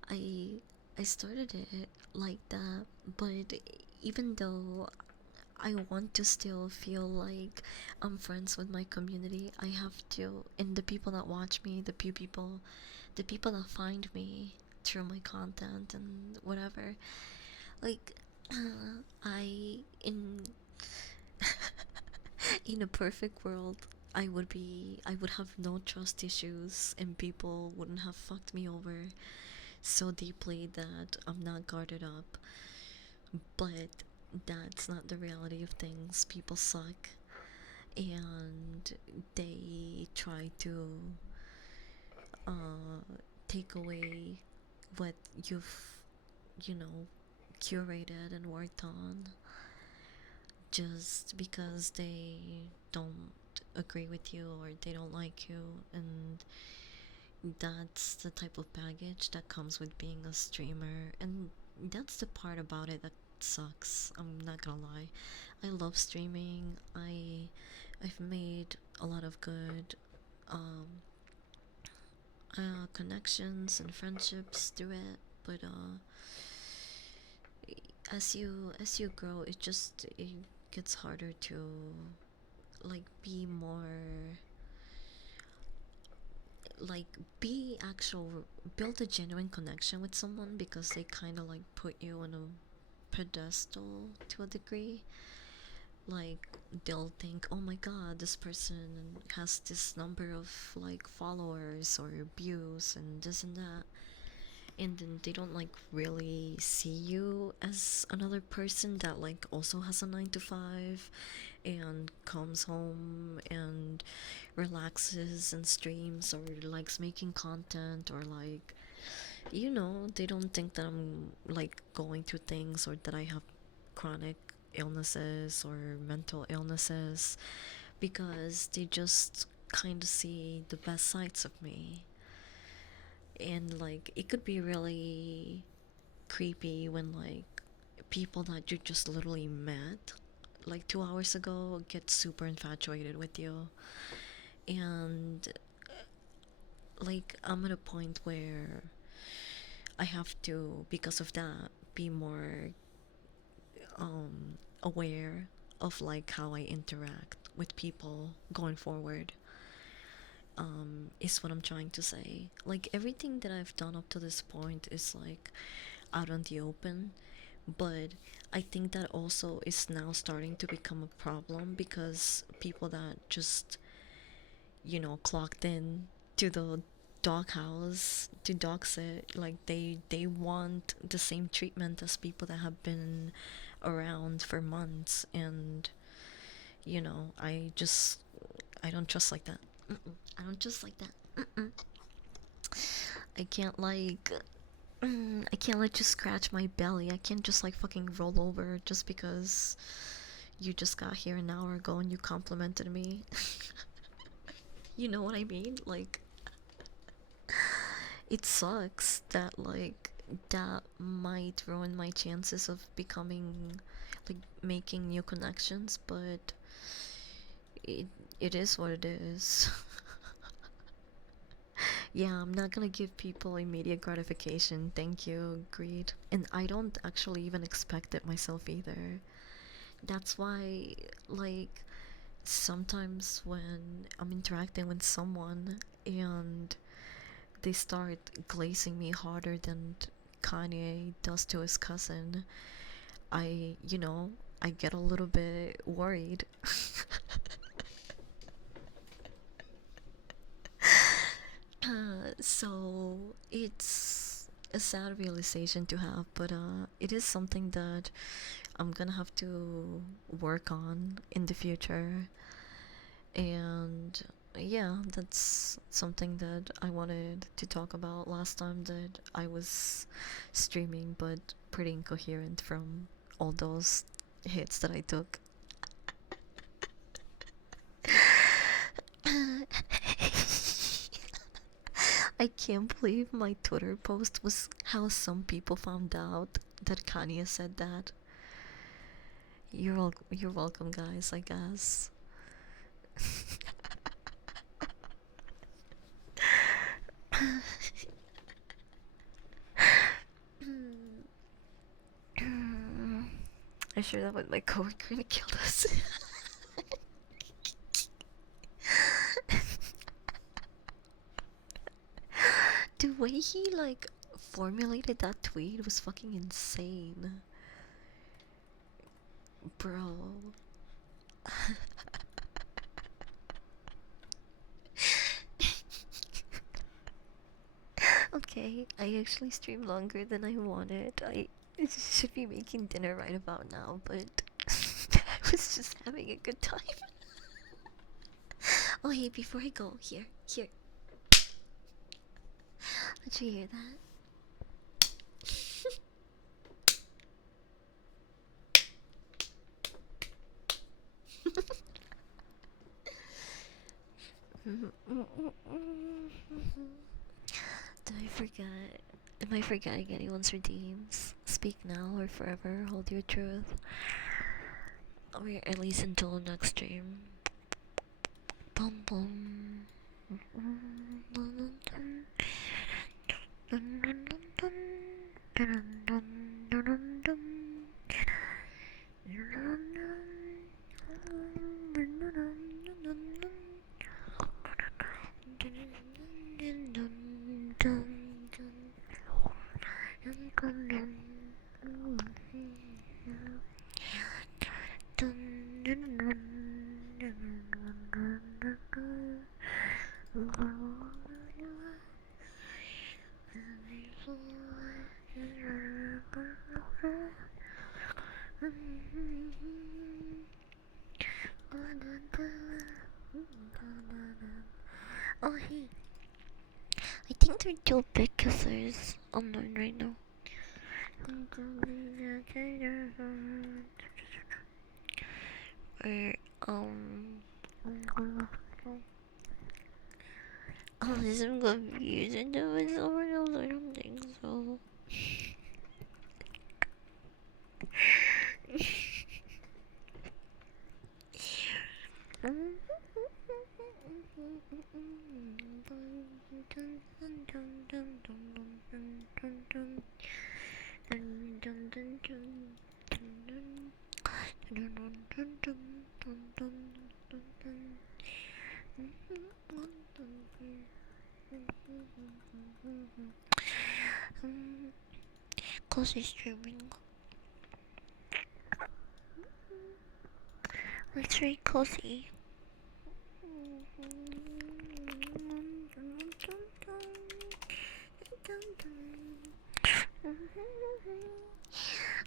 i I started it like that, but even though I want to still feel like I'm friends with my community, I have to, and the people that watch me, the people that find me through my content and whatever, like I in in a perfect world, I would have no trust issues and people wouldn't have fucked me over so deeply that I'm not guarded up. But that's not the reality of things. People suck and they try to uh, take away what you've, you know, curated and worked on just because they don't agree with you or they don't like you. And that's the type of baggage that comes with being a streamer, and that's the part about it that sucks. I'm not gonna lie. I love streaming. I've made a lot of good um connections and friendships through it, but as you grow, it gets harder to like be more like be actual build a genuine connection with someone because they kind of like put you on a pedestal to a degree. Like they'll think, oh my god, this person has this number of like followers or views and this and that, and then they don't like really see you as another person that like also has a 9 to 5 and comes home and relaxes and streams or likes making content, or like, you know, they don't think that I'm like going through things or that I have chronic illnesses or mental illnesses, because they just kind of see the best sides of me. And like it could be really creepy when like people that you just literally met like 2 hours ago get super infatuated with you. And like I'm at a point where I have to, because of that, be more aware of like how I interact with people going forward. is what I'm trying to say. Like, everything that I've done up to this point is like out on the open, but I think that also is now starting to become a problem because people that just, clocked in to the doghouse to dog sit, like they want the same treatment as people that have been around for months, and I don't trust like that. I don't trust like that. I can't like I can't let you scratch my belly. I can't just like fucking roll over just because you just got here an hour ago and you complimented me. You know what I mean? Like, it sucks that like that might ruin my chances of becoming, like, making new connections, but it it is what it is. Yeah, I'm not gonna give people immediate gratification. Thank you, greed. And I don't actually even expect it myself either. That's why, like, sometimes when I'm interacting with someone and they start glazing me harder than Kanye does to his cousin, I get a little bit worried. So it's a sad realization to have, but it is something that I'm gonna have to work on in the future. And yeah, that's something that I wanted to talk about last time that I was streaming, but pretty incoherent from all those hits that I took. I can't believe my Twitter post was how some people found out that Kanye said that. You're welcome, guys, I guess. I shared that with my coworker and it killed us. The way he like formulated that tweet was fucking insane, bro. Okay, I actually streamed longer than I wanted. I should be making dinner right about now, but I was just having a good time. Oh, hey, before I go, here. Did you hear that? Did I forget? Am I forgetting anyone's redeems? Speak now or forever hold your truth. Or at least until next stream. Bum bum. Oh, hey. I think they're two big kissers online right now. Or, oh, this is confused. I know it's over else. I don't think so. Cozy streaming. It's very cozy.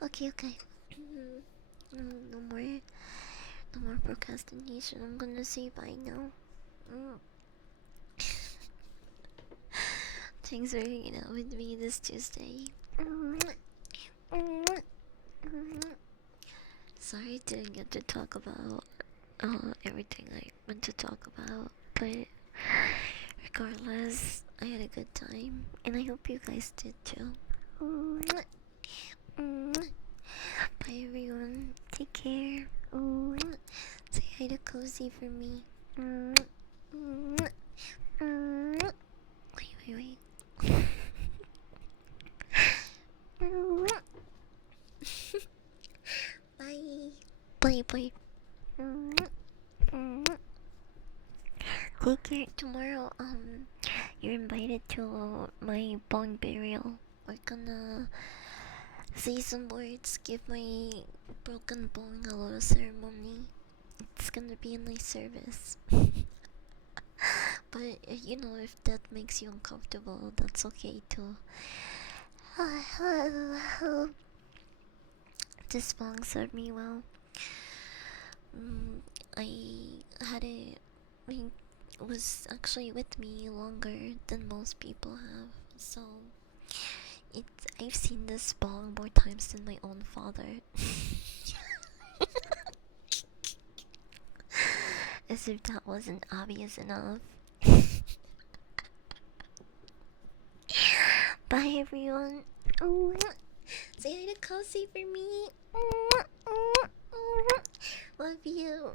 Okay, okay. No more, no more procrastination. I'm gonna say bye now. Thanks for hanging out with me this Tuesday. Sorry I didn't get to talk about everything I meant to talk about, but regardless, I had a good time, and I hope you guys did too. Bye everyone, take care. Say hi to Cozy for me. Wait. Bye. Bye. Take care. Tomorrow, you're invited to my bong burial. We're gonna say some words, give my broken bong a little ceremony. It's gonna be a nice service. But you know, if that makes you uncomfortable, that's okay too. This bong served me well. I had it. I mean, it was actually with me longer than most people have. So I've seen this bong more times than my own father. As if that wasn't obvious enough. Bye everyone. Say hi to Cozy for me. Love you.